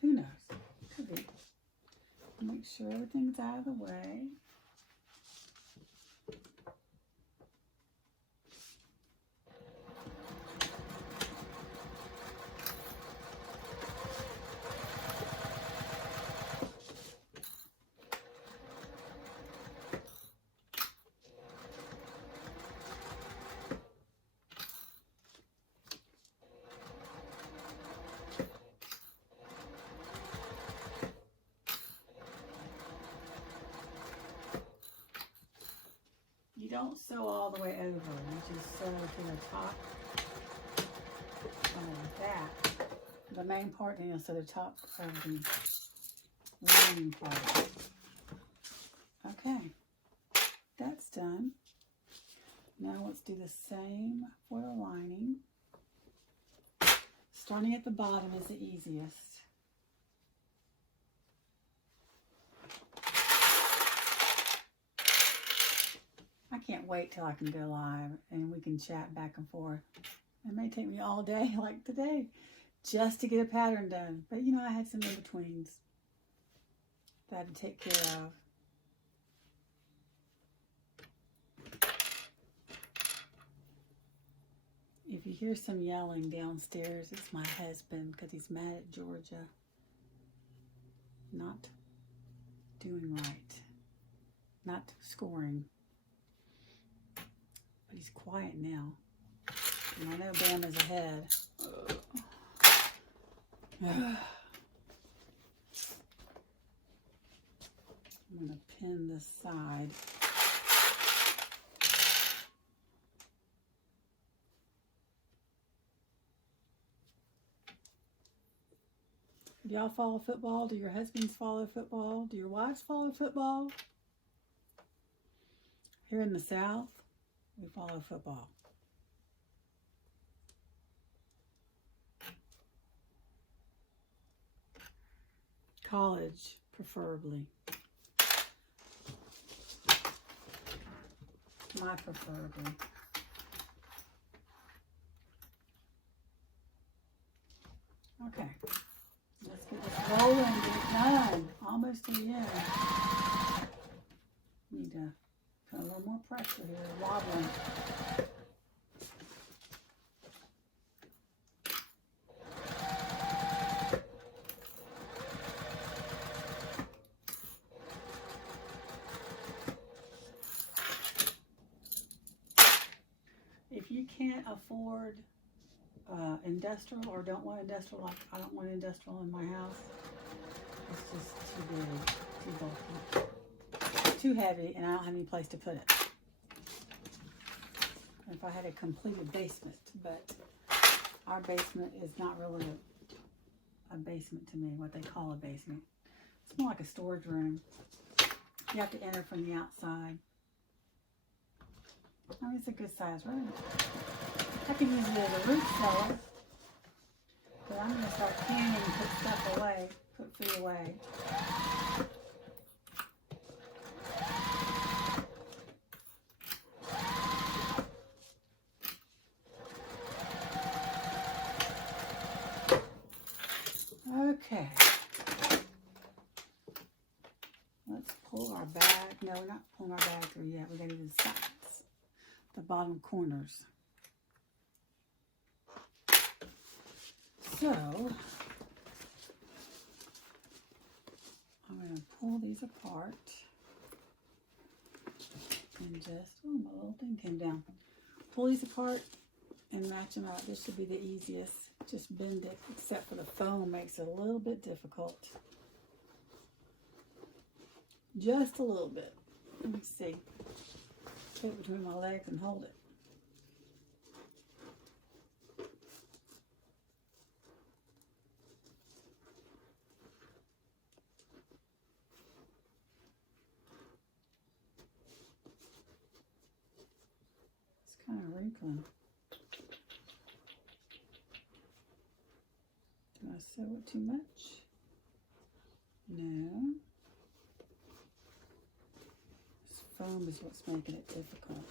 Who knows? Could be. Make sure everything's out of the way. don't sew all the way over. You just sew to the top of that. The main part, you know, so the top of the lining part. Okay, that's done. Now let's do the same for the lining. Starting at the bottom is the easiest. I can't wait till I can go live and we can chat back and forth. It may take me all day, like today, just to get a pattern done. But you know, I had some in-betweens that I had to take care of. If you hear some yelling downstairs, it's my husband because he's mad at Georgia. Not doing right. Not scoring. But he's quiet now. And I know Bama's ahead. I'm going to pin this side. Do y'all follow football? Do your husbands follow football? Do your wives follow football? Here in the South, we follow football. College, preferably. My preferably. Okay. Let's get this rolling and get it done. Almost to the end. Need to put a little more pressure here, wobbling. If you can't afford industrial or don't want industrial, like I don't want industrial in my house, it's just too big, too bulky, too heavy, and I don't have any place to put it. If I had a completed basement, but our basement is not really a basement to me, what they call a basement. It's more like a storage room. You have to enter from the outside. I mean, it's a good size room. I can use it as a root cellar. But I'm going to start canning and put stuff away, put food away. Okay. Let's pull our bag. No, we're not pulling our bag through yet. We're going to do the sides, the bottom corners. So, I'm going to pull these apart and just, oh, my little thing came down. Pull these apart and match them out. This should be the easiest. Just bend it, except for the foam makes it a little bit difficult. Just a little bit. Let me see. Put it between my legs and hold it. Kind of wrinkling. Do I sew it too much? No. This foam is what's making it difficult.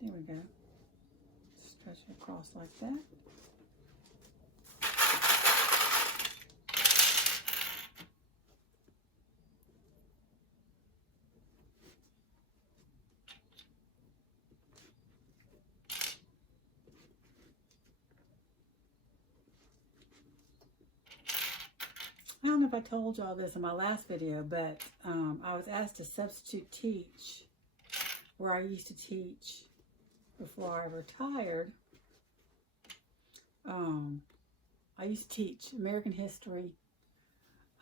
There we go. Stretch it across like that. I don't know if I told y'all this in my last video, but I was asked to substitute teach where I used to teach before I retired. I used to teach American history.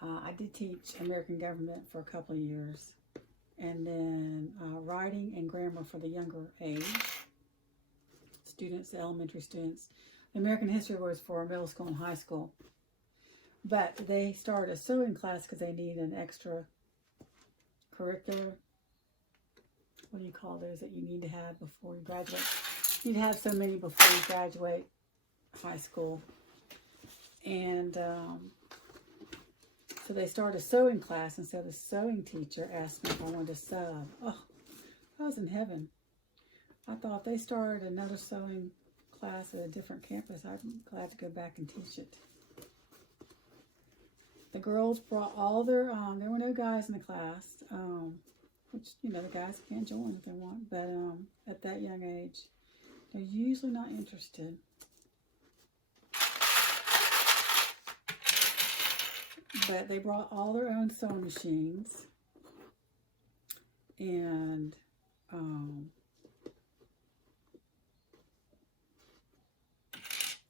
I did teach American government for a couple of years. and then writing and grammar for the younger age students, elementary students. American history was for middle school and high school. But they started a sewing class because they need an extra curricular. What do you call those that you need to have before you graduate? You need to have so many before you graduate high school. And so they started a sewing class, and so the sewing teacher asked me if I wanted to sub. Oh, I was in heaven. I thought they started another sewing class at a different campus. I'm glad to go back and teach it. The girls brought all their, there were no guys in the class, which, you know, the guys can join if they want, but at that young age, they're usually not interested. But they brought all their own sewing machines, and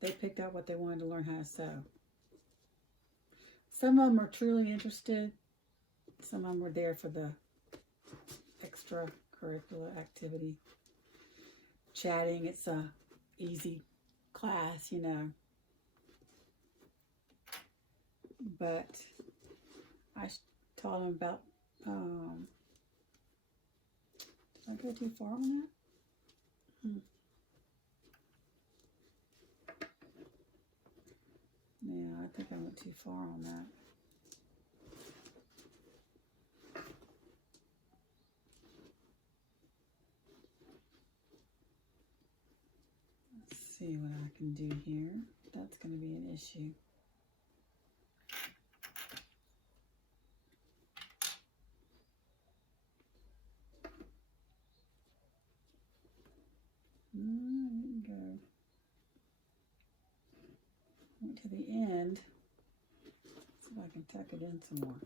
they picked out what they wanted to learn how to sew. Some of them are truly interested. Some of them were there for the extracurricular activity. Chatting, it's a easy class, you know. But I taught them about, did I go too far on that? Yeah, I think I went too far on that. Let's see what I can do here. That's going to be an issue. I didn't go. Went to the end. See if I can tuck it in some more.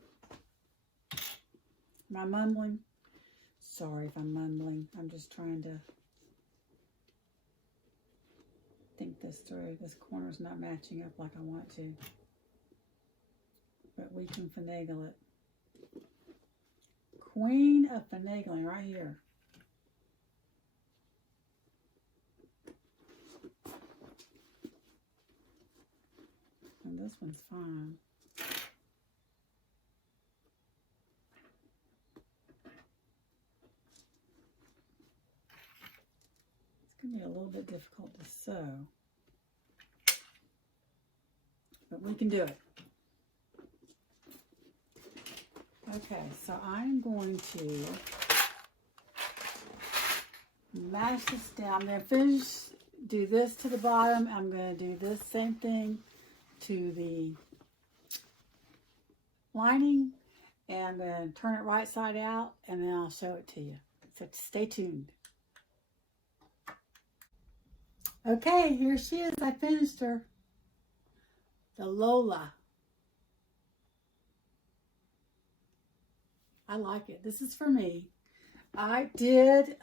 Am I mumbling? Sorry if I'm mumbling. I'm just trying to think this through. This corner's not matching up like I want to. But we can finagle it. Queen of finagling right here. And this one's fine. It's going to be a little bit difficult to sew. But we can do it. Okay, so I'm going to mash this down. I'm going to finish, do this to the bottom. I'm going to do this same thing to the lining, and I'm going to turn it right side out, and then I'll show it to you. So stay tuned. Okay, here she is. I finished her. The Lola. I like it. This is for me. I did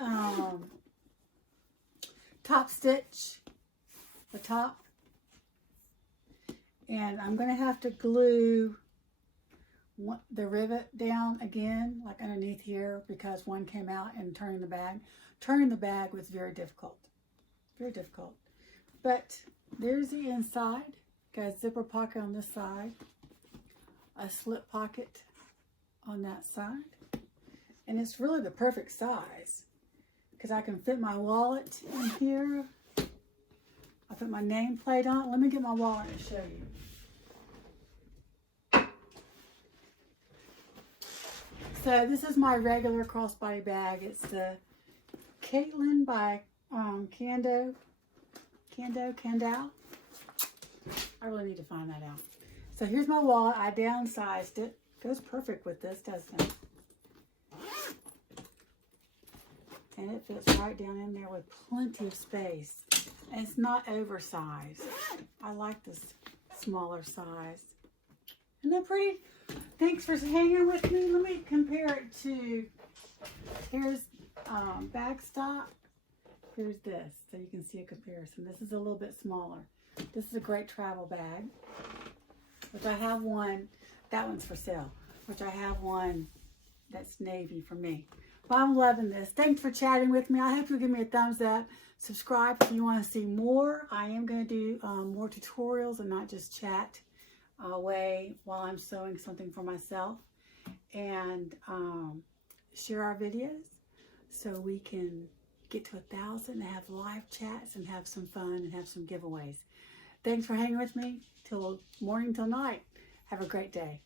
top stitch the top. And I'm going to have to glue the rivet down again, like underneath here, because one came out and turning the bag. Turning the bag was very difficult. Very difficult. But there's the inside. Got a zipper pocket on this side. A slip pocket on that side. And it's really the perfect size, because I can fit my wallet in here. I put my nameplate on. Let me get my wallet and show you. So this is my regular crossbody bag. It's the Caitlin by Candau. I really need to find that out. So here's my wallet. I downsized it. Goes perfect with this, doesn't it? And it fits right down in there with plenty of space. And it's not oversized. I like this smaller size. Isn't that pretty? Thanks for hanging with me. Let me compare it to, here's bag stock. Here's this, so you can see a comparison. This is a little bit smaller. This is a great travel bag, which I have one. That one's for sale, which I have one That's navy for me. Well, I'm loving this. Thanks for chatting with me. I hope you'll give me a thumbs up. Subscribe if you want to see more. I am going to do more tutorials and not just chat away while I'm sewing something for myself. And share our videos so we can get to 1,000 and have live chats and have some fun and have some giveaways. Thanks for hanging with me till morning till night. Have a great day.